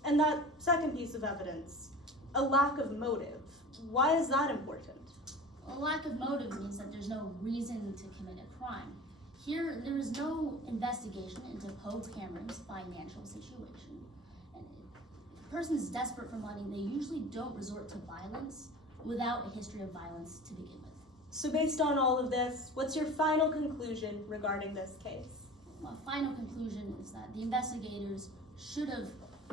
And that second piece of evidence, a lack of motive. Why is that important? A lack of motive means that there's no reason to commit a crime. Here, there is no investigation into Poe Cameron's financial situation. And if a person is desperate for money, they usually don't resort to violence without a history of violence to begin with. So based on all of this, what's your final conclusion regarding this case? My final conclusion is that the investigators should have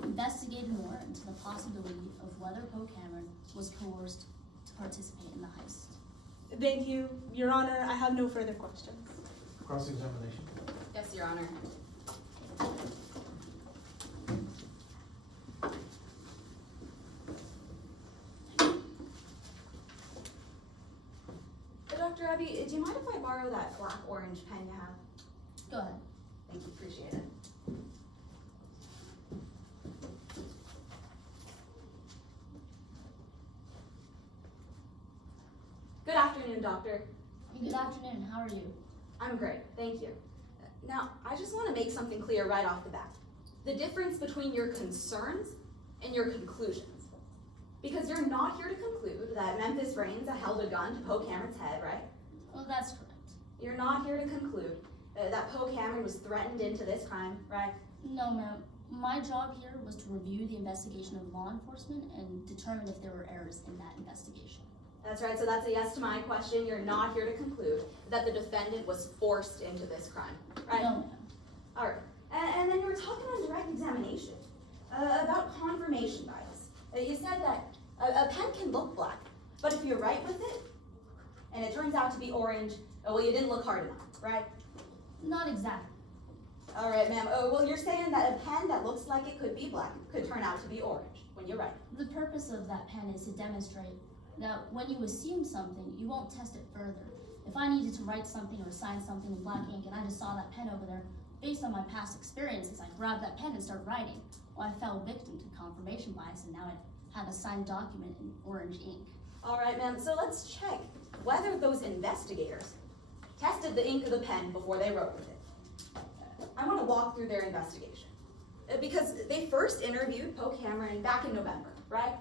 investigated more into the possibility of whether Poe Cameron was coerced to participate in the heist. Thank you, Your Honor. I have no further questions. Cross-examination. Yes, Your Honor. Dr. Abbey, do you mind if I borrow that black-orange pen you have? Go ahead. Thank you, appreciate it. Good afternoon, Doctor. Good afternoon, how are you? I'm great, thank you. Now, I just want to make something clear right off the bat. The difference between your concerns and your conclusions. Because you're not here to conclude that Memphis Reigns held a gun to Poe Cameron's head, right? Well, that's correct. You're not here to conclude that Poe Cameron was threatened into this crime, right? No, ma'am. My job here was to review the investigation of law enforcement and determine if there were errors in that investigation. That's right, so that's a yes to my question. You're not here to conclude that the defendant was forced into this crime, right? No, ma'am. All right, and then you were talking on direct examination about confirmation bias. You said that a pen can look black, but if you write with it, and it turns out to be orange, well, you didn't look hard enough, right? Not exactly. All right, ma'am. Well, you're saying that a pen that looks like it could be black could turn out to be orange when you write. The purpose of that pen is to demonstrate that when you assume something, you won't test it further. If I needed to write something or sign something in black ink and I just saw that pen over there, based on my past experiences, I grabbed that pen and started writing. Well, I fell victim to confirmation bias and now I have a signed document in orange ink. All right, ma'am. So let's check whether those investigators tested the ink of the pen before they wrote with it. I want to walk through their investigation because they first interviewed Poe Cameron back in November, right?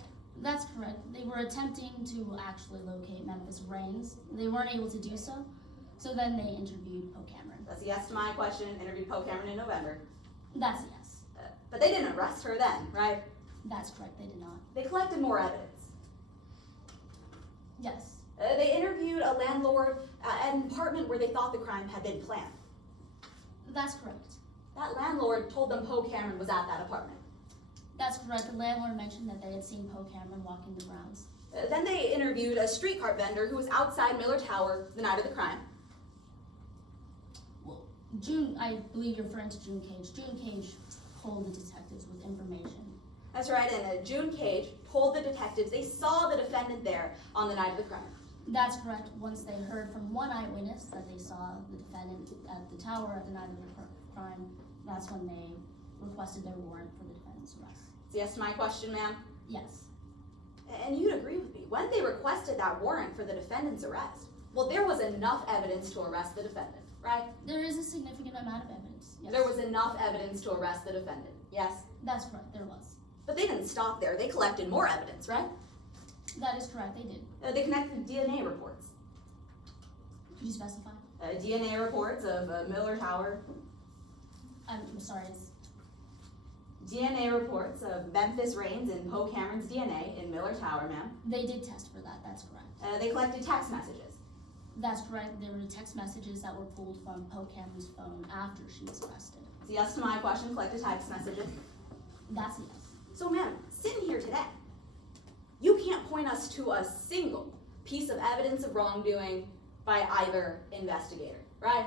That's correct. They were attempting to actually locate Memphis Reigns. They weren't able to do so, so then they interviewed Poe Cameron. That's a yes to my question. Interviewed Poe Cameron in November. That's a yes. But they didn't arrest her then, right? That's correct, they did not. They collected more evidence. Yes. They interviewed a landlord at an apartment where they thought the crime had been planned. That's correct. That landlord told them Poe Cameron was at that apartment. That's correct. The landlord mentioned that they had seen Poe Cameron walking the grounds. Then they interviewed a streetcar vendor who was outside Miller Tower the night of the crime. Well, June, I believe you're referring to June Cage. June Cage told the detectives with information. That's right, and June Cage told the detectives they saw the defendant there on the night of the crime. That's correct. Once they heard from one eyewitness that they saw the defendant at the tower at the night of the crime, that's when they requested their warrant for the defendant's arrest. So yes to my question, ma'am? Yes. And you'd agree with me. When they requested that warrant for the defendant's arrest, well, there was enough evidence to arrest the defendant, right? There is a significant amount of evidence, yes. There was enough evidence to arrest the defendant, yes? That's correct, there was. But they didn't stop there. They collected more evidence, right? That is correct, they did. They connected DNA reports. Could you specify? DNA reports of Miller Tower. I'm sorry, it's... DNA reports of Memphis Reigns and Poe Cameron's DNA in Miller Tower, ma'am. They did test for that, that's correct. They collected text messages. That's correct. There were text messages that were pulled from Poe Cameron's phone after she was arrested. So yes to my question, collected text messages. That's a yes. So ma'am, sitting here today, you can't point us to a single piece of evidence of wrongdoing by either investigator, right?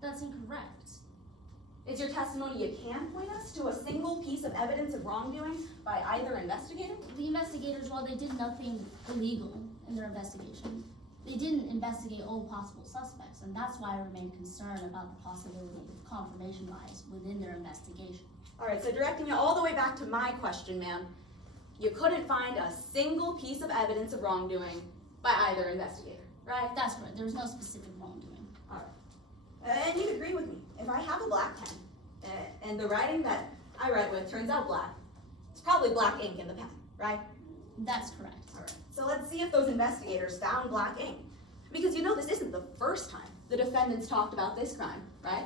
That's incorrect. Is your testimony you can point us to a single piece of evidence of wrongdoing by either investigator? The investigators, while they did nothing illegal in their investigation, they didn't investigate all possible suspects, and that's why I remain concerned about the possibility of confirmation bias within their investigation. All right, so directing it all the way back to my question, ma'am, you couldn't find a single piece of evidence of wrongdoing by either investigator, right? That's correct. There was no specific wrongdoing. All right. And you'd agree with me, if I have a black pen, and the writing that I write with turns out black, it's probably black ink in the pen, right? That's correct. All right. So let's see if those investigators found black ink. Because you know this isn't the first time the defendants talked about this crime, right?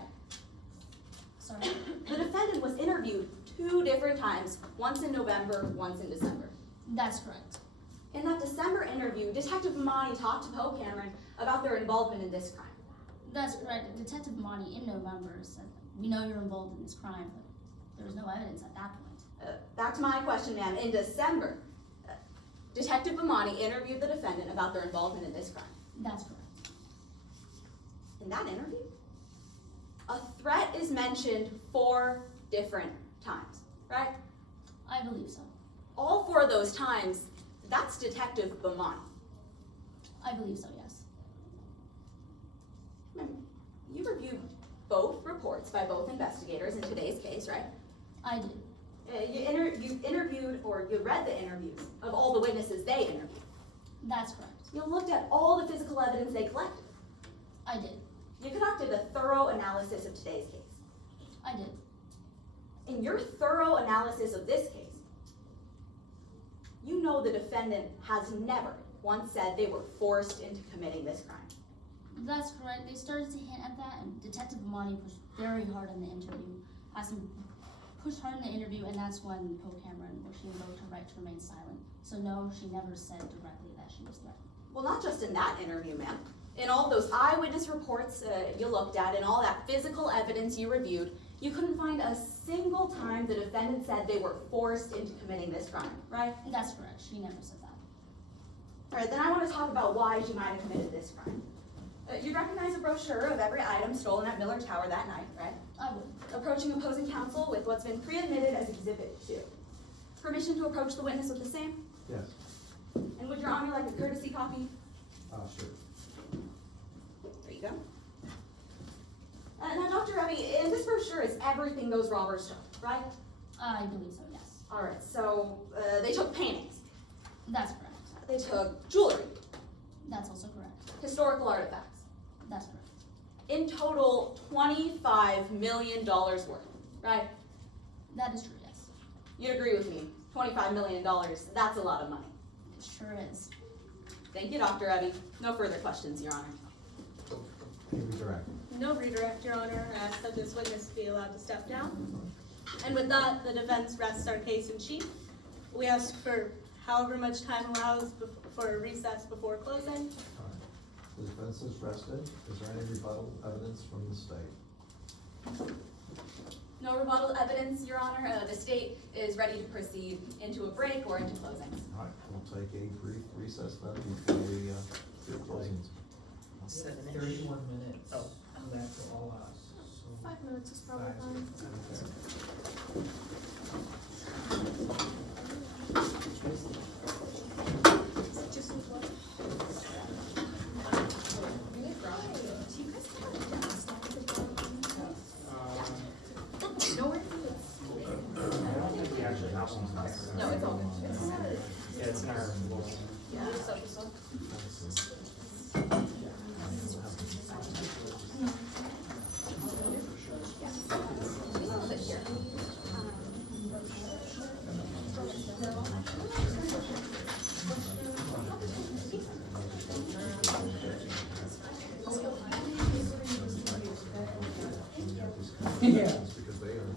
Sorry? The defendant was interviewed 2 different times, once in November, once in December. That's correct. In that December interview, Detective Mamani talked to Poe Cameron about their involvement in this crime. That's correct. Detective Monty in November said, we know you're involved in this crime, but there was no evidence at that point. Back to my question, ma'am. In December, Detective Mamani interviewed the defendant about their involvement in this crime. That's correct. In that interview, a threat is mentioned 4 different times, right? I believe so. All 4 of those times, that's Detective Mamani. I believe so, yes. You reviewed both reports by both investigators in today's case, right? I did. You interviewed, or you read the interviews of all the witnesses they interviewed. That's correct. You looked at all the physical evidence they collected. I did. You conducted a thorough analysis of today's case. I did. In your thorough analysis of this case, you know the defendant has never once said they were forced into committing this crime. That's correct. They started to hint at that, and Detective Monty pushed very hard in the interview. Asked him pushed hard in the interview, and that's when Poe Cameron, where she invoked her right to remain silent. So no, she never said directly that she was threatened. Well, not just in that interview, ma'am. In all those eyewitness reports you looked at, and all that physical evidence you reviewed, you couldn't find a single time the defendant said they were forced into committing this crime, right? That's correct. She never said that. All right, then I want to talk about why she might have committed this crime. You recognize a brochure of every item stolen at Miller Tower that night, right? I would. Approaching opposing counsel with what's been pre-admitted as Exhibit 2. Permission to approach the witness with the same? Yes. And would Your Honor like a courtesy copy? Sure. There you go. Now, Dr. Ravi, in this brochure is everything those robbers took, right? I believe so, yes. All right, so they took paintings. That's correct. They took jewelry. That's also correct. Historical artifacts. That's correct. In total, $25 million worth, right? That is true, yes. You'd agree with me. $25 million, that's a lot of money. It sure is. Thank you, Dr. Ravi. No further questions, Your Honor. Any redirect? No redirect, Your Honor. I ask that this witness be allowed to step down. And with that, the defense rests our case in chief. We ask for however much time allows for a recess before closing. All right. The defense is rested. Is there any rebuttal evidence from the state? No rebuttal evidence, Your Honor. The state is ready to proceed into a break or into closings. All right, we'll take a brief recess then before we do closings. 31 minutes. Oh. Left for all us. So 5 minutes is probably fine. Just need one. No, it's all good. Yeah, it's in our rules. Yeah, so this one. Yeah. Because they are.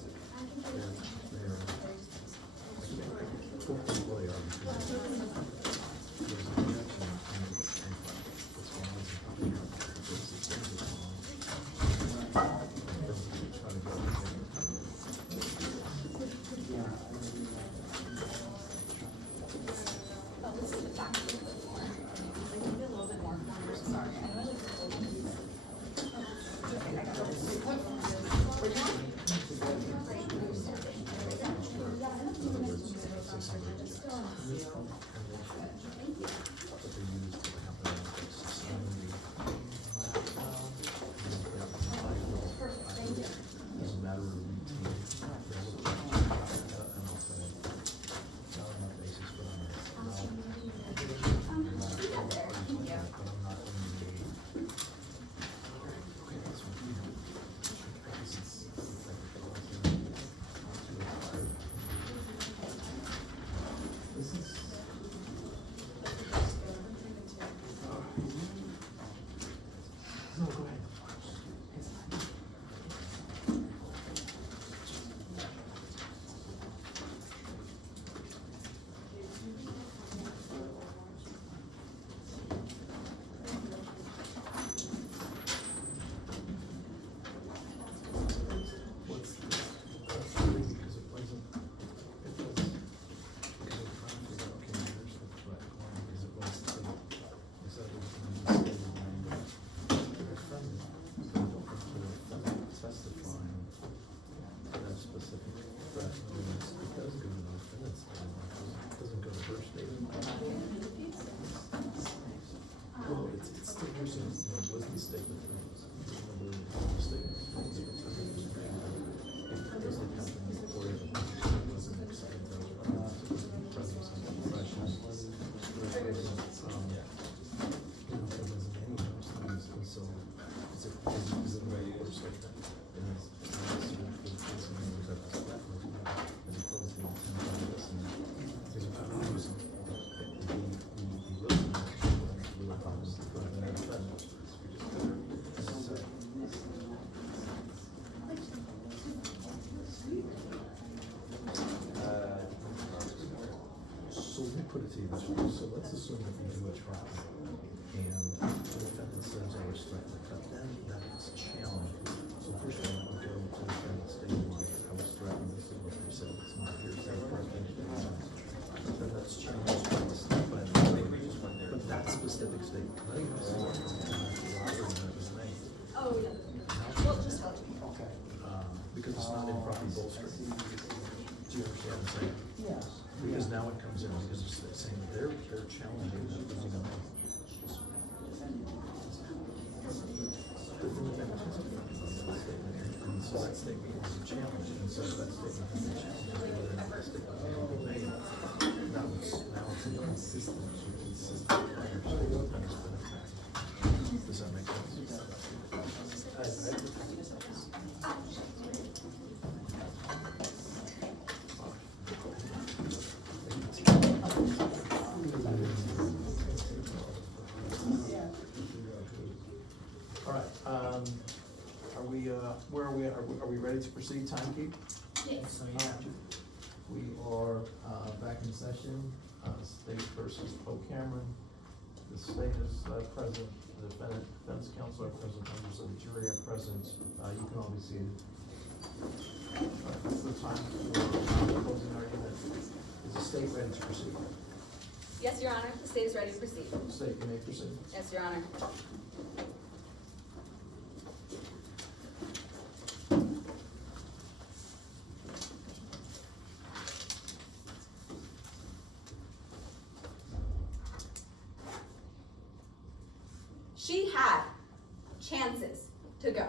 Sorry. specific statement. I think it was Robert and his name. Oh, yeah. Well, just tell it to me. Okay. Because it's not improperly bolstered. Do you understand what I'm saying? Yes. Because now it comes in, because it's saying that they're challenging that, you know. And so that statement is a challenge, and so that statement is a challenge, whether or not that statement was made. Now it's inconsistent, Does that make sense? All right, where are we at? Are we ready to proceed, timekeep? Yes. All right. We are, back in session, State versus Poe Cameron. The state is, present, the defense counsel are present, members of the jury are present, you can all be seated. All right, this is the time for, closing argument. Is the state ready to proceed? Yes, Your Honor, the state is ready to proceed. State, you may proceed. Yes, Your Honor. She had chances to go,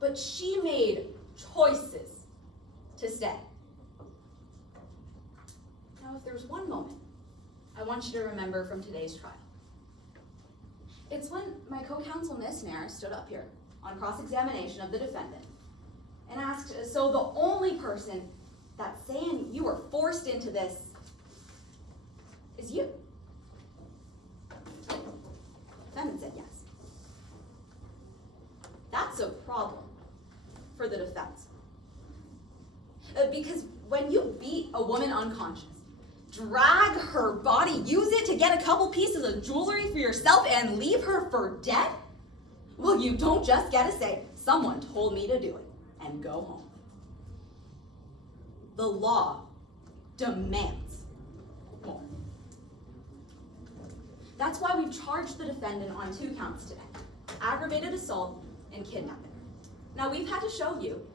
but she made choices to stay. Now, if there's one moment I want you to remember from today's trial, it's when my co-counsel, Miss Nair, stood up here on cross-examination of the defendant and asked, so the only person that's saying you were forced into this is you? Defendant said yes. That's a problem for the defense. Because when you beat a woman unconscious, drag her body, use it to get a couple pieces of jewelry for yourself and leave her for dead, well, you don't just get to say, someone told me to do it, and go home. The law demands more. That's why we've charged the defendant on 2 counts today: aggravated assault and kidnapping. Now, we've had to show you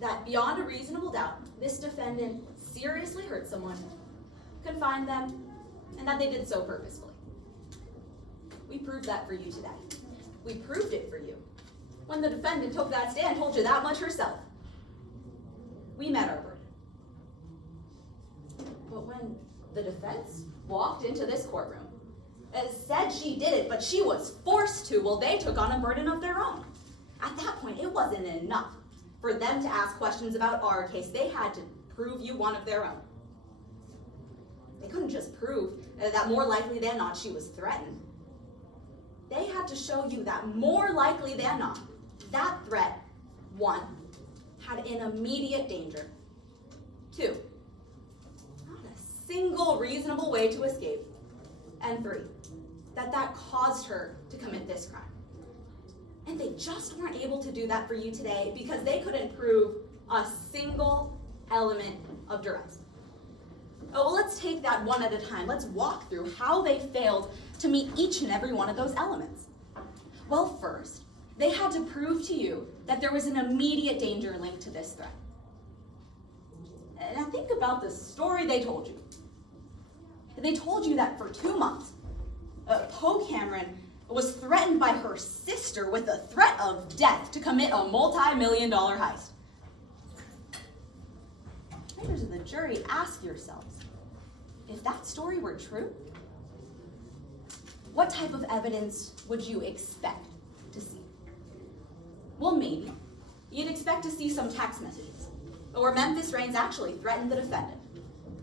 that beyond a reasonable doubt, this defendant seriously hurt someone, confined them, and that they did so purposefully. We proved that for you today. We proved it for you when the defendant took that stand, told you that much herself. We met our burden. But when the defense walked into this courtroom, said she did it, but she was forced to, well, they took on a burden of their own. At that point, it wasn't enough for them to ask questions about our case. They had to prove you one of their own. They couldn't just prove that more likely than not she was threatened. They had to show you that more likely than not, that threat, 1, had an immediate danger. 2, not a single reasonable way to escape. And 3, that caused her to commit this crime. And they just weren't able to do that for you today because they couldn't prove a single element of duress. Oh, well, let's take that one at a time. Let's walk through how they failed to meet each and every one of those elements. Well, first, they had to prove to you that there was an immediate danger linked to this threat. Now think about the story they told you. They told you that for 2 months, Poe Cameron was threatened by her sister with a threat of death to commit a multi-million-dollar heist. Members of the jury, ask yourselves, if that story were true, what type of evidence would you expect to see? Well, maybe you'd expect to see some text messages where Memphis Reigns actually threatened the defendant.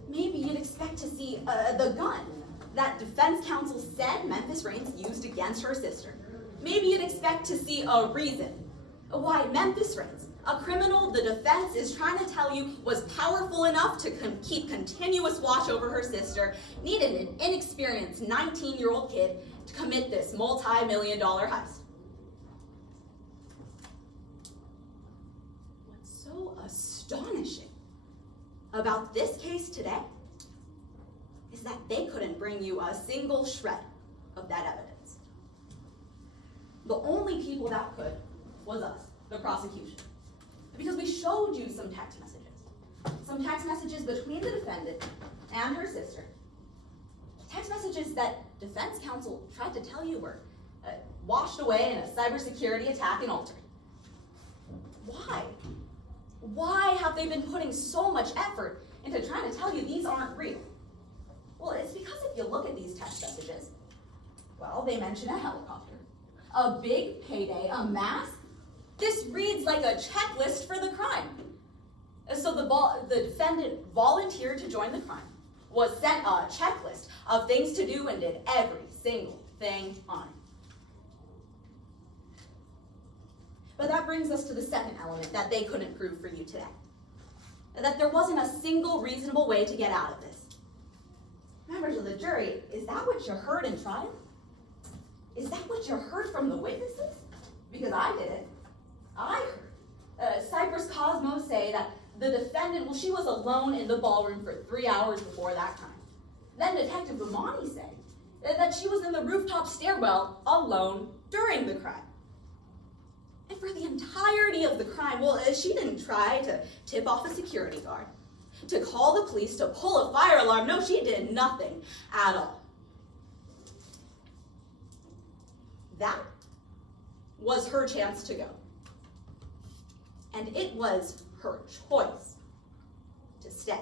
Maybe you'd expect to see the gun that defense counsel said Memphis Reigns used against her sister. Maybe you'd expect to see a reason why Memphis Reigns, a criminal the defense is trying to tell you was powerful enough to keep continuous watch over her sister, needed an inexperienced 19-year-old kid to commit this multi-million-dollar heist. What's so astonishing about this case today is that they couldn't bring you a single shred of that evidence. The only people that could was us, the prosecution. Because we showed you some text messages. Some text messages between the defendant and her sister. Text messages that defense counsel tried to tell you were washed away in a cybersecurity attack and altered. Why? Why have they been putting so much effort into trying to tell you these aren't real? Well, it's because if you look at these text messages, well, they mention a helicopter, a big payday, a mask. This reads like a checklist for the crime. So the defendant volunteered to join the crime, was sent a checklist of things to do, and did every single thing on it. But that brings us to the second element that they couldn't prove for you today. That there wasn't a single reasonable way to get out of this. Members of the jury, is that what you heard in trial? Is that what you heard from the witnesses? Because I didn't. I heard Cypress Cosmos say that the defendant, well, she was alone in the ballroom for 3 hours before that crime. Then Detective Bamani said that she was in the rooftop stairwell alone during the crime. And for the entirety of the crime, well, she didn't try to tip off a security guard, to call the police, to pull a fire alarm. No, she did nothing at all. That was her chance to go. And it was her choice to stay.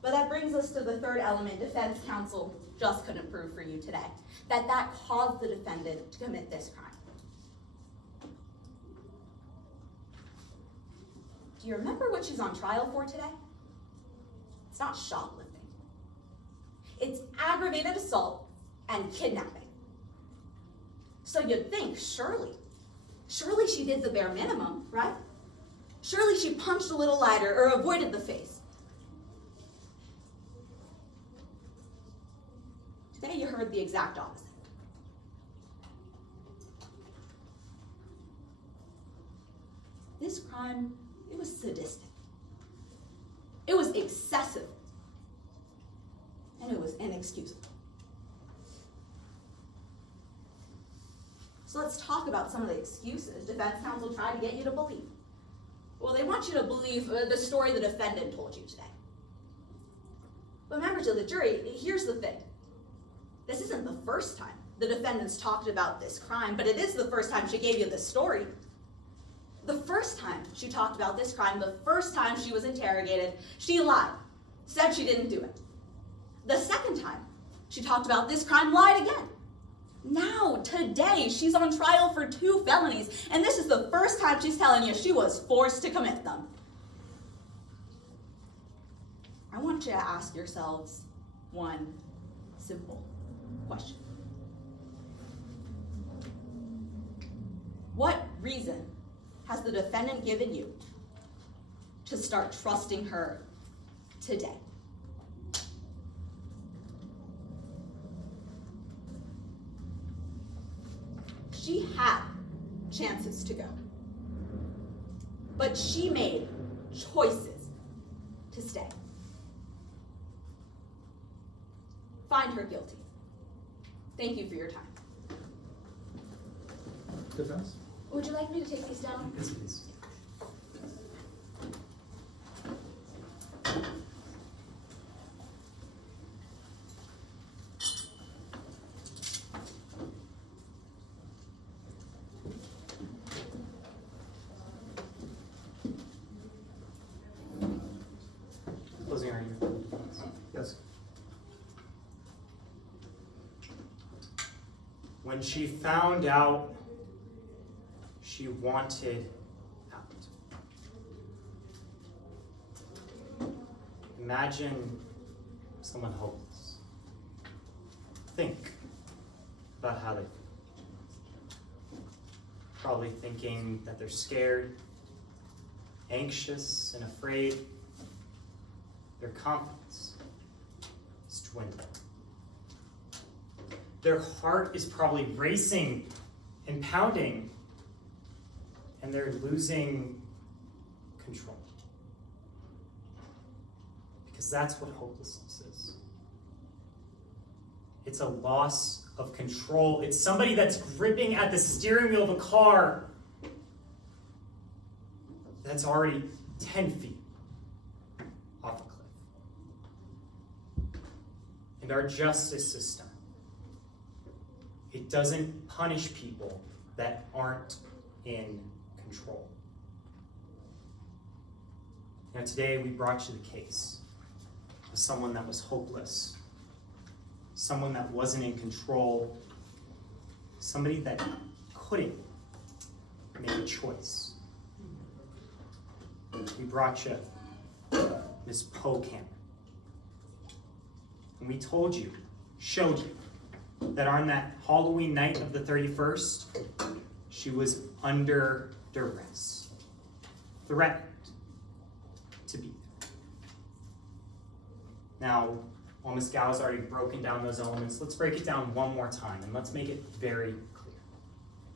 But that brings us to the third element defense counsel just couldn't prove for you today. That caused the defendant to commit this crime. Do you remember what she's on trial for today? It's not shoplifting. It's aggravated assault and kidnapping. So you'd think, surely she did the bare minimum, right? Surely she punched a little lighter or avoided the face. Today you heard the exact opposite. This crime, it was sadistic. It was excessive. And it was inexcusable. So let's talk about some of the excuses defense counsel tried to get you to believe. Well, they want you to believe the story the defendant told you today. But members of the jury, here's the thing. This isn't the first time the defendant's talked about this crime, but it is the first time she gave you this story. The first time she talked about this crime, the first time she was interrogated, she lied, said she didn't do it. The second time she talked about this crime, lied again. Now, today, she's on trial for 2 felonies, and this is the first time she's telling you she was forced to commit them. I want you to ask yourselves one simple question. What reason has the defendant given you to start trusting her today? She had chances to go, but she made choices to stay. Find her guilty. Thank you for your time. Defense? Would you like me to take these down? Yes, please. Closing argument. Yes. When she found out she wanted out. Imagine someone hopeless. Think about how they feel. Probably thinking that they're scared, anxious, and afraid. Their confidence is dwindling. Their heart is probably racing and pounding, and they're losing control. Because that's what hopelessness is. It's a loss of control. It's somebody that's gripping at the steering wheel of a car that's already 10 feet off a cliff. And our justice system, it doesn't punish people that aren't in control. Now today we brought you the case of someone that was hopeless, someone that wasn't in control, somebody that couldn't make a choice. We brought you Miss Poe Cameron. And we told you, showed you, that on that Halloween night of the 31st, she was under duress, threatened to be there. Now, while Ms. Gow's already broken down those elements, let's break it down one more time and let's make it very clear.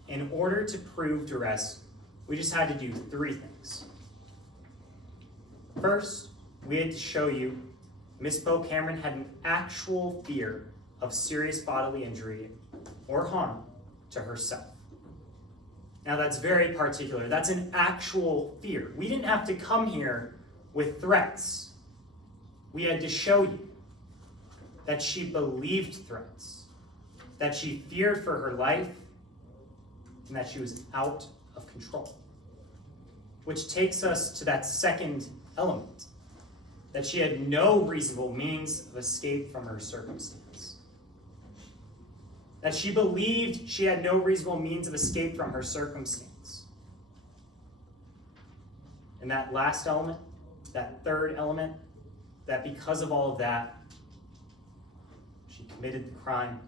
In order to prove duress, we just had to do 3 things. First, we had to show you Ms. Poe Cameron had an actual fear of serious bodily injury or harm to herself. Now that's very particular. That's an actual fear. We didn't have to come here with threats. We had to show you that she believed threats, that she feared for her life, and that she was out of control. Which takes us to that second element, that she had no reasonable means of escape from her circumstance. That she believed she had no reasonable means of escape from her circumstance. And that last element, that third element, that because of all of that, she committed the crime,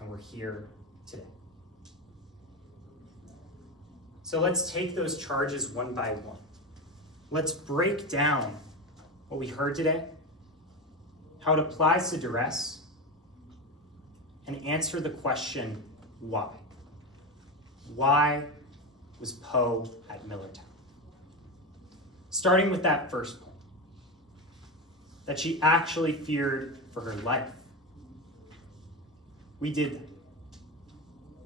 and we're here today. So let's take those charges one by one. Let's break down what we heard today, how it applies to duress, and answer the question, why? Why was Poe at Millertown? Starting with that first point, that she actually feared for her life. We did that.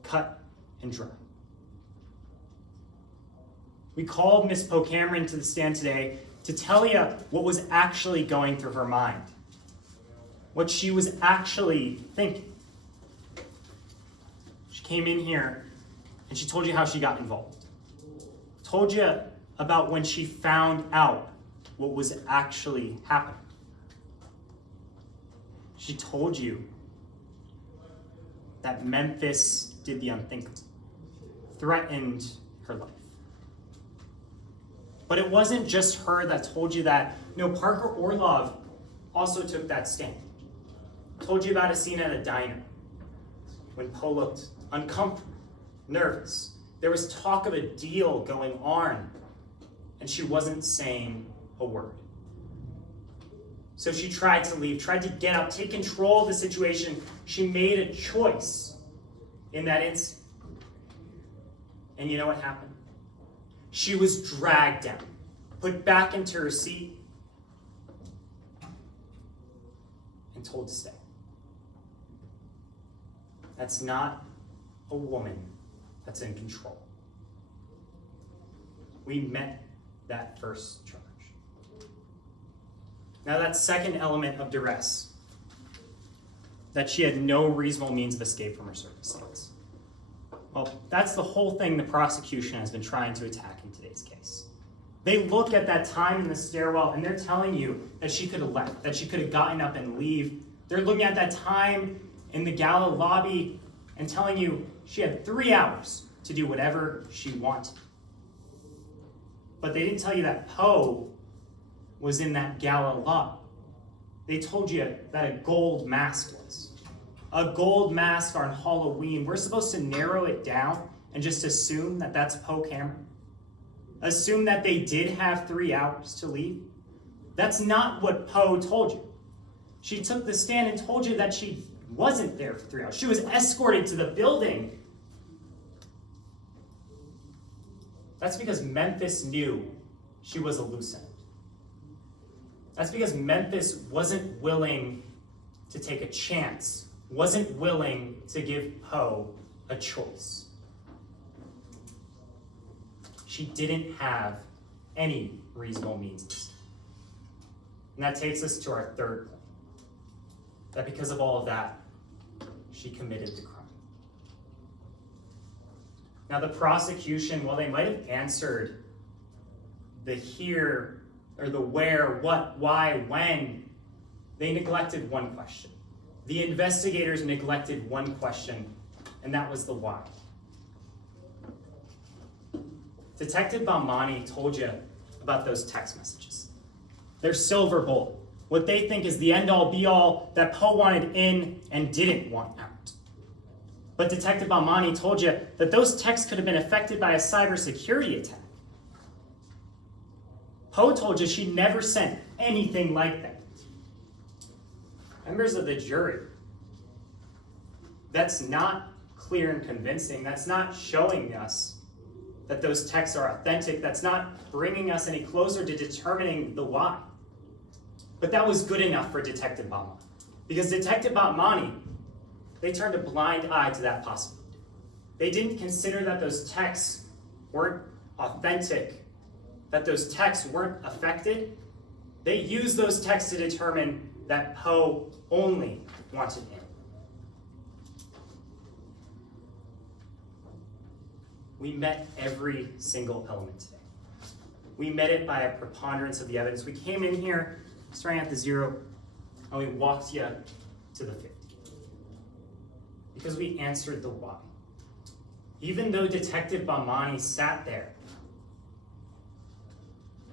Cut and dry. We called Miss Poe Cameron to the stand today to tell you what was actually going through her mind, what she was actually thinking. She came in here and she told you how she got involved. Told you about when she found out what was actually happening. She told you that Memphis did the unthinkable, threatened her life. But it wasn't just her that told you that. No, Parker Orlov also took that stand. Told you about a scene at a diner when Poe looked uncomfortable, nervous. There was talk of a deal going on, and she wasn't saying a word. So she tried to leave, tried to get out, take control of the situation. She made a choice in that instant. And you know what happened? She was dragged down, put back into her seat, and told to stay. That's not a woman that's in control. We met that first charge. Now that second element of duress, that she had no reasonable means of escape from her circumstance. Well, that's the whole thing the prosecution has been trying to attack in today's case. They look at that time in the stairwell and they're telling you that she could have left, that she could have gotten up and leave. They're looking at that time in the gala lobby and telling you she had 3 hours to do whatever she wanted. But they didn't tell you that Poe was in that gala lobby. They told you that a gold mask was. A gold mask on Halloween. We're supposed to narrow it down and just assume that that's Poe Cameron. Assume that they did have 3 hours to leave. That's not what Poe told you. She took the stand and told you that she wasn't there for 3 hours. She was escorted to the building. That's because Memphis knew she was a loose end. That's because Memphis wasn't willing to take a chance, wasn't willing to give Poe a choice. She didn't have any reasonable means. And that takes us to our third point, that because of all of that, she committed the crime. Now the prosecution, while they might have answered the here, or the where, what, why, when, they neglected one question. The investigators neglected one question, and that was the why. Detective Balmani told you about those text messages. Their silver bullet, what they think is the end-all be-all that Poe wanted in and didn't want out. But Detective Balmani told you that those texts could have been affected by a cybersecurity attack. Poe told you she never sent anything like that. Members of the jury, that's not clear and convincing. That's not showing us that those texts are authentic. That's not bringing us any closer to determining the why. But that was good enough for Detective Balmani. Because Detective Balmani, they turned a blind eye to that possibility. They didn't consider that those texts weren't authentic, that those texts weren't affected. They used those texts to determine that Poe only wanted in. We met every single element today. We met it by a preponderance of the evidence. We came in here starting at the 0, and we walked you to the 50. Because we answered the why. Even though Detective Balmani sat there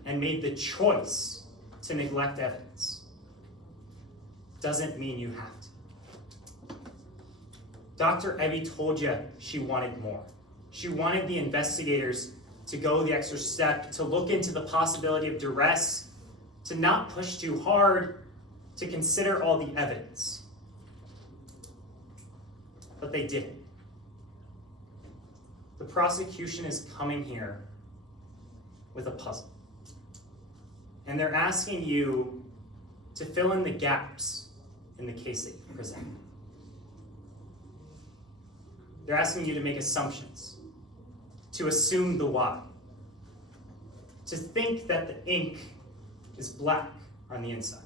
and made the choice to neglect evidence, doesn't mean you have to. Dr. Ebby told you she wanted more. She wanted the investigators to go the extra step, to look into the possibility of duress, to not push too hard, to consider all the evidence. But they didn't. The prosecution is coming here with a puzzle. And they're asking you to fill in the gaps in the case that you present. They're asking you to make assumptions, to assume the why, to think that the ink is black on the inside.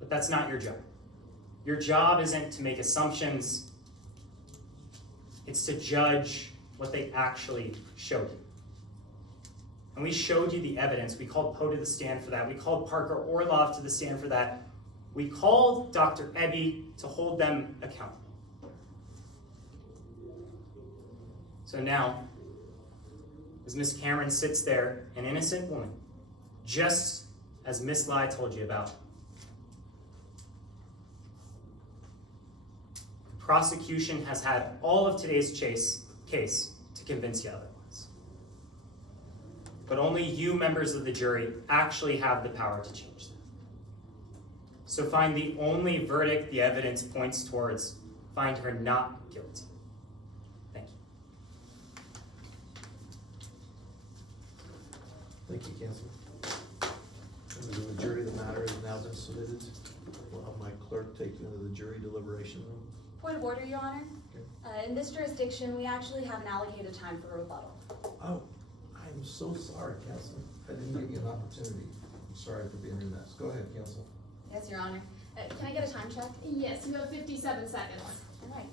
But that's not your job. Your job isn't to make assumptions, it's to judge what they actually showed you. And we showed you the evidence. We called Poe to the stand for that. We called Parker Orlov to the stand for that. We called Dr. Ebby to hold them accountable. So now, as Miss Cameron sits there, an innocent woman, just as Miss Lai told you about, the prosecution has had all of today's case to convince you otherwise. But only you, members of the jury, actually have the power to change that. So find the only verdict the evidence points towards, find her not guilty. Thank you. Thank you, counsel. Members of the jury, the matter has now been submitted. Will have my clerk take you into the jury deliberation room. Point of order, Your Honor. Okay. In this jurisdiction, we actually have an allocated time for rebuttal. Oh, I'm so sorry, counsel. I didn't give you an opportunity. I'm sorry for being remiss. Go ahead, counsel. Yes, Your Honor. Can I get a time check? Yes, you have 57 seconds. All right.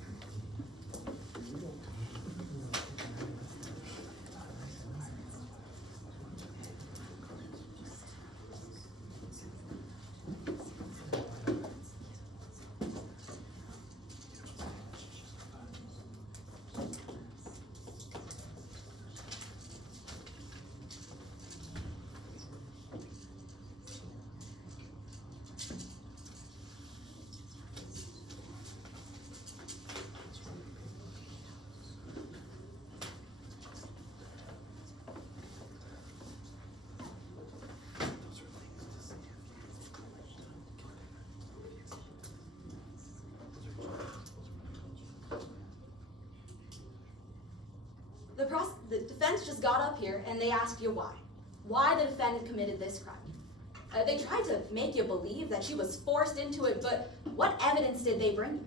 The defense just got up here and they asked you why. Why the defendant committed this crime. They tried to make you believe that she was forced into it, but what evidence did they bring you?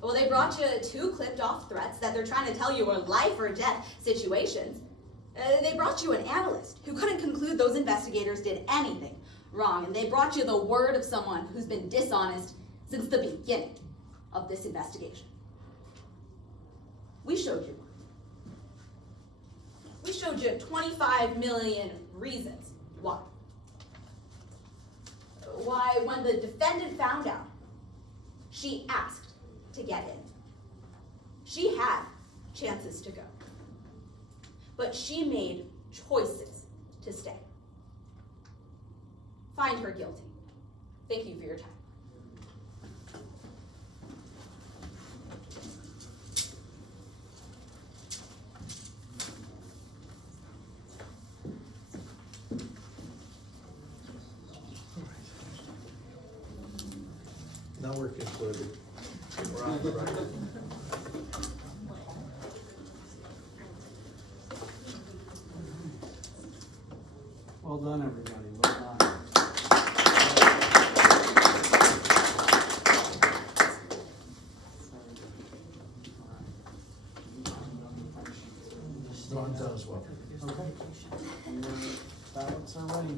Well, they brought you 2 clipped off threats that they're trying to tell you were life or death situations. They brought you an analyst who couldn't conclude those investigators did anything wrong, and they brought you the word of someone who's been dishonest since the beginning of this investigation. We showed you. We showed you 25 million reasons why. Why, when the defendant found out, she asked to get in. She had chances to go, but she made choices to stay. Find her guilty. Thank you for your time. Now we're concluded. We're on the record. Well done, everybody, well done. No, I'm done as well. Okay. And your ballots are ready.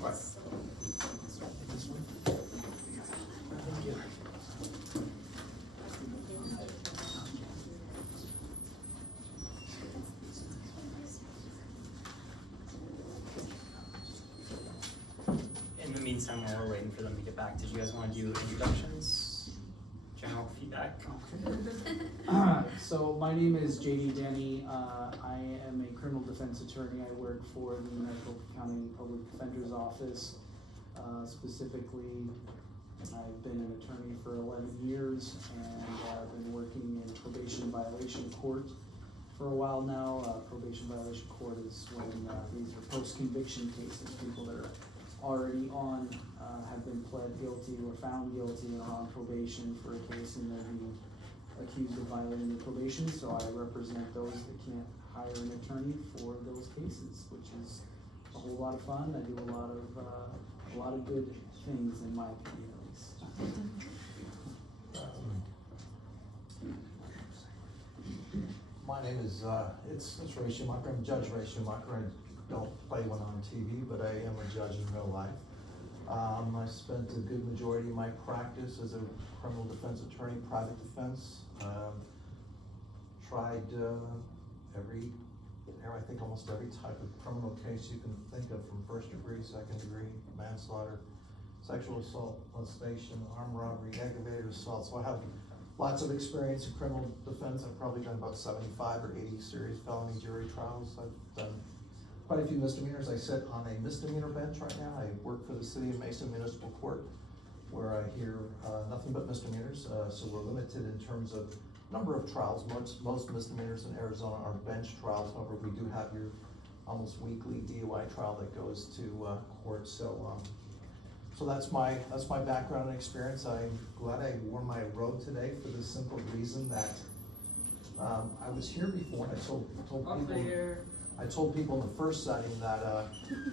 Right. In the meantime, while we're waiting for them to get back, did you guys want to do introductions, general feedback? So my name is JD Denny. I am a criminal defense attorney. I work for the Maricopa County Public Defender's Office. Specifically, I've been an attorney for 11 years and I've been working in probation violation court for a while now. Probation violation court is when these are post-conviction cases, people that are already on, have been pled guilty or found guilty and are on probation for a case and they're being accused of violating the probation. So I represent those that can't hire an attorney for those cases, which is a whole lot of fun. I do a lot of good things in my opinion, at least. My name is, it's Ray Schumacher. I'm Judge Ray Schumacher. I don't play one on TV, but I am a judge in real life. I spent a good majority of my practice as a criminal defense attorney, private defense. Tried I think almost every type of criminal case you can think of, from first degree, second degree, manslaughter, sexual assault, molestation, armed robbery, aggravated assault. So I have lots of experience in criminal defense. I've probably done about 75 or 80 serious felony jury trials. I've done quite a few misdemeanors. I sit on a misdemeanor bench right now. I work for the City of Mesa Municipal Court, where I hear nothing but misdemeanors. So we're limited in terms of number of trials. Most misdemeanors in Arizona are bench trials. However, we do have your almost weekly DUI trial that goes to court. So that's my background and experience. I'm glad I wore my robe today for the simple reason that I was here before, and I told people in the first setting that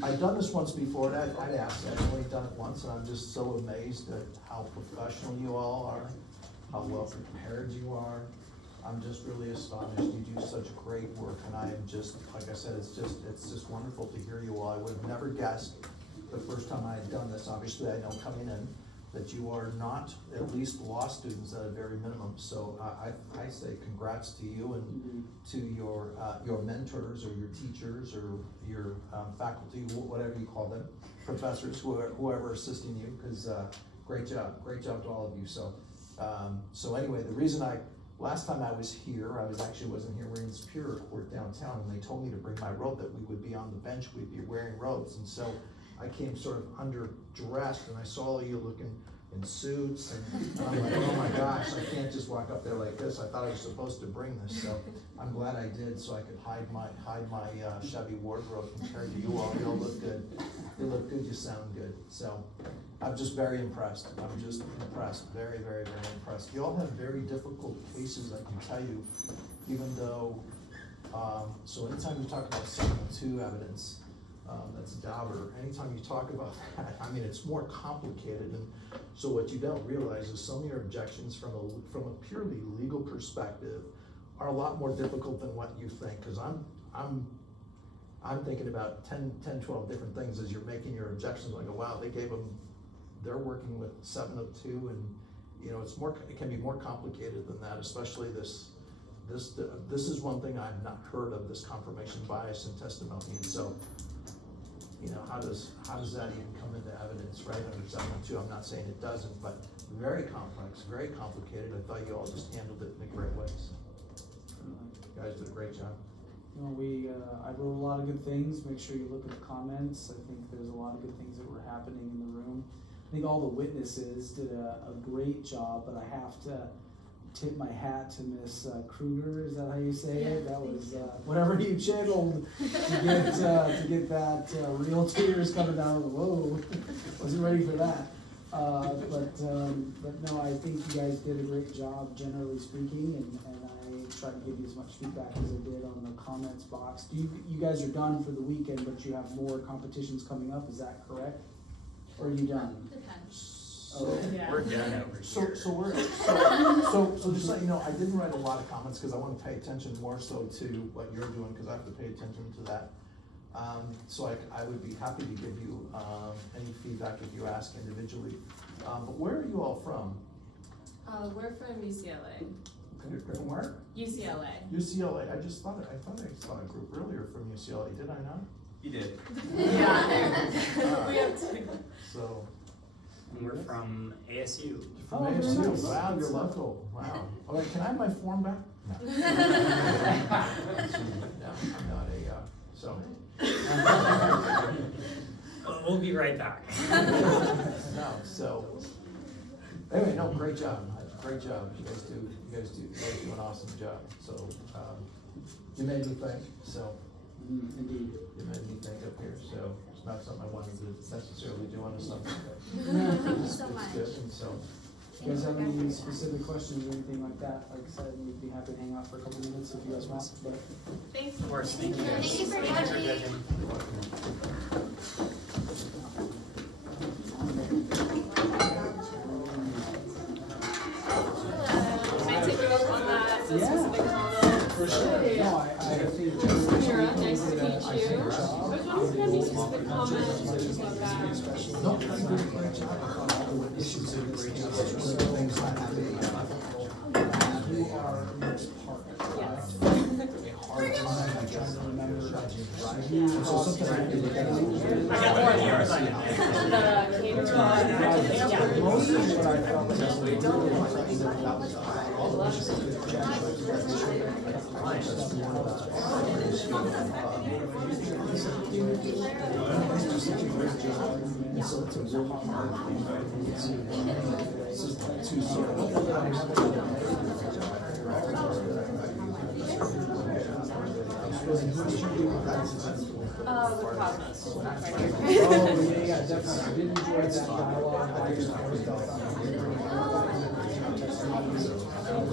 I'd done this once before, and I'd asked, I'd only done it once, and I'm just so amazed at how professional you all are, how well prepared you are. I'm just really astonished. You do such great work, and I am just, like I said, it's just wonderful to hear you all. I would have never guessed the first time I had done this. Obviously, I know coming in that you are not at least law students at a very minimum. So I say congrats to you and to your mentors or your teachers or your faculty, whatever you call them, professors, whoever assisting you, because great job to all of you. So anyway, the reason last time I was here, wasn't here, we were in Superior Court downtown, and they told me to bring my robe, that we would be on the bench, we'd be wearing robes, and so I came sort of underdressed, and I saw all you looking in suits, and I'm like, oh my gosh, I can't just walk up there like this. I thought I was supposed to bring this, so I'm glad I did, so I could hide my Chevy wardrobe compared to you all. You all look good. You look good, you sound good. So I'm just very impressed. I'm just impressed, very, very, very impressed. You all have very difficult cases, I can tell you. even though, so anytime you talk about 702 evidence, that's doubter, anytime you talk about that, I mean, it's more complicated, and so what you don't realize is some of your objections from a purely legal perspective are a lot more difficult than what you think, because I'm thinking about 10, 12 different things as you're making your objections. I go, wow, they're working with 702, and you know, it can be more complicated than that, especially this is one thing I've not heard of, this confirmation bias in testimony, and so, you know, how does that even come into evidence, right, under 702? I'm not saying it doesn't, but very complex, very complicated. I thought you all just handled it in a great way. You guys did a great job. You know, I wrote a lot of good things. Make sure you look at the comments. I think there's a lot of good things that were happening in the room. I think all the witnesses did a great job, but I have to tip my hat to Miss Kruger. Is that how you say it? That was whatever you channeled to get that real tears coming down. Whoa, wasn't ready for that. But no, I think you guys did a great job, generally speaking, and I tried to give you as much feedback as I did on the comments box. You guys are done for the weekend, but you have more competitions coming up. Is that correct? Or are you done? So, yeah. We're done over here. So just let you know, I didn't write a lot of comments because I want to pay attention more so to what you're doing, because I have to pay attention to that. So I would be happy to give you any feedback if you ask individually. But where are you all from? We're from UCLA. You're from where? UCLA. UCLA. I thought I saw a group earlier from UCLA. Did I not? You did. Yeah. We have two. So. And we're from ASU. From ASU. Nice. Wow, you're local. Wow. Okay, can I have my form back? No. No, I'm not so. We'll be right back. No, so. Anyway, no, great job. Great job. You guys do an awesome job. So, you made me think, so. Indeed. You made me think up here, so it's not something I wanted to necessarily do on a Sunday. Thank you so much. Good, and so. You guys have any specific questions or anything like that? Like I said, we'd be happy to hang out for a couple minutes if you guys want. But thanks. Of course, thank you. Thank you for judging. Can I take you up on that specific comment? For sure. No, I think Mira, nice to meet you. I was wondering if you had any specific comments or just like that. No, I did a great job. I thought all the issues did a great job. There's one of the things I have you are Miss Park. Yes. A hard time. I'm trying to remember. So something I did look at. I got one here. The caterer. Mostly what I felt was that we really impressed all the issues that we so it's a real hard thing to sort With Cosmos. yeah, definitely. I did enjoy that dialogue.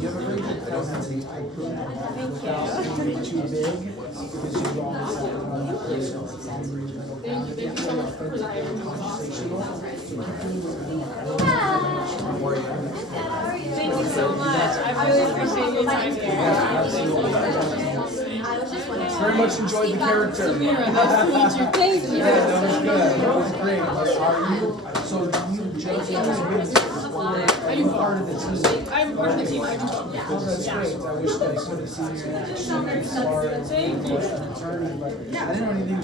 You have a very good presidency. Without being too big, because you always Thank you so much for presiding. Thank you so much. I really appreciate your time here. very much enjoyed the character. Samira, nice to meet you. Thank you. Yeah, that was good. That was great. Are you, so do you just are you part of the team? I'm part of the team. Oh, that's great. I wish I could have seen your action as far as being an attorney, but I didn't know anything